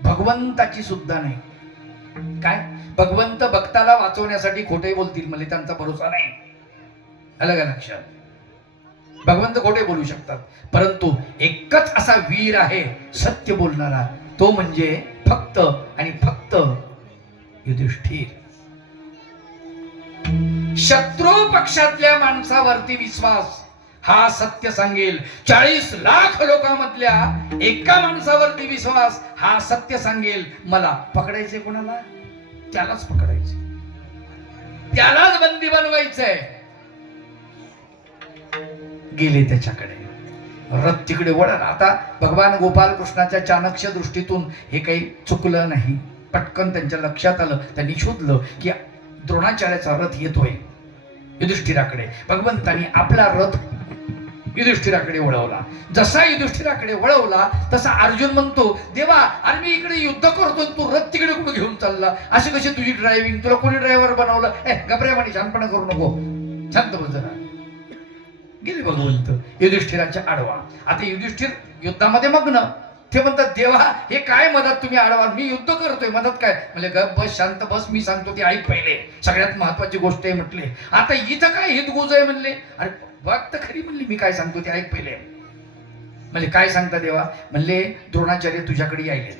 भगवंताची सुद्धा नाही. काय भगवंत भक्ताला वाचवण्यासाठी खोटे बोलतील म्हणजे त्यांचा भरोसा नाही. अलग लक्षात, भगवंत खोटे बोलू शकतात, परंतु एकच असा वीर आहे सत्य बोलणारा, तो म्हणजे फक्त आणि फक्त युधिष्ठिर. शत्रू पक्षातल्या माणसावरती विश्वास हा सत्य सांगेल, 40 लाख लोकांमधल्या एका माणसावरती विश्वास हा सत्य सांगेल. मला पकडायचे कोणाला? त्यालाच पकडायचे, त्यालाच बंदी बनवायचंय. गेले त्याच्याकडे, रथ तिकडे वळला. आता भगवान गोपाल कृष्णाच्या चाणक्य दृष्टीतून हे काही चुकलं नाही. पटकन त्यांच्या लक्षात आलं, त्यांनी शोधलं की द्रोणाचार्याचा रथ येतोय युधिष्ठिराकडे. भगवंतानी आपला रथ युधिष्ठिराकडे वळवला. जसा युधिष्ठिराकडे वळवला तसा अर्जुन म्हणतो, देवा अरे मी इकडे युद्ध करतो, तू रथ तिकडे कुठे घेऊन चालला? अशी कशी तुझी ड्रायव्हिंग? तुला कोणी ड्रायव्हर बनवलं? गबऱ्यामाने शानपणा करू नको, शांत बस जरा. गेले भगवंत युधिष्ठिराच्या आडवा. आता युधिष्ठिर युद्धामध्ये मग्न. ते म्हणतात, देवा हे काय मदत तुम्ही आडवा? मी युद्ध करतोय, मदत काय? म्हणजे गप बस, शांत बस, मी सांगतो ते ऐक पहिले, सगळ्यात महत्वाची गोष्ट आहे म्हटले. आता इथं काय हितगुज आहे म्हणले? अरे बघ तर खरी म्हणली, मी काय सांगतो ते ऐक पहिले. म्हणजे काय सांगता देवा? म्हणले द्रोणाचार्य तुझ्याकडे यायले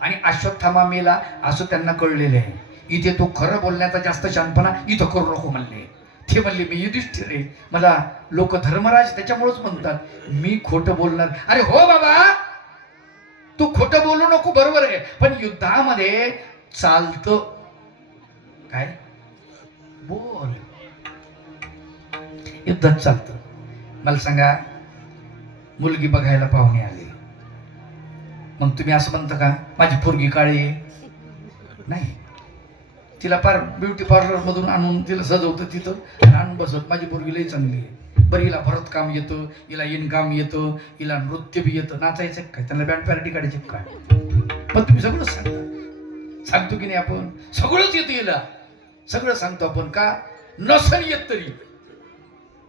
आणि अश्वत्थामा मेला असं त्यांना कळलेलं आहे. इथे तू खरं बोलण्याचा जास्त शानपणा इथं करू नको म्हणले. ते म्हणले मी युधिष्ठिर आहे, मला लोक धर्मराज त्याच्यामुळेच म्हणतात, मी खोटं बोलणार. अरे हो बाबा, तू खोटं बोलू नको, बरोबर आहे, पण युद्धामध्ये चालतं काय? बोल, युद्धात चालतं. मला सांगा, मुलगी बघायला पाहुणे आले, मग तुम्ही असं म्हणता का माझी पोरगी काळी आहे? नाही, तिला पार ब्युटी पार्लर मधून आणून तिला सजवतं तिथं आणून बसत, माझी पोरगी लई चांगली आहे, बरं हिला भरतकाम येतं, हिला इनकाम येतं, हिला नृत्य बी येतं, नाचायचं काय, त्यांना बँड पार्टी काढायची काय? मग तुम्ही सगळं सांगता, सांगतो की नाही आपण? सगळंच येतं हिला, सगळं सांगतो आपण. का नसन येत तरी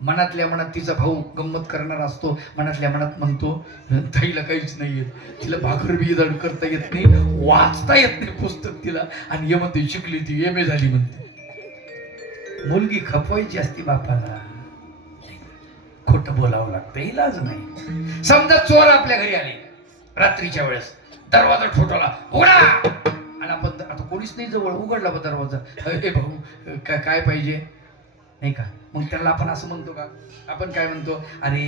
मनातल्या मनात तिचा भाऊ गंमत करणार असतो, मनातल्या मनात म्हणतो ताईला काहीच नाही येत, तिला भाकर बी धड करता येत नाही, वाचता येत नाही पुस्तक तिला, आणि ये म्हणते शिकली ती, MA झाली म्हणते. मुलगी खपवायची असती बापाला, खोटं बोलावं लागतं, इलाज नाही. समजा चोर आपल्या घरी आले रात्रीच्या वेळेस, दरवाजा ठोठावला, उघडा, आणि आपण आता कोणीच नाही जवळ, उघडला बा दरवाजा, ए भाऊ काय पाहिजे नाही का? मग त्याला आपण असं म्हणतो का? आपण काय म्हणतो? अरे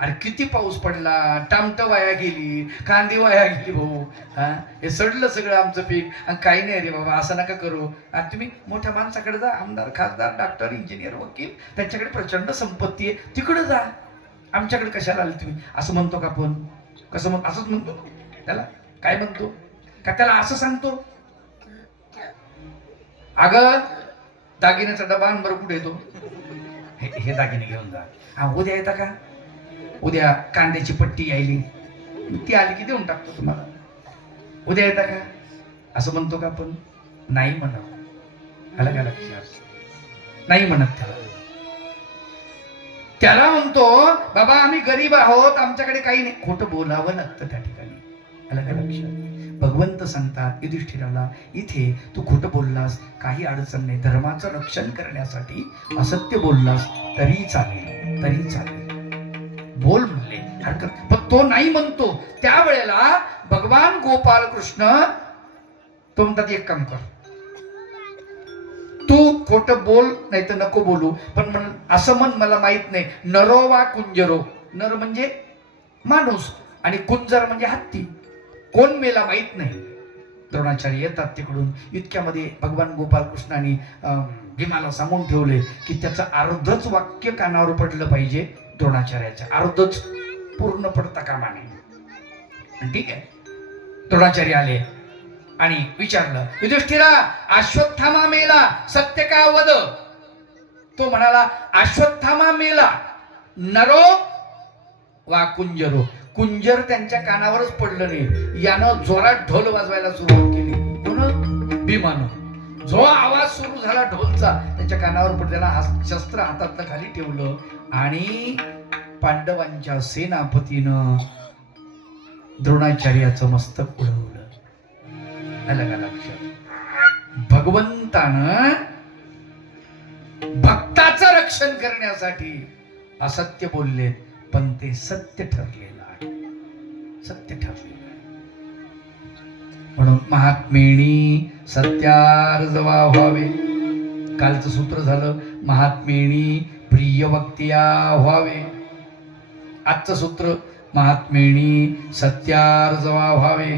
अरे किती पाऊस पडला, टामट वाया गेली, कांदी वाया गेली भाऊ, हा हे सडलं सगळं आमचं पीक, आणि काही नाही रे बाबा, असं नका करू. आणि तुम्ही मोठ्या माणसाकडे जा, आमदार, खासदार, डॉक्टर, इंजिनियर, वकील, त्यांच्याकडे प्रचंड संपत्ती आहे, तिकडे जा, आमच्याकडे कशाला आले तुम्ही? असं म्हणतो का आपण? कसं म्हणतो? असंच म्हणतो त्याला. काय म्हणतो का त्याला? असं सांगतो, अगं दागिन्याचा डबा आण बरं, कुठे येतो? हे दागिने घेऊन जा. हा उद्या येता का? उद्या कांद्याची पट्टी यायली, ती आली की देऊन टाकतो तुम्हाला, उद्या येता का? असं म्हणतो का आपण? नाही म्हणत. आलं का लक्षात? नाही म्हणत त्याला म्हणतो बाबा आम्ही गरीब आहोत, आमच्याकडे काही नाही, खोटं बोलावं लागतं त्या ठिकाणी. आलं का लक्षात? भगवंत सांगतात युधिष्ठिराला, इथे तू खोटं बोललास काही अडचण नाही, धर्माचं रक्षण करण्यासाठी असत्य बोललास तरी चालेल, तरी चालेल, बोल म्हणले, हरकत. पण तो नाही म्हणतो. त्यावेळेला भगवान गोपाल कृष्ण तो म्हणतात, एक काम कर, तू खोटं बोल नाही तर नको बोलू, पण असं म्हण, मला माहित नाही, नरो वा कुंजरो, नर म्हणजे माणूस आणि कुंजर म्हणजे हत्ती, कोण मेला माहित नाही. द्रोणाचार्य येतात तिकडून, इतक्यामध्ये भगवान गोपाल कृष्णाने भीमाला सांगून ठेवले की त्याचं अर्धच वाक्य कानावर पडलं पाहिजे, द्रोणाचार्याचं अर्धच, पूर्ण पडता कामा नये. ठीक आहे, द्रोणाचार्य आले आणि विचारलं, युधिष्ठिरा अश्वत्थामा मेला, सत्य का वद? तो म्हणाला, अश्वत्थामा मेला, नरो वा कुंजरो, कुंजर त्यांच्या कानावरच पडलं नाही, यानं जोरात ढोल वाजवायला सुरुवात केली. कोण? भीमानं. जो आवाज सुरू झाला ढोलचा त्याच्या कानावर पडला. त्याला शस्त्र हातातलं खाली ठेवलं आणि पांडवांच्या सेनापतीनं द्रोणाचार्याचं मस्तक उडवलं. आलं का लक्षात? भगवंतानं भक्ताचं रक्षण करण्यासाठी असत्य बोललेत, पण ते सत्य ठरलेलं आहे. सत्य ठरलेलं आहे. म्हणून महात्मेणी सत्यार्जवा व्हावे. कालचं सूत्र झालं महात्मेणी प्रिय वक्त्या व्हावे. आजचं सूत्र महात्मेणी सत्यार्जवा व्हावे.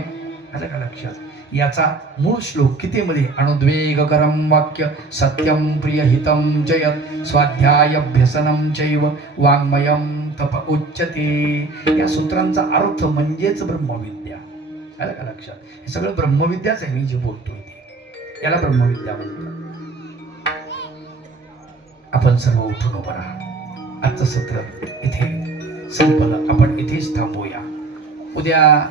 आलं का लक्षात? याचा मूळ श्लोक कितीमध्ये? अनुद्वेगकरं वाक्य सत्यं प्रियहितं च यत् स्वाध्यायभ्यसनं चैव वाङ्मयं तप उच्यते. या सूत्रांचा अर्थ म्हणजेच ब्रह्मविद्या. आलं का लक्षात? हे सगळं ब्रह्मविद्याच आहे. मी जे बोलतोय ते याला ब्रह्मविद्या म्हणतात. आपण सर्व उठून उभं राहा. आजचं सत्र इथे संपलं. आपण इथेच थांबूया. उद्या